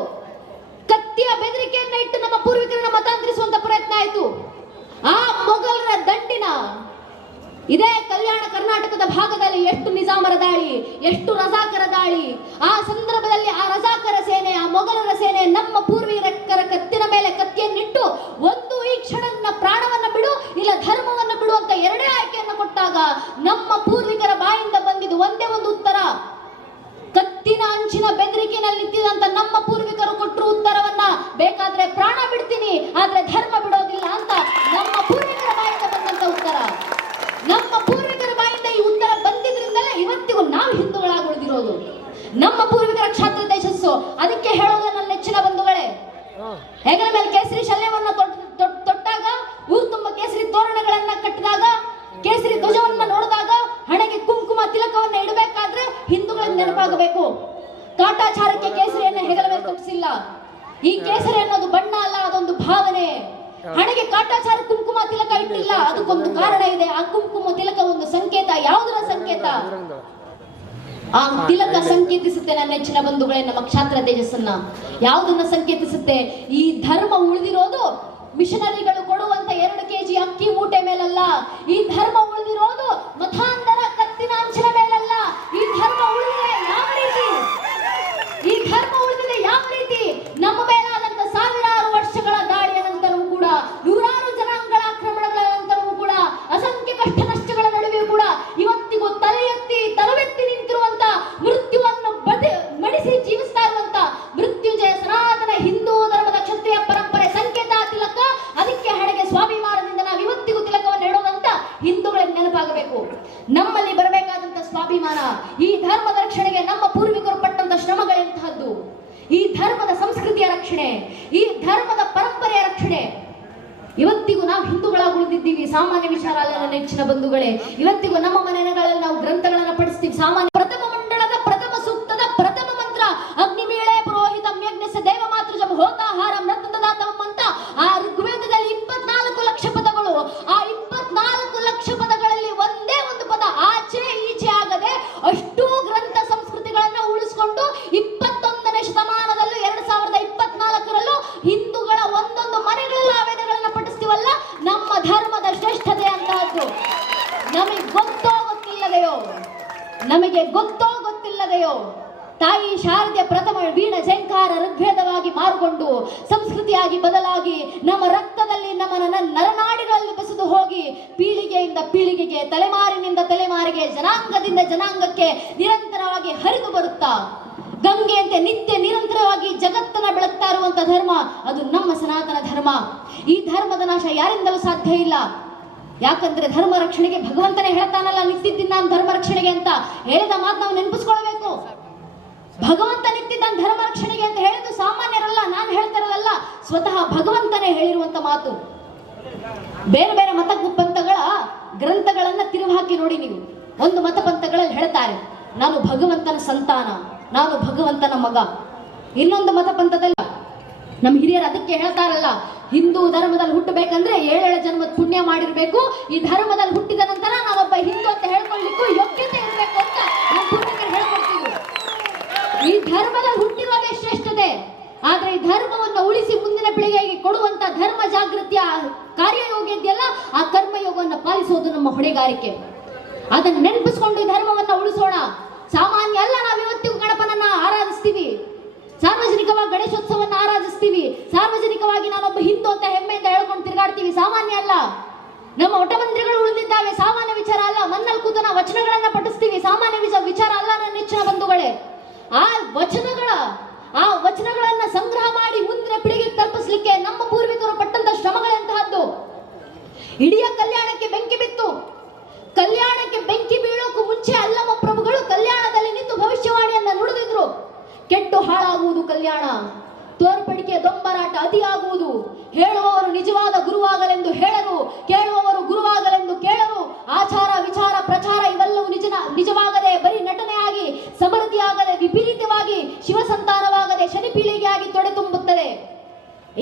ಕತ್ತಿಯ ಬೆದರಿಕೆಯನ್ನ ಇಟ್ಟು ನಮ್ಮ ಪೂರ್ವಿಕರನ್ನ ಮತಾಂತರಿಸುವಂತ ಪ್ರಯತ್ನ ಆಯಿತು. ಆ ಮೊಘಲರ ದಂಡಿನ ಇದೇ ಕಲ್ಯಾಣ ಕರ್ನಾಟಕದ ಭಾಗದಲ್ಲಿ ಎಷ್ಟು ನಿಜಾಮರ ದಾಳಿ, ಎಷ್ಟು ರಜಾಕರ ದಾಳಿ. ಆ ಸಂದರ್ಭದಲ್ಲಿ ಆ ರಜಾಕರ ಸೇನೆ, ಆ ಮೊಘಲರ ಸೇನೆ ನಮ್ಮ ಪೂರ್ವಿಕರ ಕತ್ತಿನ ಮೇಲೆ ಕತ್ತಿಯನ್ನಿಟ್ಟು ಒಂದು ಈ ಕ್ಷಣ ಪ್ರಾಣವನ್ನ ಬಿಡು, ಇಲ್ಲ ಧರ್ಮವನ್ನ ಬಿಡು ಅಂತ ಎರಡೇ ಆಯ್ಕೆಯನ್ನು ಕೊಟ್ಟಾಗ ನಮ್ಮ ಪೂರ್ವಿಕರ ಬಾಯಿಂದ ಬಂದಿದ್ದು ಒಂದೇ ಒಂದು ಉತ್ತರ. ಕತ್ತಿನ ಅಂಚಿನ ಬೆದರಿಕೆಯಲ್ಲಿ ನಿಂತಿದಂತ ನಮ್ಮ ಪೂರ್ವಿಕರು ಕೊಟ್ಟರು ಉತ್ತರವನ್ನ, ಬೇಕಾದ್ರೆ ಪ್ರಾಣ ಬಿಡ್ತೀನಿ ಆದ್ರೆ ಧರ್ಮ ಬಿಡೋದಿಲ್ಲ ಅಂತ ನಮ್ಮ ಪೂರ್ವಿಕರ ಬಾಯಿಂದ ಬಂದಂತ ಉತ್ತರ. ನಮ್ಮ ಪೂರ್ವಿಕರ ಬಾಯಿಂದ ಈ ಉತ್ತರ ಬಂದಿದ್ರಿಂದಲೇ ಇವತ್ತಿಗೂ ನಾವು ಹಿಂದೂಗಳಾಗಿ ಉಳಿದಿರೋದು. ನಮ್ಮ ಪೂರ್ವಿಕರ ಕ್ಷಾತ್ರ ದೇಶಸ್ಸು. ಅದಕ್ಕೆ ಹೇಳೋದು ನನ್ನ ನೆಚ್ಚಿನ ಬಂಧುಗಳೇ, ಹೆಗಲ ಮೇಲೆ ಕೇಸರಿ ಶಲ್ಯವನ್ನ ತೊಟ್ಟಾಗ, ಊರು ತುಂಬ ಕೇಸರಿ ತೋರಣಗಳನ್ನ ಕಟ್ಟಿದಾಗ, ಕೇಸರಿ ಧ್ವಜವನ್ನ ನೋಡಿದಾಗ, ಹಣೆಗೆ ಕುಂಕುಮ ತಿಲಕವನ್ನ ಇಡಬೇಕಾದ್ರೆ ಹಿಂದೂಗಳ ನೆನಪಾಗಬೇಕು. ಕಾಟಾಚಾರಕ್ಕೆ ಕೇಸರಿಯನ್ನ ಹೆಗಲ ಮೇಲೆ ತೊಟ್ಟಿಸಿಲ್ಲ. ಈ ಕೇಸರಿ ಅನ್ನೋದು ಬಣ್ಣ ಅಲ್ಲ, ಅದೊಂದು ಭಾವನೆ. ಹಣೆಗೆ ಕಾಟಾಚಾರ ಕುಂಕುಮ ತಿಲಕ ಇಟ್ಟಿಲ್ಲ, ಅದಕ್ಕೊಂದು ಕಾರಣ ಇದೆ. ಆ ಕುಂಕುಮ ತಿಲಕ ಒಂದು ಸಂಕೇತ. ಯಾವುದರ ಸಂಕೇತ? ಆ ತಿಲಕ ಸಂಕೇತಿಸುತ್ತೆ ನನ್ನ ನೆಚ್ಚಿನ ಬಂಧುಗಳೇ ನಮ್ಮ ಕ್ಷಾತ್ರ ತೇಜಸ್ಸನ್ನ. ಯಾವುದನ್ನ ಸಂಕೇತಿಸುತ್ತೆ? ಈ ಧರ್ಮ ಉಳಿದಿರೋದು ಮಿಷನರಿಗಳು ಕೊಡುವಂತ 2 kg ಅಕ್ಕಿ ಮೂಟೆ ಮೇಲಲ್ಲ. ಈ ಧರ್ಮ ಉಳಿದಿರೋದು ಮತಾಂಧರ ಕತ್ತಿನ ಅಂಚಿನ ಮೇಲಲ್ಲ. ಈ ಧರ್ಮ ಉಳಿದಿದೆ ಯಾವ ರೀತಿ? ಈ ಧರ್ಮ ಉಳಿದಿದೆ ಯಾವ ರೀತಿ? ನಮ್ಮ ಮೇಲಾದಂತ ಸಾವಿರಾರು ವರ್ಷಗಳ ದಾಳಿಯ ನಂತರವೂ ಕೂಡ, ನೂರಾರು ಜನಾಂಗಗಳ ಆಕ್ರಮಣಗಳ ನಂತರವೂ ಕೂಡ, ಅಸಂಖ್ಯ ಕಷ್ಟ ನಷ್ಟಗಳ ನಡುವೆಯೂ ಕೂಡ ಇವತ್ತಿಗೂ ತಲೆವೆತ್ತಿ ನಿಂತಿರುವಂತ, ಮೃತ್ಯುವನ್ನು ಮಡಿಸಿ ಜೀವಿಸ್ತಾ ಇರುವಂತ ಮೃತ್ಯುಂಜಯ ಸನಾತನ ಹಿಂದೂ ಧರ್ಮದ ಕ್ಷತ್ರಿಯ ಪರಂಪರೆ ಸಂಕೇತ ತಿಲಕ. ಅದಕ್ಕೆ ಹಣೆಗೆ ಸ್ವಾಭಿಮಾನದಿಂದ ನಾವು ಇವತ್ತಿಗೂ ತಿಲಕವನ್ನು ಇಡೋದಂತ ಹಿಂದೂಗಳಿಗೆ ನೆನಪಾಗಬೇಕು. ನಮ್ಮಲ್ಲಿ ಬರಬೇಕಾದಂತ ಸ್ವಾಭಿಮಾನ, ಈ ಧರ್ಮದ ರಕ್ಷಣೆಗೆ ನಮ್ಮ ಪೂರ್ವಿಕರು ಪಟ್ಟಂತ ಶ್ರಮಗಳೆಂತಹದ್ದು, ಈ ಧರ್ಮದ ಸಂಸ್ಕೃತಿಯ ರಕ್ಷಣೆ, ಈ ಧರ್ಮದ ಪರಂಪರೆಯ ರಕ್ಷಣೆ. ಇವತ್ತಿಗೂ ನಾವು ಹಿಂದೂಗಳಾಗಿ ಉಳಿದಿದ್ದೀವಿ, ಸಾಮಾನ್ಯ ವಿಚಾರ ಅಲ್ಲ ನನ್ನ ನೆಚ್ಚಿನ ಬಂಧುಗಳೇ. ಇವತ್ತಿಗೂ ನಮ್ಮ ಮನೆಗಳಲ್ಲಿ ನಾವು ಗ್ರಂಥಗಳನ್ನ ಪಡಿಸ್ತೀವಿ. ಸಾಮಾನ್ಯ ಪ್ರಥಮ ಮಂಡಳದ ಪ್ರಥಮ ಸೂಕ್ತದ ಪ್ರಥಮ ಮಂತ್ರ ಅಗ್ನಿಮೇಳೆ ಪುರೋಹಿತ ಯಜ್ಞಸ್ಯ ದೇವ ಮಾತೃಜಂ ಹೋತಾಹಾರಂ ರತ್ನದಾತವಂ ಅಂತ ಆ ಋಗ್ವೇದದಲ್ಲಿ 24 ಲಕ್ಷ ಪದಗಳು. ಆ 24 ಲಕ್ಷ ಪದಗಳಲ್ಲಿ ಒಂದೇ ಒಂದು ಪದ ಆಚೆ ಈಚೆ ಆಗದೆ ಅಷ್ಟು ಗ್ರಂಥ ಸಂಸ್ಕೃತಿಗಳನ್ನ ಉಳಿಸಿಕೊಂಡು 21ನೇ ಶತಮಾನದಲ್ಲೂ 2024ರಲ್ಲೂ ಹಿಂದೂಗಳ ಒಂದೊಂದು ಮನೆಗಳಲ್ಲಿ ಆ ವೇದಗಳನ್ನ ಪಠಿಸ್ತೀವಲ್ಲ. ನಮ್ಮ ಧರ್ಮದ ಶ್ರೇಷ್ಠತೆ ಅಂತಹದ್ದು ನಮಗೆ ಗೊತ್ತೋ ಗೊತ್ತಿಲ್ಲದೆಯೋ ತಾಯಿ ಶಾರದೆ ಪ್ರಥಮ ವೀಣ ಜಂಕಾರ ಋಗ್ವೇದವಾಗಿ ಮಾರ್ಕೊಂಡು ಸಂಸ್ಕೃತಿಯಾಗಿ ಬದಲಾಗಿ ನಮ್ಮ ರಕ್ತದಲ್ಲಿ ನಮ್ಮ ನರನಾಡಿಗಳಲ್ಲಿ ಬೆಸೆದು ಹೋಗಿ ಪೀಳಿಗೆಯಿಂದ ಪೀಳಿಗೆಗೆ, ತಲೆಮಾರಿನಿಂದ ತಲೆಮಾರಿಗೆ, ಜನಾಂಗದಿಂದ ಜನಾಂಗಕ್ಕೆ ನಿರಂತರವಾಗಿ ಹರಿದು ಬರುತ್ತಾ ಗಂಗೆಯಂತೆ ನಿತ್ಯ ನಿರಂತರವಾಗಿ ಜಗತ್ತನ್ನ ಬೆಳಗ್ತಾ ಇರುವಂತ ಧರ್ಮ ಅದು ನಮ್ಮ ಸನಾತನ ಧರ್ಮ. ಈ ಧರ್ಮದ ನಾಶ ಯಾರಿಂದಲೂ ಸಾಧ್ಯ ಇಲ್ಲ. ಯಾಕಂದ್ರೆ ಧರ್ಮ ರಕ್ಷಣೆಗೆ ಭಗವಂತನೇ ಹೇಳ್ತಾನಲ್ಲ, ನಿಂತಿದ್ದೀನಿ ನಾನು ಧರ್ಮ ರಕ್ಷಣೆಗೆ ಅಂತ ಹೇಳಿದ ಮಾತು ನಾವು ನೆನಪಿಸ್ಕೊಳ್ಬೇಕು. ಭಗವಂತ ನಿಂತಿದ್ದಾನೆ ಧರ್ಮ ರಕ್ಷಣೆಗೆ ಅಂತ ಹೇಳಿದ್ದು ಸಾಮಾನ್ಯರಲ್ಲ, ನಾನು ಹೇಳ್ತಿರೋದಲ್ಲ, ಸ್ವತಃ ಭಗವಂತನೇ ಹೇಳಿರುವಂತ ಮಾತು. ಬೇರೆ ಬೇರೆ ಮತ ಪಂಥಗಳ ಗ್ರಂಥಗಳನ್ನ ತಿರುವು ಹಾಕಿ ನೋಡಿ ನೀವು. ಒಂದು ಮತ ಪಂಥಗಳಲ್ಲಿ ಹೇಳ್ತಾರೆ ನಾನು ಭಗವಂತನ ಸಂತಾನ, ನಾನು ಭಗವಂತನ ಮಗ. ಇನ್ನೊಂದು ಮತ ಪಂಥದಲ್ಲಿ ನಮ್ಮ ಹಿರಿಯರು ಅದಕ್ಕೆ ಹೇಳ್ತಾರಲ್ಲ, ಹಿಂದೂ ಧರ್ಮದಲ್ಲಿ ಹುಟ್ಟಬೇಕಂದ್ರೆ 7 ಜನ್ಮದ ಪುಣ್ಯ ಮಾಡಿರ್ಬೇಕು, ಈ ಧರ್ಮದಲ್ಲಿ ಹುಟ್ಟಿದ ನಂತರ ನಾನೊಬ್ಬ ಹಿಂದೂ ಅಂತ ಹೇಳ್ಕೊಳ್ಳಿಕ್ಕೂ ಯೋಗ್ಯತೆ ಇರಬೇಕು ಅಂತ ನಮ್ಮ ಪೂರ್ವಿಕರು ಹೇಳ್ಕೊಡ್ತೀವಿ. ಈ ಧರ್ಮದಲ್ಲಿ ಹುಟ್ಟಿರುವಾಗೆ ಶ್ರೇಷ್ಠತೆ. ಆದ್ರೆ ಈ ಧರ್ಮವನ್ನು ಉಳಿಸಿ ಮುಂದಿನ ಪೀಳಿಗೆಗೆ ಕೊಡುವಂತ ಧರ್ಮ ಜಾಗೃತಿಯ ಕಾರ್ಯಯೋಗ ಇದೆಯಲ್ಲ, ಆ ಕರ್ಮಯೋಗವನ್ನು ಪಾಲಿಸುವುದು ನಮ್ಮ ಹೊಣೆಗಾರಿಕೆ. ಅದನ್ನು ನೆನಪಿಸ್ಕೊಂಡು ಈ ಧರ್ಮವನ್ನ ಉಳಿಸೋಣ. ಸಾಮಾನ್ಯ ಅಲ್ಲ, ನಾವು ಇವತ್ತಿಗೂ ಗಣಪನನ್ನ ಆರಾಧಿಸ್ತೀವಿ, ಸಾರ್ವಜನಿಕವಾಗಿ ಗಣೇಶೋತ್ಸವನ್ನ ಆರಾಧಿಸ್ತೀವಿ, ಸಾರ್ವಜನಿಕವಾಗಿ ನಾನೊಬ್ಬ ಹಿಂದೂ ಅಂತ ಹೆಮ್ಮೆಯಿಂದ ಹೇಳ್ಕೊಂಡು ತಿರುಗಾಡ್ತೀವಿ. ಸಾಮಾನ್ಯ ಅಲ್ಲ. ನಮ್ಮ ಒಟಮಂದಿರಗಳು ಉಳಿದಿದ್ದಾವೆ, ಸಾಮಾನ್ಯ ವಿಚಾರ ಅಲ್ಲ. ಮನ್ನಲ್ಲಿ ಕೂತು ನಾವು ವಚನಗಳನ್ನ ಪಠಿಸ್ತೀವಿ, ಸಾಮಾನ್ಯ ವಿಚಾರ ಅಲ್ಲ ನನ್ನ ನೆಚ್ಚಿನ ಬಂಧುಗಳೇ. ಆ ವಚನಗಳನ್ನ ಸಂಗ್ರಹ ಮಾಡಿ ಮುಂದಿನ ಪೀಳಿಗೆಗೆ ತಲುಪಿಸಲಿಕ್ಕೆ ನಮ್ಮ ಪೂರ್ವಿಕರು ಪಟ್ಟಂತ ಶ್ರಮಗಳೆಂತಹದ್ದು. ಇಡೀ ಕಲ್ಯಾಣಕ್ಕೆ ಬೆಂಕಿ ಬಿತ್ತು. ಕಲ್ಯಾಣಕ್ಕೆ ಬೆಂಕಿ ಬೀಳೋಕು ಮುಂಚೆ ಅಲ್ಲಮ ಪ್ರಭುಗಳು ಕಲ್ಯಾಣದಲ್ಲಿ ನಿಂತು ಭವಿಷ್ಯವಾಣಿಯನ್ನ ನುಡಿದಿದ್ರು. ಕೆಟ್ಟು ಹಾಳಾಗುವುದು ಕಲ್ಯಾಣ, ತೋರ್ಪಡಿಕೆ ದೊಂಬರಾಟ ಅತಿಯಾಗುವುದು, ಹೇಳುವವರು ನಿಜವಾದ ಗುರುವಾಗಲೆಂದು ಹೇಳರು, ಕೇಳುವವರು ಗುರುವಾಗಲೆಂದು ಕೇಳರು. ಆಚಾರ ವಿಚಾರ ಪ್ರಚಾರ ಇವೆಲ್ಲವೂ ನಿಜವಾಗದೆ ಬರೀ ನಟನೆಯಾಗಿ, ಸಮೃದ್ಧಿಯಾಗದೆ ವಿಪರೀತವಾಗಿ, ಶಿವಸಂತಾನವಾಗದೆ ಶನಿ ಪೀಳಿಗೆಯಾಗಿ ತೊಡೆ ತುಂಬುತ್ತದೆ.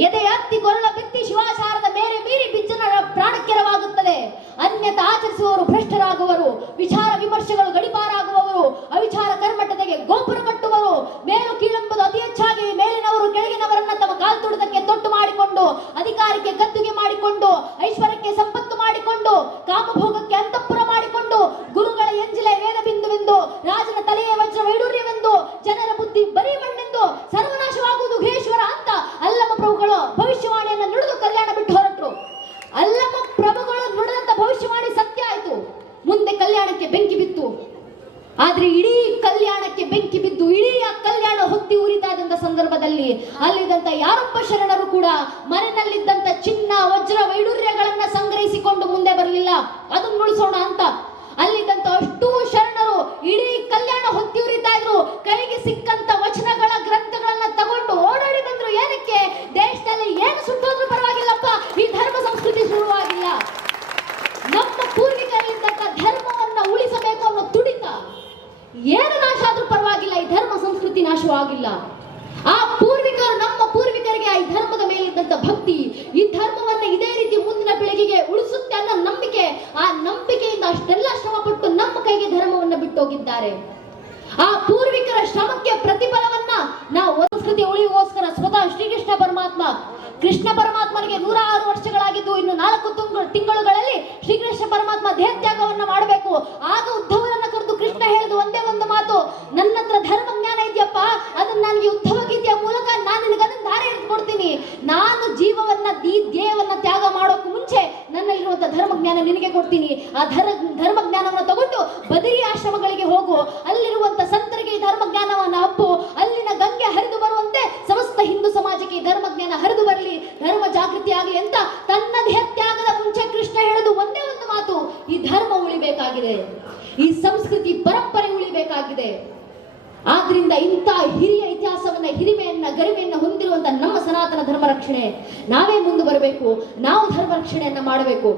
ಎದೆ ಹತ್ತಿ ಕೊರಳ ಬಿತ್ತಿ ಶಿವಾಚಾರದ ಮೇರೆ ಮೀರಿ ಬಿಜ್ಜನ ಪ್ರಾಣಕ್ಕೆರವಾಗುತ್ತದೆ. ಅನ್ಯತ ಆಚರಿಸುವವರು ಭ್ರಷ್ಟರಾಗುವರು, ವಿಚಾರ ವಿಮರ್ಶೆಗಳು ಗಡಿಪಾರಾಗುವವರು, ಅವಿಚಾರ ಕರ್ಮಠತೆಗೆ ಗೋಪುರ ಕಟ್ಟುವರು, ಮೇಲು ಕೀಳೆಂಬುದು ಅತಿ ಹೆಚ್ಚಾಗಿ ಮೇಲಿನವರು ಕೆಳಗಿನವರನ್ನ ತಮ್ಮ ಕಾಲ್ತುಡದಕ್ಕೆ ತೊಟ್ಟು ಮಾಡಿಕೊಂಡು, ಅಧಿಕಾರಕ್ಕೆ ಗದ್ದುಗೆ ಮಾಡಿಕೊಂಡು, ಐಶ್ವರ್ಯಕ್ಕೆ ಸಂಪತ್ತು ಮಾಡಿಕೊಂಡು, ಕಾಮಭೋಗಕ್ಕೆ ಅಂತಃಪುರ ಮಾಡಿಕೊಂಡು, ಗುರುಗಳ ಎಂಜಿಲೆ ವೇದ ಬಿಂದುವೆಂದು, ರಾಜನ ತಲೆಯ ವಜ್ರ ವೈಡೂರ್ಯವೆಂದು, ಜನರ ಬುದ್ಧಿ ಬರೀ ಮಣ್ಣೆಂದು ಸರ್ವನಾಶವಾಗುವುದು ಗುಹೇಶ್ವರ ಅಂತ ಅಲ್ಲಮ ಪ್ರಭುಗಳು ಭವಿಷ್ಯವಾಣಿಯನ್ನು ನುಡಿದು ಕಲ್ಯಾಣ ಬಿಟ್ಟು ಹೊರಟರು. ಅಲ್ಲಮ ಪ್ರಭುಗಳು ನುಡಿದಂತ ಭವಿಷ್ಯವಾಣಿ ಸತ್ಯ ಆಯ್ತು. ಮುಂದೆ ಕಲ್ಯಾಣಕ್ಕೆ ಬೆಂಕಿ ಬಿತ್ತು. ಆದ್ರೆ ಇಡೀ ಕಲ್ಯಾಣಕ್ಕೆ ಬೆಂಕಿ ಬಿದ್ದು ಇಡೀ ಆ ಕಲ್ಯಾಣ ಹೊತ್ತಿ ಉರಿತಾ ಇದ್ದಂತ ಸಂದರ್ಭದಲ್ಲಿ ಅಲ್ಲಿದ್ದಂತ ಯಾರೊಬ್ಬ ಶರಣರು ಕೂಡ ಮನೆಯಲ್ಲಿದ್ದಂತ ಚಿನ್ನ ವಜ್ರ ವೈಡೂರ್ಯಗಳನ್ನ ಸಂಗ್ರಹಿಸಿಕೊಂಡು ಮುಂದೆ ಬರಲಿಲ್ಲ, ಅದನ್ನು ಉಳಿಸೋಣ ಅಂತ. ಅಲ್ಲಿದ್ದಂತ ಅಷ್ಟೂ ಶರಣರು ಇಡೀ ಕಲ್ಯಾಣ ಹೊತ್ತಿ ಉರಿತಾ ಇದ್ರು. ಕೈಗೆ ಸಿಕ್ಕಂತ ವಚನಗಳ ಗ್ರಂಥಗಳನ್ನ ತಗೊಂಡು ಓಡಾಡಿ ಬಂದ್ರು. ಏನಕ್ಕೆ? ದೇಶದಲ್ಲಿ ಏನು ಸುಟ್ಟೋದ್ರೂ ಪರವಾಗಿಲ್ಲಪ್ಪ, ಈ ಧರ್ಮ ಸಂಸ್ಕೃತಿ ಶುರುವಾಗಿಲ್ಲ. ನಮ್ಮ ಪೂರ್ವಿಕರಿದ್ದಂತ ಧರ್ಮವನ್ನ ಉಳಿಸಬೇಕು ಅನ್ನೋ ತುಡಿತ ಏನು ನಾಶ ಆದ್ರೂ ಪರವಾಗಿಲ್ಲ, ಈ ಧರ್ಮ ಸಂಸ್ಕೃತಿ ನಾಶವಾಗಿಲ್ಲ. ಆ ಪೂರ್ವಿಕರು, ನಮ್ಮ ಪೂರ್ವಿಕರಿಗೆ ಈ ಧರ್ಮದ ಮೇಲಿದ್ದಂತ ಭಕ್ತಿ, ಈ ಧರ್ಮವನ್ನ ಇದೇ ರೀತಿ ಮುಂದಿನ ಪೀಳಿಗೆಗೆ ಉಳಿಸುತ್ತೆ ಅನ್ನೋ ನಂಬಿಕೆ, ಆ ನಂಬಿಕೆಯಿಂದ ಅಷ್ಟೆಲ್ಲ ಶ್ರಮ ಪಟ್ಟು ನಮ್ಮ ಕೈಗೆ ಧರ್ಮವನ್ನ ಬಿಟ್ಟೋಗಿದ್ದಾರೆ. ಆ ಪೂರ್ವಿಕರ ಶ್ರಮಕ್ಕೆ ಪ್ರತಿಫಲವನ್ನ ನಾವು ಸಂಸ್ಕೃತಿ ಉಳಿವಿಗೋಸ್ಕರ ಸ್ವತಃ ಶ್ರೀಕೃಷ್ಣ ಪರಮಾತ್ಮ, ಕೃಷ್ಣ ಪರಮಾತ್ಮನಿಗೆ 106 ವರ್ಷಗಳಾಗಿದ್ದು ಇನ್ನು 4 ತಿಂಗಳುಗಳಲ್ಲಿ ಶ್ರೀಕೃಷ್ಣ ಪರಮಾತ್ಮ ದೇಹತ್ಯಾಗವನ್ನ ಮಾಡಬೇಕು. ಆಗ ಉದ್ಧವರನ್ನ ಕರೆದು ಕೃಷ್ಣ ಹೇಳಿದ ಒಂದೇ ಒಂದು ಮಾತು, ನನ್ನ ಹತ್ರ ಧರ್ಮ ಜ್ಞಾನ ಇದೆಯಪ್ಪ, ಅದನ್ನ ನನಗೆ ಉದ್ಧವ ಗೀತೆಯ ಮೂಲಕ ನಾನು ನಿನಗೆ ಅದನ್ನ ದಾರಿ ಕೊಡ್ತೀನಿ. ನಾನು ಜೀವವನ್ನ ಈ ದೇಹವನ್ನ ತ್ಯಾಗ ಮಾಡೋಕೆ ಮುಂಚೆ ನನ್ನಲ್ಲಿರುವಂತಹ ಧರ್ಮ ಜ್ಞಾನ ನಿನಗೆ ಕೊಡ್ತೀನಿ. ಆ ಧರ್ಮ ಜ್ಞಾನವನ್ನು ತಗೊಂಡು ಬದರಿ ಆಶ್ರಮಗಳಿಗೆ ಹೋಗು, ಅಲ್ಲಿರುವಂತ ಸಂತರಿಗೆ ಈ ಧರ್ಮ ಜ್ಞಾನವನ್ನ ಹಬ್ಬು, ಅಲ್ಲಿನ ಗಂಗೆ ಹರಿದು ಬರುವಂತೆ ಸಮಸ್ತ ಹಿಂದೂ ಸಮಾಜಕ್ಕೆ ಈ ಧರ್ಮ ಜ್ಞಾನ ಹರಿದು ಬರಲಿ, ಧರ್ಮ ಜಾಗೃತಿ ಆಗಲಿ ಅಂತ ತನ್ನ ದೇಹತ್ಯಾಗದ ಮುಂಚೆ ಕೃಷ್ಣ ಹೇಳುದು ಒಂದೇ ಒಂದು ಮಾತು, ಈ ಧರ್ಮ ಉಳಿಬೇಕಾಗಿದೆ, ಈ ಸಂಸ್ಕೃತಿ ಪರಂಪರೆ ಉಳಿಬೇಕಾಗಿದೆ. ಆದ್ರಿಂದ ಇಂಥ ಹಿರಿಯ ಇತಿಹಾಸವನ್ನ, ಹಿರಿಮೆಯನ್ನ, ಗರಿಮೆಯನ್ನ ಹೊಂದಿರುವಂತ ನಮ್ಮ ಸನಾತನ ಧರ್ಮ ರಕ್ಷಣೆ ನಾವೇ ಮುಂದೆ ಬರಬೇಕು, ನಾವು ಧರ್ಮ ರಕ್ಷಣೆಯನ್ನ ಮಾಡಬೇಕು.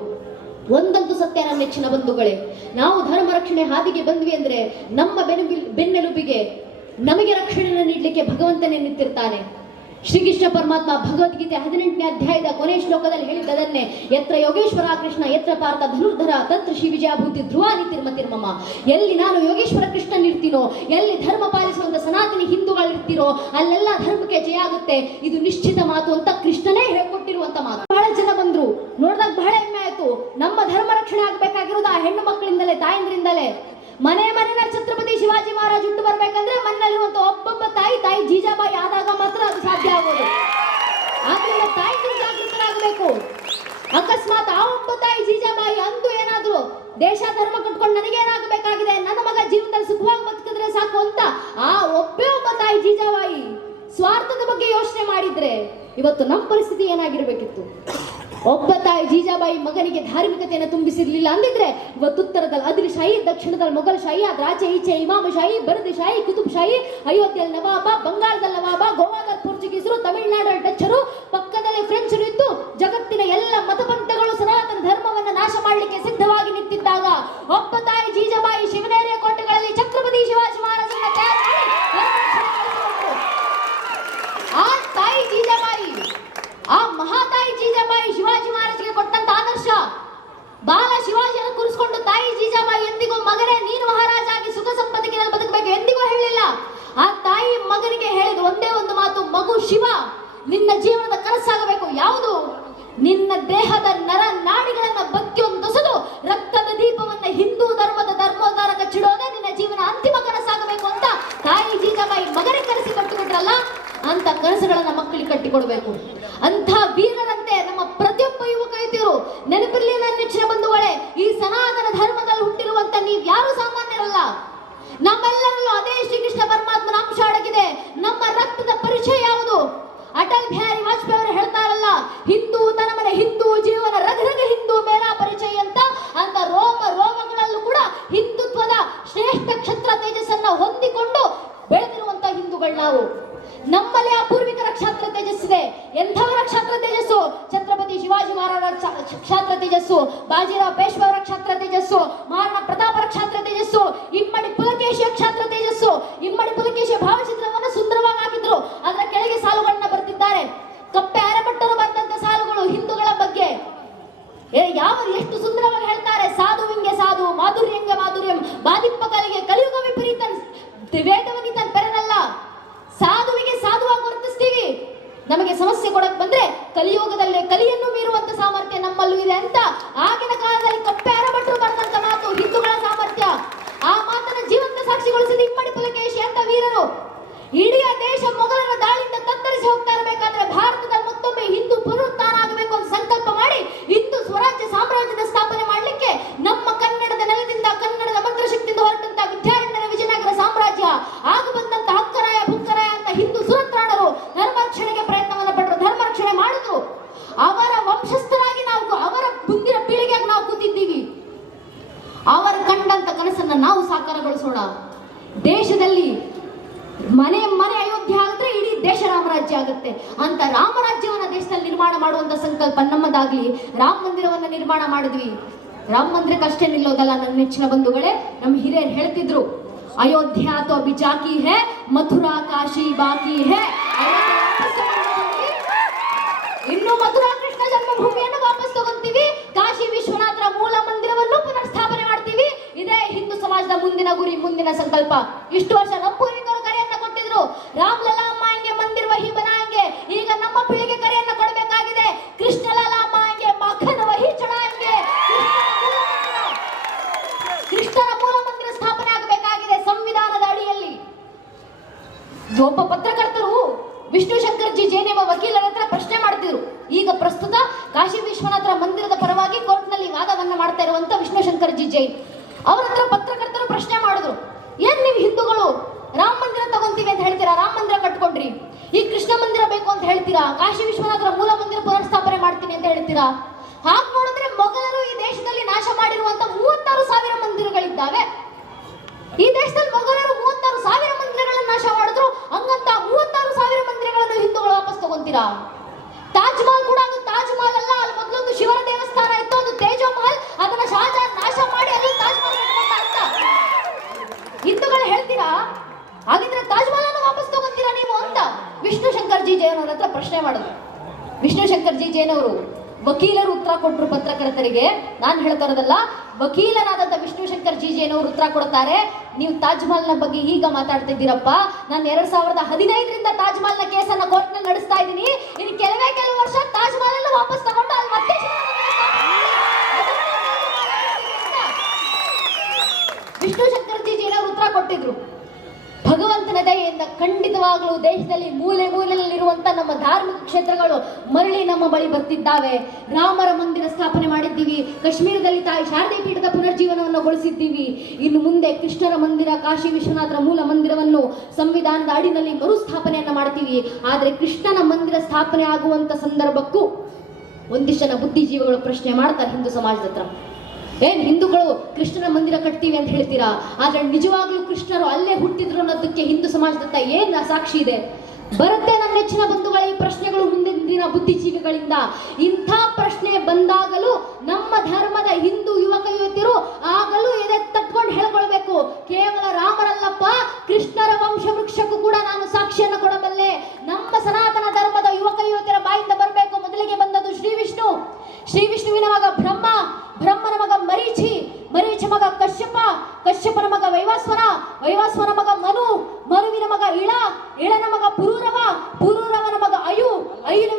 ಒಂದಂತೂ ಸತ್ಯ ನನ್ನ ನೆಚ್ಚಿನ ಬಂಧುಗಳೇ, ನಾವು ಧರ್ಮ ರಕ್ಷಣೆ ಹಾದಿಗೆ ಬಂದ್ವಿ ಅಂದ್ರೆ ನಮ್ಮ ಬೆನ್ನೆಲುಬಿಗೆ ನಮಗೆ ರಕ್ಷಣೆಯನ್ನು ನೀಡಲಿಕ್ಕೆ ಭಗವಂತನೇ ನಿಂತಿರ್ತಾನೆ. ಶ್ರೀಕೃಷ್ಣ ಪರಮಾತ್ಮ ಭಗವದ್ಗೀತೆ 18ನೇ ಅಧ್ಯಾಯದ ಕೊನೆ ಶ್ಲೋಕದಲ್ಲಿ ಹೇಳಿದ್ದದನ್ನೇ, ಯತ್ರ ಯೋಗೇಶ್ವರ ಕೃಷ್ಣ ಯತ್ರ ಪಾರ್ಥ ಧನುರ್ಧರ ತತ್ರ ಶ್ರೀ ವಿಜಯಭೂತಿ ಧ್ರುವಾನಿ ತಿರ್ಮತಿರ್ಮಮ. ಎಲ್ಲಿ ನಾನು ಯೋಗೇಶ್ವರ ಕೃಷ್ಣನಿರ್ತೀನೋ, ಎಲ್ಲಿ ಧರ್ಮ ಪಾಲಿಸುವಂತ ಸನಾತನಿ ಹಿಂದೂಗಳಿರ್ತೀರೋ, ಅಲ್ಲೆಲ್ಲ ಧರ್ಮಕ್ಕೆ ಜಯ ಆಗುತ್ತೆ. ಇದು ನಿಶ್ಚಿತ ಮಾತು ಅಂತ ಕೃಷ್ಣನೇ ಹೇಳ್ಕೊಟ್ಟಿರುವಂತ ಮಾತು. ಬಹಳ ಜನ ಬಂದ್ರು, ನೋಡಿದಾಗ ಬಹಳ ಹೆಮ್ಮೆ ಆಯ್ತು. ನಮ್ಮ ಧರ್ಮ ರಕ್ಷಣೆ ಆಗ್ಬೇಕಾಗಿರೋದು ಆ ಹೆಣ್ಣು ಮಕ್ಕಳಿಂದಲೇ, ತಾಯಂದ್ರಿಂದಲೇ. ಮನೆ ಮನೆಯ ಛತ್ರಪತಿ ಶಿವಾಜಿ ಮಹಾರಾಜ್ ಹುಟ್ಟು ಬರ್ಬೇಕಂದ್ರೆ ಮನೆಯಲ್ಲಿರುವಂತ ಒಬ್ಬೊಬ್ಬ ತಾಯಿ ಜೀಜಾಬಾಯಿ ಆದಾಗ ಮಾತ್ರ ಅದು ಸಾಧ್ಯ ಆಗೋದು. ಆದ್ರಿಂದ ತಾಯಿಗಳು ಜಾಗೃತರಾಗಬೇಕು. ಅಕಸ್ಮಾತ್ ಆ ಒಬ್ಬ ತಾಯಿ ಜೀಜಾಬಾಯಿ ಅಂದು ಏನಾದ್ರು ದೇಶ ಧರ್ಮ ಕಟ್ಕೊಂಡು ನನಗೇನಾಗಬೇಕಾಗಿದೆ, ನನ್ನ ಮಗ ಜೀವನದಲ್ಲಿ ಸುಖವಾಗಿ ಬದುಕಿದ್ರೆ ಸಾಕು ಅಂತ ಆ ಒಬ್ಬೇ ಒಬ್ಬ ತಾಯಿ ಜೀಜಾಬಾಯಿ ಸ್ವಾರ್ಥದ ಬಗ್ಗೆ ಯೋಚನೆ ಮಾಡಿದ್ರೆ ಇವತ್ತು ನಮ್ಮ ಪರಿಸ್ಥಿತಿ ಏನಾಗಿರ್ಬೇಕಿತ್ತು. ಒಬ್ಬ ತಾಯಿ ಜೀಜಾಬಾಯಿ ಮಗನಿಗೆ ಧಾರ್ಮಿಕತೆಯನ್ನು ತುಂಬಿಸಿರ್ಲಿಲ್ಲ ಅಂದಿದ್ರೆ ಇವತ್ತು ಉತ್ತರದಲ್ಲಿ ಅದಿಲ್ ಶಾಹಿ, ದಕ್ಷಿಣದಲ್ಲಿ ಮೊಘಲ್ ಶಾಹಿ, ಅದ್ರ ಆಚೆ ಈಚೆ ಇಮಾಮ ಶಾಹಿ, ಬರದಿ ಶಾಹಿ, ಕುತುಬ್ ಶಾಹಿ, ಅಯೋಧ್ಯೆಯಲ್ಲಿ ನವಾಬ, ಬಂಗಾಳದಲ್ಲಿ ನವಾಬ, ಗೋವಾದಲ್ಲಿ ಪೋರ್ಚುಗೀಸರು, ತಮಿಳುನಾಡಲ್ಲಿ ಡಚ್ಚರು, ಪಕ್ಕದಲ್ಲಿ ಫ್ರೆಂಚರು ಇದ್ದು ಜಗತ್ತಿನ ಎಲ್ಲ ಮತಪಂಥಗಳು ಸನಾತನ ಧರ್ಮವನ್ನು ನಾಶ ಮಾಡಲಿಕ್ಕೆ ಸಿದ್ಧವಾಗಿ ನಿಂತಿದ್ದಾಗ ಒಬ್ಬ ತಾಯಿ ಜೀಜಾಬಾಯಿ ಶಿವನೇರಿಯ ಕೋಟೆಗಳಲ್ಲಿ ಛತ್ರಪತಿ ಶಿವಾಜಿ ಮಹಾರಾಜರನ್ನ ತಯಾರು ಮಾಡಿ ಆ ತಾಯಿ ಜೀಜಾಬಾಯಿ, ಆ ಮಹಾತಾಯಿ ಜೀಜಾಬಾಯಿ ಶಿವಾಜಿ ಮಹಾರಾಜ್ಗೆ ಕೊಟ್ಟಂತ ಆದರ್ಶ. ಬಾಲ ಶಿವಾಜಿಯನ್ನು ಕೂರಿಸಿಕೊಂಡು ತಾಯಿ ಜೀಜಾಬಾಯಿ ಎಂದಿಗೂ ಮಗನೇ ನೀನು ಮಹಾರಾಜ ಆಗಿ ಸುಖ ಸಂಪತ್ತಿನಲ್ಲಿ ಬದುಕಬೇಕು ಎಂದಿಗೂ ಹೇಳಿಲ್ಲ. ಆ ತಾಯಿ ಮಗನಿಗೆ ಹೇಳಿದ ಒಂದೇ ಒಂದು ಮಾತು, ಮಗು ಶಿವ, ನಿನ್ನ ಜೀವನದ ಕನಸಾಗಬೇಕು ಯಾವುದು? ನಿನ್ನ ದೇಹದ ನರ ನಾಡಿಗಳನ್ನ ಬತ್ತಿಯೊಂದೊಸದು ರಕ್ತದ ದೀಪವನ್ನ ಹಿಂದೂ ಧರ್ಮದ ಧರ್ಮೋದ್ಧಾರ ಕಚ್ಚಿಡೋದೇ ನಿನ್ನ ಜೀವನ ಅಂತಿಮ ಕನಸಾಗಬೇಕು ಅಂತ ತಾಯಿ ಜೀಜಾಬಾಯಿ ಮಗನಿಗೆ ಕನಸಿ ಕಟ್ಟಿಕೊಟ್ರಲ್ಲ, ಅಂತ ಕನಸುಗಳನ್ನ ಮಕ್ಕಳಿಗೆ ಕಟ್ಟಿಕೊಡ್ಬೇಕು. ಅಂತ ವೀರರಂತೆ ನಮ್ಮ ಪ್ರತಿಯೊಬ್ಬ ಯುವಕ ಯುವತಿಯರು ನೆನಪಿರ್ಲಿ ನನ್ನ ನೆಚ್ಚಿನ ಬಂಧುಗಳೇ, ಈ ಸನಾತನ ಧರ್ಮದಲ್ಲಿ ಹುಟ್ಟಿರುವಂತ ನೀವ್ ಯಾರು ಸಾಮಾನ್ಯರಲ್ಲ. ನಮ್ಮೆಲ್ಲರಲ್ಲೂ ಅದೇ ಶ್ರೀಕೃಷ್ಣ ಪರಮಾತ್ಮನ ಅಂಶ ಅಡಗಿದೆ. ನಮ್ಮ ರಕ್ತದ ಪರಿಚಯ ಯಾವುದು? ಅಟಲ್ ಬಿಹಾರಿ ವಾಜಪೇಯಿ ಅವರು ಹೇಳ್ತಾರಲ್ಲ, ಹಿಂದೂ ತನಮನೆ ಹಿಂದೂ ಜೀವನ ರಗರಗ ಹಿಂದೂ ಮೇಲ ಪರಿಚಯ ಅಂತ ರೋಮ ರೋಮಗಳಲ್ಲೂ ಕೂಡ ಹಿಂದುತ್ವದ ಶ್ರೇಷ್ಠ ಕ್ಷತ್ರ ತೇಜಸ್ಸನ್ನ ಹೊಂದಿಕೊಂಡು ಬೆಳೆದಿರುವಂತ ಹಿಂದೂಗಳು ನಾವು. ನಮ್ಮಲ್ಲಿ ಆ ಪೂರ್ವಿಕರ ಕ್ಷಾತ್ರ ತೇಜಸ್ಸಿದೆ. ಎಂಥವರ ಕ್ಷಾತ್ರ ತೇಜಸ್ಸು? ಛತ್ರಪತಿ ಶಿವಾಜಿ ಮಹಾರಾಜ ಕ್ಷಾತ್ರ ತೇಜಸ್ಸು, ಬಾಜಿರಾವ್ ಪೇಶ್ವಾ ಅವರ ಕ್ಷಾತ್ರ ತೇಜಸ್ಸು, ಮಹಾರಾಣಾ ಪ್ರತಾಪರ ಕ್ಷಾತ್ರ ತೇಜಸ್ಸು, ಇಮ್ಮಡಿ ಪುಲಕೇಶಿಯ ಕ್ಷಾತ್ರ ತೇಜಸ್ಸು. ಇಮ್ಮಡಿ ಪುಲಕೇಶಿಯ ಭಾವಚಿತ್ರವನ್ನು ಸುಂದರವಾಗಿ ಹಾಕಿದ್ರು, ಅದರ ಕೆಳಗೆ ಸಾಲುಗಳನ್ನ ಬರ್ತಿದ್ದಾರೆ. ಕಪ್ಪೆ ಅರಮಟ್ಟರು ಬರೆದಂತ ಸಾಲುಗಳು ಹಿಂದೂಗಳ ಬಗ್ಗೆ ಎಷ್ಟು ಸುಂದರವಾಗಿ ಹೇಳ್ತಾರೆ. ಸಾಧುವಿಂಗೆ ಸಾಧು, ಮಾಧುರ್ಯಂಗೆ ಮಾಧುರ್ಯಂ, ಬಾದಿಪ್ಪ ಕಲಿಗೆ ಕಲಿಯುಗ ವಿಪರೀತ ವೇದವನಿತ ಪೆರನಲ್ಲ. ಸಾಧುವಿಗೆ ಸಾಧುವಾಗಿ ವರ್ತಿಸ್ತೀವಿ, ನಮಗೆ ಸಮಸ್ಯೆ ಕೊಡಕ್ ಬಂದ್ರೆ ಕಲಿಯುಗದಲ್ಲೇ ಕಲಿಯನ್ನು ಮೀರುವಂತ ಸಾಮರ್ಥ್ಯ ನಮ್ಮಲ್ಲೂ ಇದೆ ಅಂತ ಆಗಿನ ಕಾಲದಲ್ಲಿ ಕಪ್ಪೆ ಅರಭಟ್ರು ಬರೆದಂತ ಮಾತು ಹಿಂದೂಗಳ ಸಾಮರ್ಥ್ಯ. ಆ ಮಾತನ್ನ ಜೀವಂತ ಸಾಕ್ಷಿಗೊಳಿಸಿದ ಇಮ್ಮಡಿ ಪುಲಕೇಶಿ ಅಂತ ವೀರರು. ಇಡೀ ದೇಶ ಮೊಘಲರ ದಾಳಿಯಿಂದ ತತ್ತರಿಸಿ ಹೋಗ್ತಾ ಇರಬೇಕಾದ್ರೆ ಭಾರತದಲ್ಲಿ ಮತ್ತೊಮ್ಮೆ ಹಿಂದೂ ಪುನರುತ್ಥಾನ ಆಗಬೇಕು ಅಂತ ಸಂಕಲ್ಪ ಮಾಡಿ ಹಿಂದೂ ಸ್ವರಾಜ್ಯ ಸಾಮ್ರಾಜ್ಯದ ಸ್ಥಾಪನೆ ಮಾಡಲಿಕ್ಕೆ ನಮ್ಮ ಕನ್ನಡದ ನೆಲದಿಂದ, ಕನ್ನಡದ ಮಂತ್ರಶಕ್ತಿಯಿಂದ ಹೊರಟಂತ ವಿದ್ಯಾರಣ್ಯರ ವಿಜಯನಗರ ಸಾಮ್ರಾಜ್ಯ, ಆಗ ಬಂದಂತ ಹಕ್ಕರಾಯ ಬುಕ್ಕರಾಯ ಅಂತ ಹಿಂದೂ ಸುರತ್ರಾಣರು ಧರ್ಮ ರಕ್ಷಣೆಗೆ ಪ್ರಯತ್ನವನ್ನು ಪಟ್ಟರು, ಧರ್ಮ ರಕ್ಷಣೆ ಮಾಡಿದ್ರು. ಅವರ ವಂಶಸ್ಥರಾಗಿ ನಾವು, ಅವರ ಮುಂದಿನ ಪೀಳಿಗೆಯಾಗಿ ನಾವು ಕೂತಿದ್ದೀವಿ. ಅವರು ಕಂಡಂತ ಕನಸನ್ನ ನಾವು ಸಾಕಾರಗೊಳಿಸೋಣ. ದೇಶದಲ್ಲಿ ಮನೆ ಮನೆ ಅಯೋಧ್ಯೆ ಆಗುತ್ತೆ, ಇಡೀ ದೇಶ ರಾಮರಾಜ್ಯ ಆಗುತ್ತೆ ಅಂತ ರಾಮರಾಜ್ಯವನ್ನ ದೇಶದಲ್ಲಿ ನಿರ್ಮಾಣ ಮಾಡುವಂತ ಸಂಕಲ್ಪ ನಮ್ಮದಾಗ್ಲಿ. ರಾಮ ಮಂದಿರವನ್ನ ನಿರ್ಮಾಣ ಮಾಡಿದ್ವಿ. ರಾಮ ಮಂದಿರಕ್ಕೆ ಅಷ್ಟೇ ನಿಲ್ಲೋದಲ್ಲ ನನ್ನ ನೆಚ್ಚಿನ ಬಂಧುಗಳೇ, ನಮ್ಮ ಹಿರಿಯರು ಹೇಳ್ತಿದ್ರು, ಅಯೋಧ್ಯ ತೋ ಅಭಿ ಜಾಕಿ ಹೇ, ಮಥುರಾ ಕಾಶಿ ಬಾಕಿ ಹೇ. ಇನ್ನು ಮಥುರಾ ಕೃಷ್ಣ ಜನ್ಮಭೂಮಿಯನ್ನು ವಾಪಸ್ ತಗೊಂತೀವಿ, ಕಾಶಿ ವಿಶ್ವನಾಥರ ಮೂಲ ಮಂದಿರವನ್ನು ಪುನರ್ ಸ್ಥಾಪನೆ ಮಾಡ್ತೀವಿ. ಇದೇ ಹಿಂದೂ ಸಮಾಜದ ಮುಂದಿನ ಮುಂದಿನ ಗುರಿ ಮುಂದಿನ ಸಂಕಲ್ಪ. ಇಷ್ಟು ವರ್ಷ ನಮ್ಮ ಪೂರ್ವಿಕರು ಕರೆಯನ್ನ ಕೊಟ್ಟಿದ್ರು, ರಾಮ್ಲಲಾ ಅಮ್ಮಾಂಗೆ ಮಂದಿರ್ ವಹಿ ಬನಾಂಗೆ. ಈಗ ನಮ್ಮ ಪೀಳಿಗೆ ಕರೆಯನ್ನ ಕೊಡಬೇಕಾಗಿದೆ, ಕೃಷ್ಣ ಲಲಾ ಅಮ್ಮಾಂಗೆ ಮಖನ್ ವಹಿ ಚಢಾಂಗೆ. ಕೃಷ್ಣನ ಮೂಲ ಮಂದಿರ ಸ್ಥಾಪನೆ ಆಗಬೇಕಾಗಿದೆ ಸಂವಿಧಾನದ ಅಡಿಯಲ್ಲಿ. ಒಬ್ಬ ಪತ್ರಕರ್ತರು ವಿಷ್ಣು ಶಂಕರ್ ಜಿ ಜೈನ್ ಎಂಬ ವಕೀಲರ ಹತ್ರ ಪ್ರಶ್ನೆ ಮಾಡ್ತಿದ್ರು. ಈಗ ಪ್ರಸ್ತುತ ಕಾಶಿ ವಿಶ್ವನಾಥರ ಮಂದಿರದ ಪರವಾಗಿ ಕೋರ್ಟ್ನಲ್ಲಿ ವಾದವನ್ನ ಮಾಡ್ತಾ ಇರುವಂತ ವಿಷ್ಣು ಶಂಕರ್ ಜಿ ಜೈನ್ ಅವರ ಹತ್ರ ಪತ್ರಕರ್ತರು ಪ್ರಶ್ನೆ ಮಾಡಿದ್ರು, ಏನ್ ನೀವು ಹಿಂದೂಗಳು ರಾಮ ಮಂದಿರ ತಗೊಂತೀವಿ ಅಂತ ಹೇಳ್ತೀರಾ, ರಾಮ ಮಂದಿರ ಕಟ್ಕೊಂಡ್ರಿ, ಈ ಕೃಷ್ಣ ಮಂದಿರ ಬೇಕು ಅಂತ ಹೇಳ್ತೀರಾ, ಕಾಶಿ ವಿಶ್ವನಾಥರ ಮೂಲ ಮಂದಿರ ಪುನರ್ಸ್ಥಾಪನೆ ಮಾಡ್ತೀನಿ ಅಂತ ಹೇಳ್ತೀರಾ. ಹಾಗೆ ನೋಡಿದ್ರೆ ಮೊಘಲರು ಈ ದೇಶದಲ್ಲಿ ನಾಶ ಮಾಡಿರುವಂತ 36,000 ಮಂದಿರಗಳಿದ್ದಾವೆ. ಈ ದೇಶದಲ್ಲಿ ಮೊಘಲರು 36,000 ಮಂದಿರಗಳನ್ನು ನಾಶ ಮಾಡಿದ್ರು. ಹಂಗಂತ 36,000 ಮಂದಿರಗಳನ್ನು ಹಿಂದೂಗಳು ವಾಪಸ್ ತಗೊಂತೀರಾ? ತಾಜ್ ಮಹಲ್ ಕೂಡ ಅದು ತಾಜ್ ಮಹಲ್ ಅಲ್ಲ, ಅಲ್ಲಿ ಮೊದಲೊಂದು ಶಿವನ ದೇವಸ್ಥಾನ ಇತ್ತು, ಅದು ತೇಜೋ ಮಹಲ್. ಅದನ್ನ ಶಹಜಹಾನ್ ನಾಶ ಮಾಡಿ ಅಲ್ಲಿ ತಾಜ್ ಮಹಲ್ ಅಂತ ಹಿಂದೂಗಳು ಹೇಳ್ತೀರಾ? ಹಾಗಿದ್ರೆ ತಾಜ್ ಮಹಲ್ ಅನ್ನು ವಾಪಸ್ ತಗೊಂತೀರಾ ನೀವು ಅಂತ ವಿಷ್ಣು ಶಂಕರ್ ಜಿ ಜೈನ್ ಅವರ ಹತ್ರ ಪ್ರಶ್ನೆ ಮಾಡಿದ್ರು. ವಿಷ್ಣು ಶಂಕರ್ ಜಿ ಜೈನ್ ಅವರು ವಕೀಲರು ಉತ್ತರ ಕೊಟ್ಟರು ಪತ್ರಕರ್ತರಿಗೆ. ನಾನು ಹೇಳ್ತಾ ಇರೋದಲ್ಲ, ವಕೀಲರಾದಂತ ವಿಷ್ಣು ಶಂಕರ್ ಜಿ ಜೈನ್ ಅವರು ಉತ್ತರ ಕೊಡ್ತಾರೆ. ನೀವು ತಾಜ್ ಮಹಲ್ನ ಬಗ್ಗೆ ಈಗ ಮಾತಾಡ್ತಾ ಇದ್ದೀರಪ್ಪ, ನಾನು 2015ರಿಂದ ತಾಜ್ ಮಹಲ್ನ ಕೇಸನ್ನ ಕೋರ್ಟ್ ನಲ್ಲಿ ನಡೆಸ್ತಾ ಇದ್ದೀನಿ. ಇನ್ನು ಕೆಲವು ವರ್ಷ ತಾಜ್ ಮಹಲ್ ಅನ್ನು ವಾಪಸ್ ತಗೊಂಡು ಅಲ್ಲಿ ಮತ್ತೆ ವಿಷ್ಣು ಶಂಕರ್ ಜಿ ಜೈನ್ ಅವರು ಉತ್ತರ ಕೊಟ್ಟಿದ್ರು. ಭಗವಂತನ ದಯೆಯಿಂದ ಖಂಡಿತವಾಗಲೂ ದೇಶದಲ್ಲಿ ಮೂಲೆ ಮೂಲೆಯಲ್ಲಿರುವಂತ ನಮ್ಮ ಧಾರ್ಮಿಕ ಕ್ಷೇತ್ರಗಳು ಮರಳಿ ನಮ್ಮ ಬಳಿ ಬರ್ತಿದ್ದಾವೆ. ರಾಮರ ಮಂದಿರ ಸ್ಥಾಪನೆ ಮಾಡಿದ್ದೀವಿ, ಕಾಶ್ಮೀರದಲ್ಲಿ ತಾಯಿ ಶಾರದೆ ಪೀಠದ ಪುನರ್ಜೀವನವನ್ನು ಗೊಳಿಸಿದ್ದೀವಿ. ಇನ್ನು ಮುಂದೆ ಕೃಷ್ಣರ ಮಂದಿರ, ಕಾಶಿ ವಿಶ್ವನಾಥರ ಮೂಲ ಮಂದಿರವನ್ನು ಸಂವಿಧಾನದ ಅಡಿನಲ್ಲಿ ಮರುಸ್ಥಾಪನೆಯನ್ನ ಮಾಡ್ತೀವಿ. ಆದ್ರೆ ಕೃಷ್ಣನ ಮಂದಿರ ಸ್ಥಾಪನೆ ಆಗುವಂತ ಸಂದರ್ಭಕ್ಕೂ ಒಂದಿಷ್ಟು ಜನ ಬುದ್ಧಿಜೀವಿಗಳು ಪ್ರಶ್ನೆ ಮಾಡ್ತಾರೆ ಹಿಂದೂ ಸಮಾಜದ ಹತ್ರ, ಏನ್ ಹಿಂದೂಗಳು ಕೃಷ್ಣನ ಮಂದಿರ ಕಟ್ತೀವಿ ಅಂತ ಹೇಳ್ತೀರಾ, ಆದ್ರೆ ನಿಜವಾಗ್ಲೂ ಕೃಷ್ಣರು ಅಲ್ಲೇ ಹುಟ್ಟಿದ್ರು ಅನ್ನೋದಕ್ಕೆ ಹಿಂದೂ ಸಮಾಜದತ್ತ ಏನ್ ಸಾಕ್ಷಿ ಇದೆ? ಬರುತ್ತೆ ನನ್ನ ನೆಚ್ಚಿನ ಬಂಧುಗಳ ಈ ಪ್ರಶ್ನೆಗಳು ಮುಂದಿನ ದಿನ ಬುದ್ಧಿಜೀವಿಗಳಿಂದ. ಇಂಥ ಪ್ರಶ್ನೆ ಬಂದಾಗಲೂ ನಮ್ಮ ಧರ್ಮದ ಹಿಂದೂ ಯುವಕ ಯುವತಿಯರು ಆಗಲೂ ಎದೆ ತಟ್ಕೊಂಡು ಹೇಳ್ಕೊಳ್ಬೇಕು, ಕೇವಲ ರಾಮರಲ್ಲಪ್ಪ, ಕೃಷ್ಣರ ವಂಶ ವೃಕ್ಷಕ್ಕೂ ಕೂಡ ನಾನು ಸಾಕ್ಷಿಯನ್ನು ಕೊಡಬಲ್ಲೆ. ನಮ್ಮ ಸನಾತನ ಧರ್ಮದ ಯುವಕ ಯುವತಿಯರ ಬಾಯಿಂದ ಬರಬೇಕು. ಮೊದಲಿಗೆ ಬಂದದ್ದು ಶ್ರೀ ವಿಷ್ಣು, ಶ್ರೀ ವಿಷ್ಣುವಿನ ಮಗ ಬ್ರಹ್ಮ, ಬ್ರಹ್ಮನ ಮಗ ಮರೀಚಿ, ಮರೀಚ ಮಗ ಕಶ್ಯಪ, ಕಶ್ಯಪನ ಮಗ ವೈವಾಸ್ವನ, ವೈವಾಸ್ವನ ಮಗ ಮನು, ಮನುವಿನ ಮಗ ಇಳ, ಇಳನ ಮಗ ಪುರೂರವ, ಪುರೂರವನ ಮಗ ಅಯು, ಅಯುವಿನ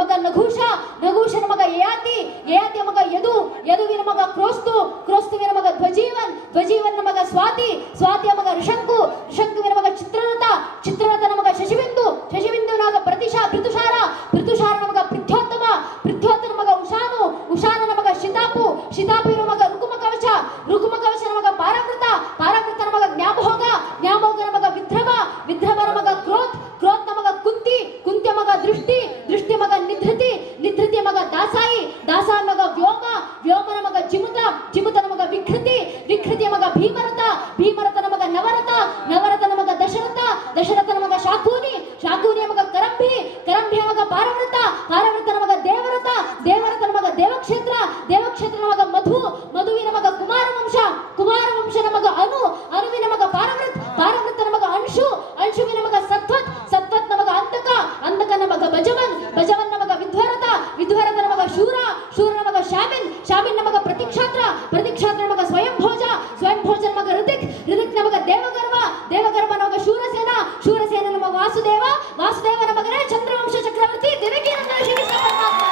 ಮಗ ನಘೂಷ, ನಘೂಷನ ಮಗ ಯಯಾತಿ, ಯಯಾತಿಯ ಮಗ ಯದು, ಯದುವಿನ ಮಗ ಕ್ರೋಸ್ತು, ಕ್ರೋಸ್ತುವಿನ ಮಗ ಧ್ವಜೀವನ್, ಧ್ವಜೀವನ ಮಗ ಸ್ವಾತಿ, ಸ್ವಾತಿಯ ಮಗ ಋಷಂಕು, ಋಷಂಕುವಿನ ಮಗ ಚಿತ್ರರಥ, ಚಿತ್ರರಥನ ಮಗ ಶಶಿಬಿಂದು, ಶಶಿಬಿಂದುವಿನ ಮಗ ಪ್ರತುಷಾರ, ಪ್ರತುಷಾರನ ಮಗ ಪೃಥ್ಯೋತ್ತಮ, ಪೃಥ್ಯೋತ್ತನ ಮಗ ಉಷಾನು, ಉಷಾನನ ಮಗ ಶಿತಾಪು, ಶಿತಾಪುವಿನ ಮಗ ರುಕುಮ ಕವಚ, ರುಕುಮ ಕವಚನ ಮಗ ಪಾರಾವೃತ, ಪಾರಾವೃತನ ಮಗ ಜ್ಞಾಪೋಗ, ಜ್ಞಾಪೋಗನ ಮಗ ವಿಧ್ರವ, ವಿಧ್ರವನ ಮಗ ಕ್ರೋತ್, ಕ್ರೋತ್ನ ಮಗ ಕುಂತಿ, ಕುಂತಿಯ ಮಗ ದೃಷ್ಟಿ, ದೃಷ್ಟಿ ಮಗ ನಿಧೃತಿ, ನಿಧೃತಿಯ ಮಗ ದಾಸಾಯಿ, ದಾಸಾಯ ಮಗ ವ್ಯೋಮ, ವ್ಯೋಮನ ಮಗ ಜಿಮುತ, ಜಿಮುತನ ಮಗ ವಿಕೃತಿ, ವಿಕೃತಿಯ ಮಗ ಭೀಮರಥ, ಭೀಮರಥನ ಮಗ ನವರಥ, ನವರಥನ ಮಗ ದಶರಥ, ದಶರಥನ ಮಗ ಶಾಕೂನಿ, ಶಾಕೂನಿಯ ಮಗ ಕರಂಭಿ, ಕರಂಭಿಯ ಮಗ ಪಾರವೃತ, ಪಾರವೃತನ ಮಗ ದೇವರಥ, ದೇವರಥನ ಮಗ ದೇವಕ್ಷೇತ್ರ, ದೇವಕ್ಷೇತ್ರನ ಮಗ ಮಧು, ಮಧುವಿನ ಮಗ ಕುಮಾರವಂಶ, ಕುಮಾರವಂಶನ ಮಗ ಅನು, ಅನುವಿನ ಮಗ ಪಾರವೃತ್, ಪಾರವೃತನ ಮಗ ಅಂಶು, ಅಂಶುವಿನ ಮಗ ಸತ್ವತ್, ಸತ್ವತ್ನ ಮಗ ಅಂತಕ, ಅಂತಕನ ಮಗ ಬಜವನ್, ಬಜವನ್ನ ಮಗ ವಿಧ್ವರಥ, ವಿಧ್ವರಥನ ಮಗ ಶೂರ, ಶೂರನ ಮಗ ಶಾಮಿನ್, ಶಾಮಿನ್ನ ಮಗ ಪ್ರತಿಕ್ಷಾತ್ರ, ಪ್ರತಿಕ್ಷಾತ್ರನ ಮಗ ಸ್ವಯಂಭೋಜ, ಸ್ವಯಂಭೋಜನ ಮಗ ಋತಿಕ್, ಋತಿಕ್ನ ಮಗ ದೇವಗರ್ವ, ದೇವಗರ್ವನ ಮಗ ಶೂರಸೇನ, ಶೂರಸೇನನ ಮಗ ವಾಸುದೇವ, ವಾಸುದೇವನ ಮಗನೇ ಚಂದ್ರವಂಶ ಚಕ್ರವರ್ತಿ, ದೇವಕೀನಂದನ ಶ್ರೀಕೃಷ್ಣ ಪರಮಾತ್ಮ.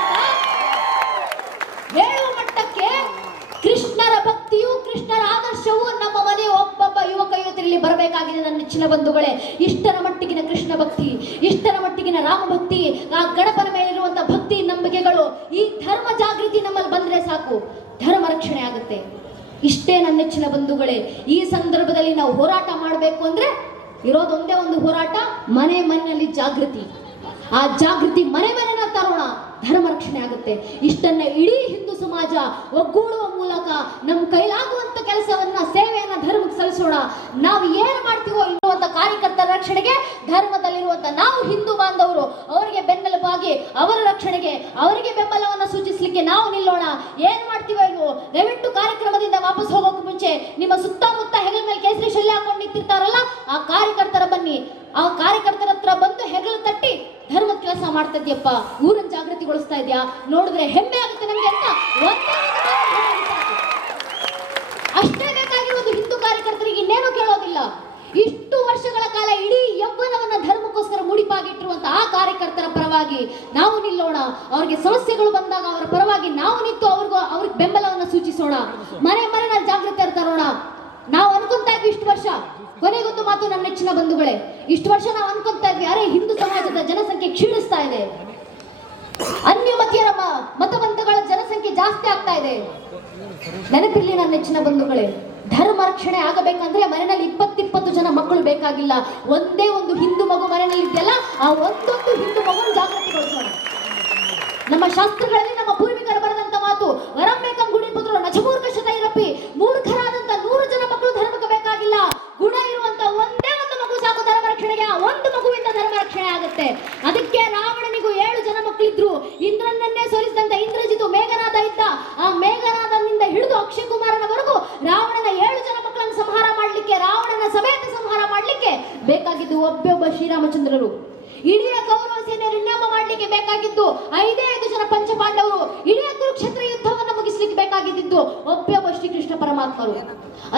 ಹೇಳುವ ಮಟ್ಟಕ್ಕೆ ಕೃಷ್ಣರ ಭಕ್ತಿಯು, ಕೃಷ್ಣರ ಆದರ್ಶವು ನಮ್ಮ ಮನೆ ಒಬ್ಬೊಬ್ಬ ಯುವಕ ಯುವತಿಯಲ್ಲಿ ಬರಬೇಕಾಗಿದೆ ನನ್ನ ನೆಚ್ಚಿನ ಬಂಧುಗಳೇ. ಇಷ್ಟರ ಮಟ್ಟಿಗಿನ ಕೃಷ್ಣ ಭಕ್ತಿ, ಇಷ್ಟರ ಮಟ್ಟಿಗಿನ ರಾಮ ಭಕ್ತಿ, ಆ ಗಣಪನ ಮೇಲಿರುವಂತ ಭಕ್ತಿ ನಂಬಿಕೆಗಳು, ಈ ಧರ್ಮ ಜಾಗೃತಿ ನಮ್ಮಲ್ಲಿ ಬಂದ್ರೆ ಸಾಕು, ಧರ್ಮ ರಕ್ಷಣೆ ಆಗುತ್ತೆ. ಇಷ್ಟೇ ನನ್ನ ನೆಚ್ಚಿನ ಬಂಧುಗಳೇ. ಈ ಸಂದರ್ಭದಲ್ಲಿ ನಾವು ಹೋರಾಟ ಮಾಡಬೇಕು ಅಂದ್ರೆ ಇರೋದೊಂದೇ ಒಂದು ಹೋರಾಟ, ಮನೆ ಮನೆಯಲ್ಲಿ ಜಾಗೃತಿ. ಆ ಜಾಗೃತಿ ಮನೆ ಮನೆನ ತರೋಣ, ಧರ್ಮ ರಕ್ಷಣೆ ಆಗುತ್ತೆ. ಇಷ್ಟನ್ನ ಇಡೀ ಹಿಂದೂ ಸಮಾಜ ಒಗ್ಗೂಡುವ ಮೂಲಕ ನಮ್ಮ ಕೈಲಾಗುವಂತ ಕೆಲಸವನ್ನ, ಸೇವೆಯನ್ನ ಧರ್ಮಕ್ಕೆ ಸಲ್ಲಿಸೋಣ. ನಾವು ಏನು ಮಾಡ್ತೀವೋ ಇರುವಂತ ಕಾರ್ಯಕರ್ತರ ರಕ್ಷಣೆಗೆ ಧರ್ಮದಲ್ಲಿರುವಂತ ನಾವು ಹಿಂದೂ ಬಾಂಧವರು ಅವರಿಗೆ ಬೆನ್ನೆಲುಬಾಗಿ ಅವರ ರಕ್ಷಣೆಗೆ, ಅವರಿಗೆ ಬೆಂಬಲವನ್ನು ಸೂಚಿಸಲಿಕ್ಕೆ ನಾವು ನಿಲ್ಲೋಣ. ಏನ್ ಮಾಡ್ತೀವೋ ಇಲ್ವೋ, ದಯವಿಟ್ಟು ಕಾರ್ಯಕ್ರಮದಿಂದ ವಾಪಸ್ ಹೋಗೋಕೆ ಮುಂಚೆ ನಿಮ್ಮ ಸುತ್ತಮುತ್ತ ಹೆಗಲ ಮೇಲೆ ಕೇಸರಿ ಶಲ್ಯ ಹಾಕೊಂಡು ನಿಂತಿರ್ತಾರಲ್ಲ, ಆ ಕಾರ್ಯಕರ್ತರ ಬನ್ನಿ, ಆ ಕಾರ್ಯಕರ್ತರ ಹತ್ರ ಬಂದು ಹೆಗಲು ತಟ್ಟಿ ಧರ್ಮದ ಕೆಲಸ ಮಾಡ್ತಾ ಇದೆಯಪ್ಪ, ಊರನ್ನ ಜಾಗೃತಿಗೊಳಿಸ್ತಾ ಇದೆಯಾ, ನೋಡಿದ್ರೆ ಹೆಮ್ಮೆ ಆಗುತ್ತೆ ನಮಗೆ ಅಂತ ಅಷ್ಟೇ ಬೇಕಾಗಿರೋದು ಹಿಂದೂ ಕಾರ್ಯಕರ್ತರಿಗೆ. ಇನ್ನೇನು ಕೇಳೋದಿಲ್ಲ. ಇಷ್ಟು ವರ್ಷಗಳ ಕಾಲ ಇಡೀ ಯೌವನವನ್ನ ಧರ್ಮಕ್ಕೋಸ್ಕರ ಮುಡಿಪಾಗಿಟ್ಟಿರುವಂತ ಆ ಕಾರ್ಯಕರ್ತರ ಪರವಾಗಿ ನಾವು ನಿಲ್ಲೋಣ. ಅವ್ರಿಗೆ ಸಮಸ್ಯೆಗಳು ಬಂದಾಗ ಅವರ ಪರವಾಗಿ ನಾವು ನಿಂತು ಅವ್ರಿಗೆ ಬೆಂಬಲವನ್ನು ಸೂಚಿಸೋಣ. ಮನೆ ಮನೆಯಲ್ಲಿ ಜಾಗೃತಿ ತರೋಣ. ನಾವು ಅನ್ಕೊಂತಾ ಇದ್ವಿ ಇಷ್ಟು ವರ್ಷ, ಕೊನೆಗೊಂದು ಮಾತು ನನ್ನ ನೆಚ್ಚಿನ ಬಂಧುಗಳೇ, ಇಷ್ಟು ವರ್ಷ ನಾವು ಅನ್ಕೊಂತಾ ಇದ್ವಿ ಅರೆ ಹಿಂದೂ ಸಮಾಜದ ಜನಸಂಖ್ಯೆ ಕ್ಷೀಣಿಸ್ತಾ ಇದೆ, ಅನ್ಯಮತೀಯರ ಮತಬಂಧಗಳ ಜನಸಂಖ್ಯೆ ಜಾಸ್ತಿ ಆಗ್ತಾ ಇದೆ. ನೆನಪಿರ್ಲಿ ನನ್ನ ನೆಚ್ಚಿನ ಬಂಧುಗಳೇ, ಧರ್ಮ ರಕ್ಷಣೆ ಆಗಬೇಕಂದ್ರೆ ಮನೆಯಲ್ಲಿ 20 ಜನ ಮಕ್ಕಳು ಬೇಕಾಗಿಲ್ಲ. ಒಂದೇ ಒಂದು ಹಿಂದೂ ಮಗು ಮನೆಯಲ್ಲಿ ಇದೆಯಲ್ಲ, ಆ ಒಂದೊಂದು ಹಿಂದೂ ಮಗು ಜಾಗೃತಿಗೊಳಿಸೋಣ. ನಮ್ಮ ಶಾಸ್ತ್ರಗಳಲ್ಲಿ ನಮ್ಮ ಪೂರ್ವಿಕರು ಬರೆದಂತ ಮಾತು, ವರಂಬೇಕಂ ಗುಡಿ ಪುತ್ರ ನಜಮೂರ್ಖಶತ ಇರಪ್ಪಿ, ಮೂರ್ಖರಾದಂತ 100 ಜನ ಮಕ್ಕಳು ಧರ್ಮಕ್ಕೆ ಬೇಕಾಗಿಲ್ಲ. ಗುಣ ಇರುವಂತ ಒಂದೇ ಒಂದು ಮಗು ಸಾಕು ಧರ್ಮ ರಕ್ಷಣೆಗೆ. ಆ ಒಂದು ಮಗುವಿಂದ ಧರ್ಮ ರಕ್ಷಣೆ ಆಗುತ್ತೆ. ಅದಕ್ಕೆ ರಾವಣನಿಗೂ 7 ಜನ ಮಕ್ಕಳಿದ್ರು. ಇಂದ್ರನನ್ನೇ ಸೋಲಿಸಿದಂತ ಇಂದ್ರಜಿತು ಮೇಘನಾದ ಇದ್ದ. ಆ ಮೇಘನಾದನಿಂದ ಹಿಡಿದು ಅಕ್ಷಯ ಕುಮಾರನವರೆಗೂ ರಾವಣನ 7 ಜನ ಮಕ್ಕಳನ್ನು ಸಂಹಾರ ಮಾಡಲಿಕ್ಕೆ, ರಾವಣನ ಸಮೇತ ಸಂಹಾರ ಮಾಡಲಿಕ್ಕೆ ಬೇಕಾಗಿದ್ದು ಒಬ್ಬೊಬ್ಬ ಶ್ರೀರಾಮಚಂದ್ರರು. ಇಡೀ ಕೌರವ ಸೇನೆ ನಿರ್ನಾಮ ಮಾಡಲಿಕ್ಕೆ ಬೇಕಾಗಿದ್ದು 5 ಜನ ಪಂಚಪಾಂಡವರು. ಇಡೀ ಕುರುಕ್ಷೇತ್ರ ಯುದ್ಧವನ್ನು ಮುಗಿಸ್ಲಿಕ್ಕೆ ಬೇಕಾಗಿದ್ದು ಒಬ್ಬೊಬ್ಬ ಶ್ರೀಕೃಷ್ಣ ಪರಮಾತ್ಮರು.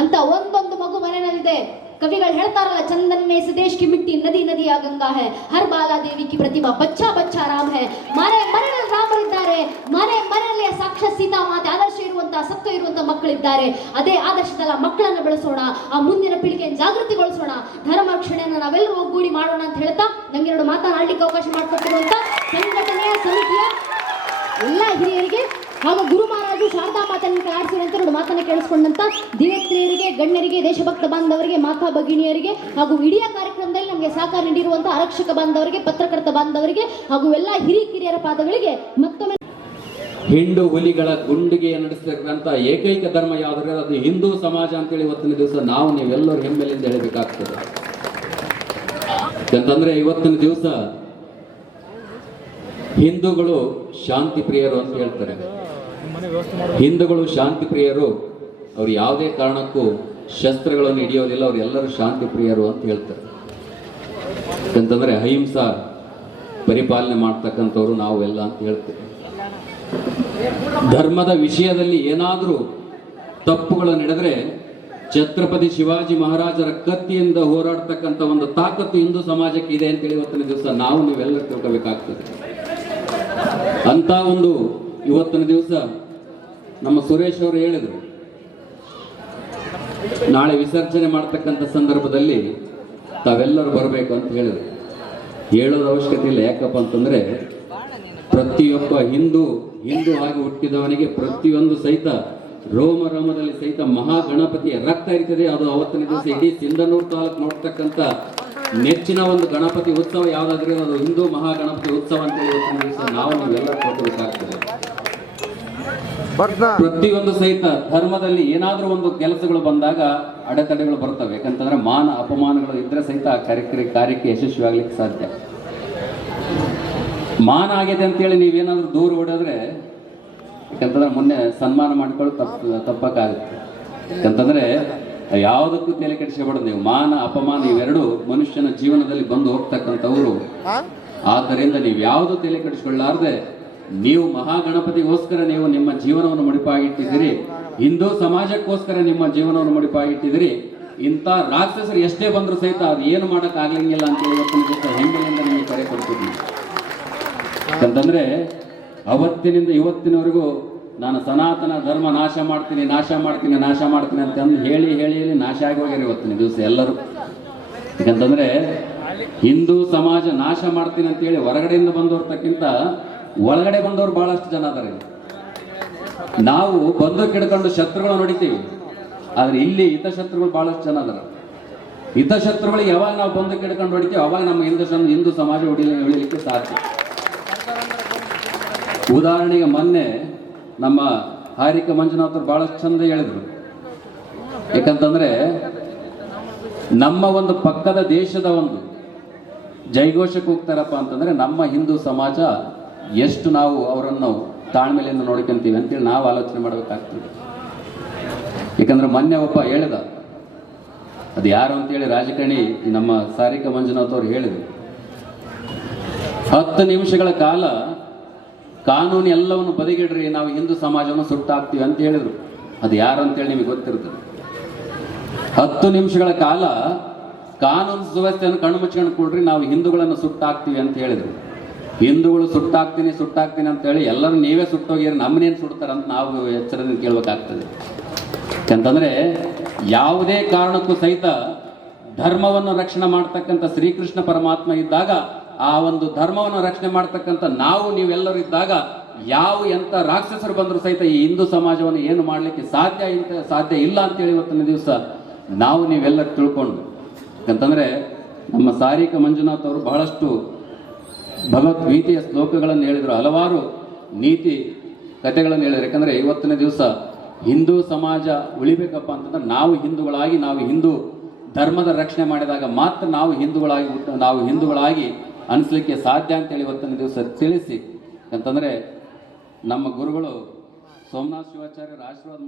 ಅಂತ ಒಂದೊಂದು ಮಗು ಮನೆಯಲ್ಲಿದೆ. ಕವಿಗಳು ಹೇಳ್ತಾರಲ್ಲ, ಚಂದನ್ನೇ ಸದೇಶ್ ಕಿ ಮಿಟ್ಟಿ ನದಿ ನದಿಯ ಗಂಗಾ ಹೈ, ಹರ್ ಬಾಲಾ ದೇವಿ ಕಿ ಪ್ರತಿಮಾ ಬಚ್ಚಾ ಬಚ್ಚಾ ರಾಮ್ ಹೈ. ಮನೆಯಲ್ಲಿ ರಾಮರಿದ್ದಾರೆ, ಮನೆಯಲ್ಲಿ ಸಾಕ್ಷಾತ್ ಸೀತಾ ಮಾತೆ ಆದರ್ಶ ಇರುವಂತಹ ಸತ್ವ ಇರುವಂತಹ ಮಕ್ಕಳಿದ್ದಾರೆ. ಅದೇ ಆದರ್ಶದಲ್ಲ ಮಕ್ಕಳನ್ನು ಬೆಳೆಸೋಣ, ಆ ಮುಂದಿನ ಪೀಳಿಗೆಯನ್ನು ಜಾಗೃತಿಗೊಳಿಸೋಣ, ಧರ್ಮ ರಕ್ಷಣೆಯನ್ನು ನಾವೆಲ್ಲರೂ ಒಗ್ಗೂಡಿ ಮಾಡೋಣ ಅಂತ ಹೇಳ್ತಾ ನಂಗೆ 2 ಮಾತನಾಡಲಿಕ್ಕೆ ಅವಕಾಶ ಮಾಡಿಕೊಟ್ಟಿರುವಂತ ಸಂಘಟನೆಯ ಸಮಿತಿಯ ಎಲ್ಲ ಹಿರಿಯರಿಗೆ ಹಾಗೂ ಗುರು ಮಹಾರಾಜು ಶಾರದಾ ಮಾತನ್ನು ಆಡಿಸಿದಂತೆ 2 ಮಾತನ್ನು ಕೇಳಿಸ್ಕೊಂಡಂತ ದಿವ್ಯತ್ರಿಯರಿಗೆ, ಗಣ್ಯರಿಗೆ, ದೇಶಭಕ್ತ ಬಾಂಧವರಿಗೆ, ಮಾತಾ ಭಗಿನಿಯರಿಗೆ ಹಾಗೂ ಇಡೀ ಕಾರ್ಯಕ್ರಮದಲ್ಲಿ ನಮಗೆ ಸಹಕಾರ ನೀಡಿರುವಂತಹ ಆರಕ್ಷಕ ಬಾಂಧವರಿಗೆ, ಪತ್ರಕರ್ತ ಬಾಂಧವರಿಗೆ ಹಾಗೂ ಎಲ್ಲ ಹಿರಿಯರ ಪಾದಗಳಿಗೆ ಮತ್ತೊಮ್ಮೆ ಹಿಂಡು ಹುಲಿಗಳ ಗುಂಡಿಗೆ ನಡೆಸಿರ್ತಕ್ಕಂಥ ಏಕೈಕ ಧರ್ಮ ಯಾವ್ದಾದ್ರೆ ಅದು ಹಿಂದೂ ಸಮಾಜ ಅಂತೇಳಿ ಇವತ್ತಿನ ದಿವಸ ನೀವೆಲ್ಲರೂ ಹೆಮ್ಮೆಲಿಂದ ಹೇಳಬೇಕಾಗ್ತದೆ. ಯಾಕಂತಂದ್ರೆ ಇವತ್ತಿನ ದಿವಸ ಹಿಂದೂಗಳು ಶಾಂತಿ ಪ್ರಿಯರು ಅಂತ ಹೇಳ್ತಾರೆ. ಹಿಂದೂಗಳು ಶಾಂತಿ ಪ್ರಿಯರು, ಅವ್ರು ಯಾವುದೇ ಕಾರಣಕ್ಕೂ ಶಸ್ತ್ರಗಳನ್ನು ಹಿಡಿಯೋದಿಲ್ಲ, ಅವ್ರು ಎಲ್ಲರೂ ಶಾಂತಿ ಪ್ರಿಯರು ಅಂತ ಹೇಳ್ತಾರೆ. ಯಾಕಂತಂದ್ರೆ ಅಹಿಂಸಾ ಪರಿಪಾಲನೆ ಮಾಡ್ತಕ್ಕಂಥವ್ರು ನಾವು ಎಲ್ಲ ಅಂತ ಹೇಳ್ತೇವೆ. ಧರ್ಮದ ವಿಷಯದಲ್ಲಿ ಏನಾದರೂ ತಪ್ಪುಗಳು ನಡೆದ್ರೆ ಛತ್ರಪತಿ ಶಿವಾಜಿ ಮಹಾರಾಜರ ಕತ್ತಿಯಿಂದ ಹೋರಾಡ್ತಕ್ಕಂಥ ಒಂದು ತಾಕತ್ತು ಹಿಂದೂ ಸಮಾಜಕ್ಕೆ ಇದೆ ಅಂತೇಳಿ ಇವತ್ತಿನ ದಿವಸ ನೀವೆಲ್ಲರೂ ತಿಳ್ಕೋಬೇಕಾಗ್ತದೆ. ಅಂತ ಒಂದು ಇವತ್ತಿನ ದಿವಸ ನಮ್ಮ ಸುರೇಶ್ ಅವರು ಹೇಳಿದರು, ನಾಳೆ ವಿಸರ್ಜನೆ ಮಾಡ್ತಕ್ಕಂಥ ಸಂದರ್ಭದಲ್ಲಿ ತಾವೆಲ್ಲರೂ ಬರಬೇಕು ಅಂತ ಹೇಳಿದ್ರು. ಹೇಳೋದ ಅವಶ್ಯಕತೆ ಇಲ್ಲ. ಯಾಕಪ್ಪ ಅಂತಂದ್ರೆ ಪ್ರತಿಯೊಬ್ಬ ಹಿಂದೂ ಆಗಿ ಹುಟ್ಟಿದವನಿಗೆ ಪ್ರತಿಯೊಂದು ಸಹಿತ ರೋಮದಲ್ಲಿ ಸಹಿತ ಮಹಾಗಣಪತಿಯ ರಕ್ತ ಇರ್ತದೆ. ಅದು ಅವತ್ತಿನ ದಿವಸ ಇಡೀ ಸಿಂಧನೂರು ತಾಲೂಕು ನೋಡ್ತಕ್ಕಂಥ ನೆಚ್ಚಿನ ಒಂದು ಗಣಪತಿ ಉತ್ಸವ ಯಾವ್ದಾದ್ರೆ ಅದು ಹಿಂದೂ ಮಹಾಗಣಪತಿ ಉತ್ಸವ ಅಂತ ಇವತ್ತಿನ ದಿವಸ ನೀವೆಲ್ಲ ಕೊಡಬೇಕಾಗ್ತದೆ. ಪ್ರತಿಯೊಂದು ಸಹಿತ ಧರ್ಮದಲ್ಲಿ ಏನಾದ್ರೂ ಒಂದು ಕೆಲಸಗಳು ಬಂದಾಗ ಅಡೆತಡೆಗಳು ಬರ್ತವೆ. ಯಾಕಂತಂದ್ರೆ ಮಾನ ಅಪಮಾನಗಳು ಇದ್ರೆ ಸಹಿತ ಆ ಕಾರ್ಯಕ್ಕೆ ಯಶಸ್ವಿ ಆಗ್ಲಿಕ್ಕೆ ಸಾಧ್ಯ. ಮಾನ ಆಗಿದೆ ಅಂತೇಳಿ ನೀವೇನಾದ್ರೂ ದೂರ ಓಡಿದ್ರೆ, ಯಾಕಂತಂದ್ರೆ ಮೊನ್ನೆ ಸನ್ಮಾನ ಮಾಡ್ಕೊಳ್ಳೋ ತಪ್ಪಕ್ಕಾಗುತ್ತೆ. ಯಾಕಂತಂದ್ರೆ ಯಾವುದಕ್ಕೂ ತಲೆ ಕೆಡಿಸ್ಕೊಬಾರ್ದು ನೀವು. ಮಾನ ಅಪಮಾನ ಇವೆರಡು ಮನುಷ್ಯನ ಜೀವನದಲ್ಲಿ ಬಂದು ಹೋಗ್ತಕ್ಕಂಥವ್ರು. ಆದ್ದರಿಂದ ನೀವು ಯಾವುದು ತಲೆ ಕೆಡಿಸ್ಕೊಳ್ಳಾರ್ದೆ ನೀವು ಮಹಾಗಣಪತಿಗೋಸ್ಕರ ನೀವು ನಿಮ್ಮ ಜೀವನವನ್ನು ಮುಡಿಪಾಗಿಟ್ಟಿದ್ದೀರಿ, ಹಿಂದೂ ಸಮಾಜಕ್ಕೋಸ್ಕರ ನಿಮ್ಮ ಜೀವನವನ್ನು ಮುಡಿಪಾಗಿಟ್ಟಿದ್ದೀರಿ. ಇಂಥ ರಾಕ್ಷಸರು ಎಷ್ಟೇ ಬಂದರೂ ಸಹಿತ ಅದು ಏನು ಮಾಡಕ್ ಆಗ್ಲಿಂಗಿಲ್ಲ ಅಂತ ಇವತ್ತಿನ ದಿವಸ ಹೆಮ್ಮೆಯಿಂದ ನಿಮಗೆ ಕರೆ ಕೊಡ್ತಿದ್ದೀನಿ. ಯಾಕಂತಂದ್ರೆ ಅವತ್ತಿನಿಂದ ಇವತ್ತಿನವರೆಗೂ ನಾನು ಸನಾತನ ಧರ್ಮ ನಾಶ ಮಾಡ್ತೀನಿ ಅಂತ ಹೇಳಿ ನಾಶ ಆಗಿ ಹೋಗ್ಯಾರ ಇವತ್ತಿನ ದಿವಸ ಎಲ್ಲರೂ. ಯಾಕಂತಂದ್ರೆ ಹಿಂದೂ ಸಮಾಜ ನಾಶ ಮಾಡ್ತೀನಿ ಅಂತ ಹೇಳಿ ಹೊರಗಡೆಯಿಂದ ಬಂದವ್ರತಕ್ಕಿಂತ ಒಳಗಡೆ ಬಂದವರು ಬಹಳಷ್ಟು ಜನ ಅದಾರೆ. ನಾವು ಬಂದು ಕಿಡ್ಕೊಂಡು ಶತ್ರುಗಳು ನೋಡಿತೀವಿ, ಆದ್ರೆ ಇಲ್ಲಿ ಹಿತಶತ್ರುಗಳು ಬಹಳಷ್ಟು ಜನ ಅದಾರ. ಹಿತಶತ್ರುಗಳಿಗೆ ಯಾವಾಗ ನಾವು ಬಂದು ಕಿಡ್ಕೊಂಡು ಹೊಡಿತೀವಿ ಅವಾಗ ನಮ್ಮ ಹಿಂದೂ ಸಮಾಜ ಉಳಿಲಿಕ್ಕೆ ಸಾಧ್ಯ. ಉದಾಹರಣೆಗೆ ಮೊನ್ನೆ ನಮ್ಮ ಹಾರಿಕ ಮಂಜುನಾಥರು ಬಹಳಷ್ಟು ಚಂದ ಹೇಳಿದ್ರು. ಯಾಕಂತಂದ್ರೆ ನಮ್ಮ ಒಂದು ಪಕ್ಕದ ದೇಶದ ಒಂದು ಜೈಘೋಷಕ್ಕೆ ಹೋಗ್ತಾರಪ್ಪ ಅಂತಂದ್ರೆ ನಮ್ಮ ಹಿಂದೂ ಸಮಾಜ ಎಷ್ಟು ನಾವು ಅವರನ್ನು ತಾಳ್ಮೆಯಿಂದ ನೋಡ್ಕೊಂತೀವಿ ಅಂತೇಳಿ ನಾವು ಆಲೋಚನೆ ಮಾಡಬೇಕಾಗ್ತದೆ. ಯಾಕಂದ್ರೆ ಮೊನ್ನೆ ಒಬ್ಬ ಹೇಳಿದ, ಅದು ಯಾರು ಅಂತೇಳಿ ರಾಜಕಾರಣಿ ನಮ್ಮ ಸಾರಿಕಾ ಮಂಜುನಾಥ್ ಅವರು ಹೇಳಿದ್ರು, 10 ನಿಮಿಷಗಳ ಕಾಲ ಕಾನೂನು ಎಲ್ಲವನ್ನು ಬದಿಗಿಡ್ರಿ, ನಾವು ಹಿಂದೂ ಸಮಾಜವನ್ನು ಸುಟ್ಟಾಕ್ತೀವಿ ಅಂತ ಹೇಳಿದ್ರು. ಅದು ಯಾರು ಅಂತೇಳಿ ನಿಮಗೆ ಗೊತ್ತಿರ್ತದೆ. 10 ನಿಮಿಷಗಳ ಕಾಲ ಕಾನೂನು ಸುವ್ಯವಸ್ಥೆಯನ್ನು ಕಣ್ಣು ಮುಚ್ಕೊಂಡು ಕೊಡ್ರಿ, ನಾವು ಹಿಂದೂಗಳನ್ನು ಸುಟ್ಟಾಕ್ತೀವಿ ಅಂತ ಹೇಳಿದ್ರು. ಹಿಂದೂಗಳು ಸುಟ್ಟಾಕ್ತೀನಿ ಅಂತ ಹೇಳಿ ಎಲ್ಲರೂ ನೀವೇ ಸುಟ್ಟೋಗಿರಿ, ನಮ್ಮನೇನು ಸುಡ್ತಾರಂತ ನಾವು ಎಚ್ಚರದಿಂದ ಕೇಳಬೇಕಾಗ್ತದೆ. ಯಾಕಂತಂದ್ರೆ ಯಾವುದೇ ಕಾರಣಕ್ಕೂ ಸಹಿತ ಧರ್ಮವನ್ನು ರಕ್ಷಣೆ ಮಾಡ್ತಕ್ಕಂಥ ಶ್ರೀಕೃಷ್ಣ ಪರಮಾತ್ಮ ಇದ್ದಾಗ, ಆ ಒಂದು ಧರ್ಮವನ್ನು ರಕ್ಷಣೆ ಮಾಡ್ತಕ್ಕಂಥ ನೀವೆಲ್ಲರೂ ಇದ್ದಾಗ ಎಂಥ ರಾಕ್ಷಸರು ಬಂದರೂ ಸಹಿತ ಈ ಹಿಂದೂ ಸಮಾಜವನ್ನು ಏನು ಮಾಡಲಿಕ್ಕೆ ಸಾಧ್ಯ ಇಲ್ಲ ಅಂತೇಳಿ ಇವತ್ತಿನ ದಿವಸ ನೀವೆಲ್ಲರೂ ತಿಳ್ಕೊಂಡು. ಯಾಕಂತಂದ್ರೆ ನಮ್ಮ ಸಾರಿಕ ಮಂಜುನಾಥ್ ಅವರು ಬಹಳಷ್ಟು ಭಗವದ್ಗೀತೆಯ ಶ್ಲೋಕಗಳನ್ನು ಹೇಳಿದರು, ಹಲವಾರು ನೀತಿ ಕಥೆಗಳನ್ನು ಹೇಳಿದ್ರು. ಯಾಕಂದ್ರೆ ಇವತ್ತಿನ ದಿವಸ ಹಿಂದೂ ಸಮಾಜ ಉಳಿಬೇಕಪ್ಪ ಅಂತಂದ್ರೆ ನಾವು ಹಿಂದೂ ಧರ್ಮದ ರಕ್ಷಣೆ ಮಾಡಿದಾಗ ಮಾತ್ರ ನಾವು ಹಿಂದೂಗಳಾಗಿ ಅನಿಸ್ಲಿಕ್ಕೆ ಸಾಧ್ಯ ಅಂತೇಳಿ ಇವತ್ತಿನ ದಿವಸ ತಿಳಿಸಿ. ಯಾಕಂತಂದ್ರೆ ನಮ್ಮ ಗುರುಗಳು ಸೋಮನಾಥ ಶಿವಾಚಾರ್ಯರ ಆಶೀರ್ವಾದ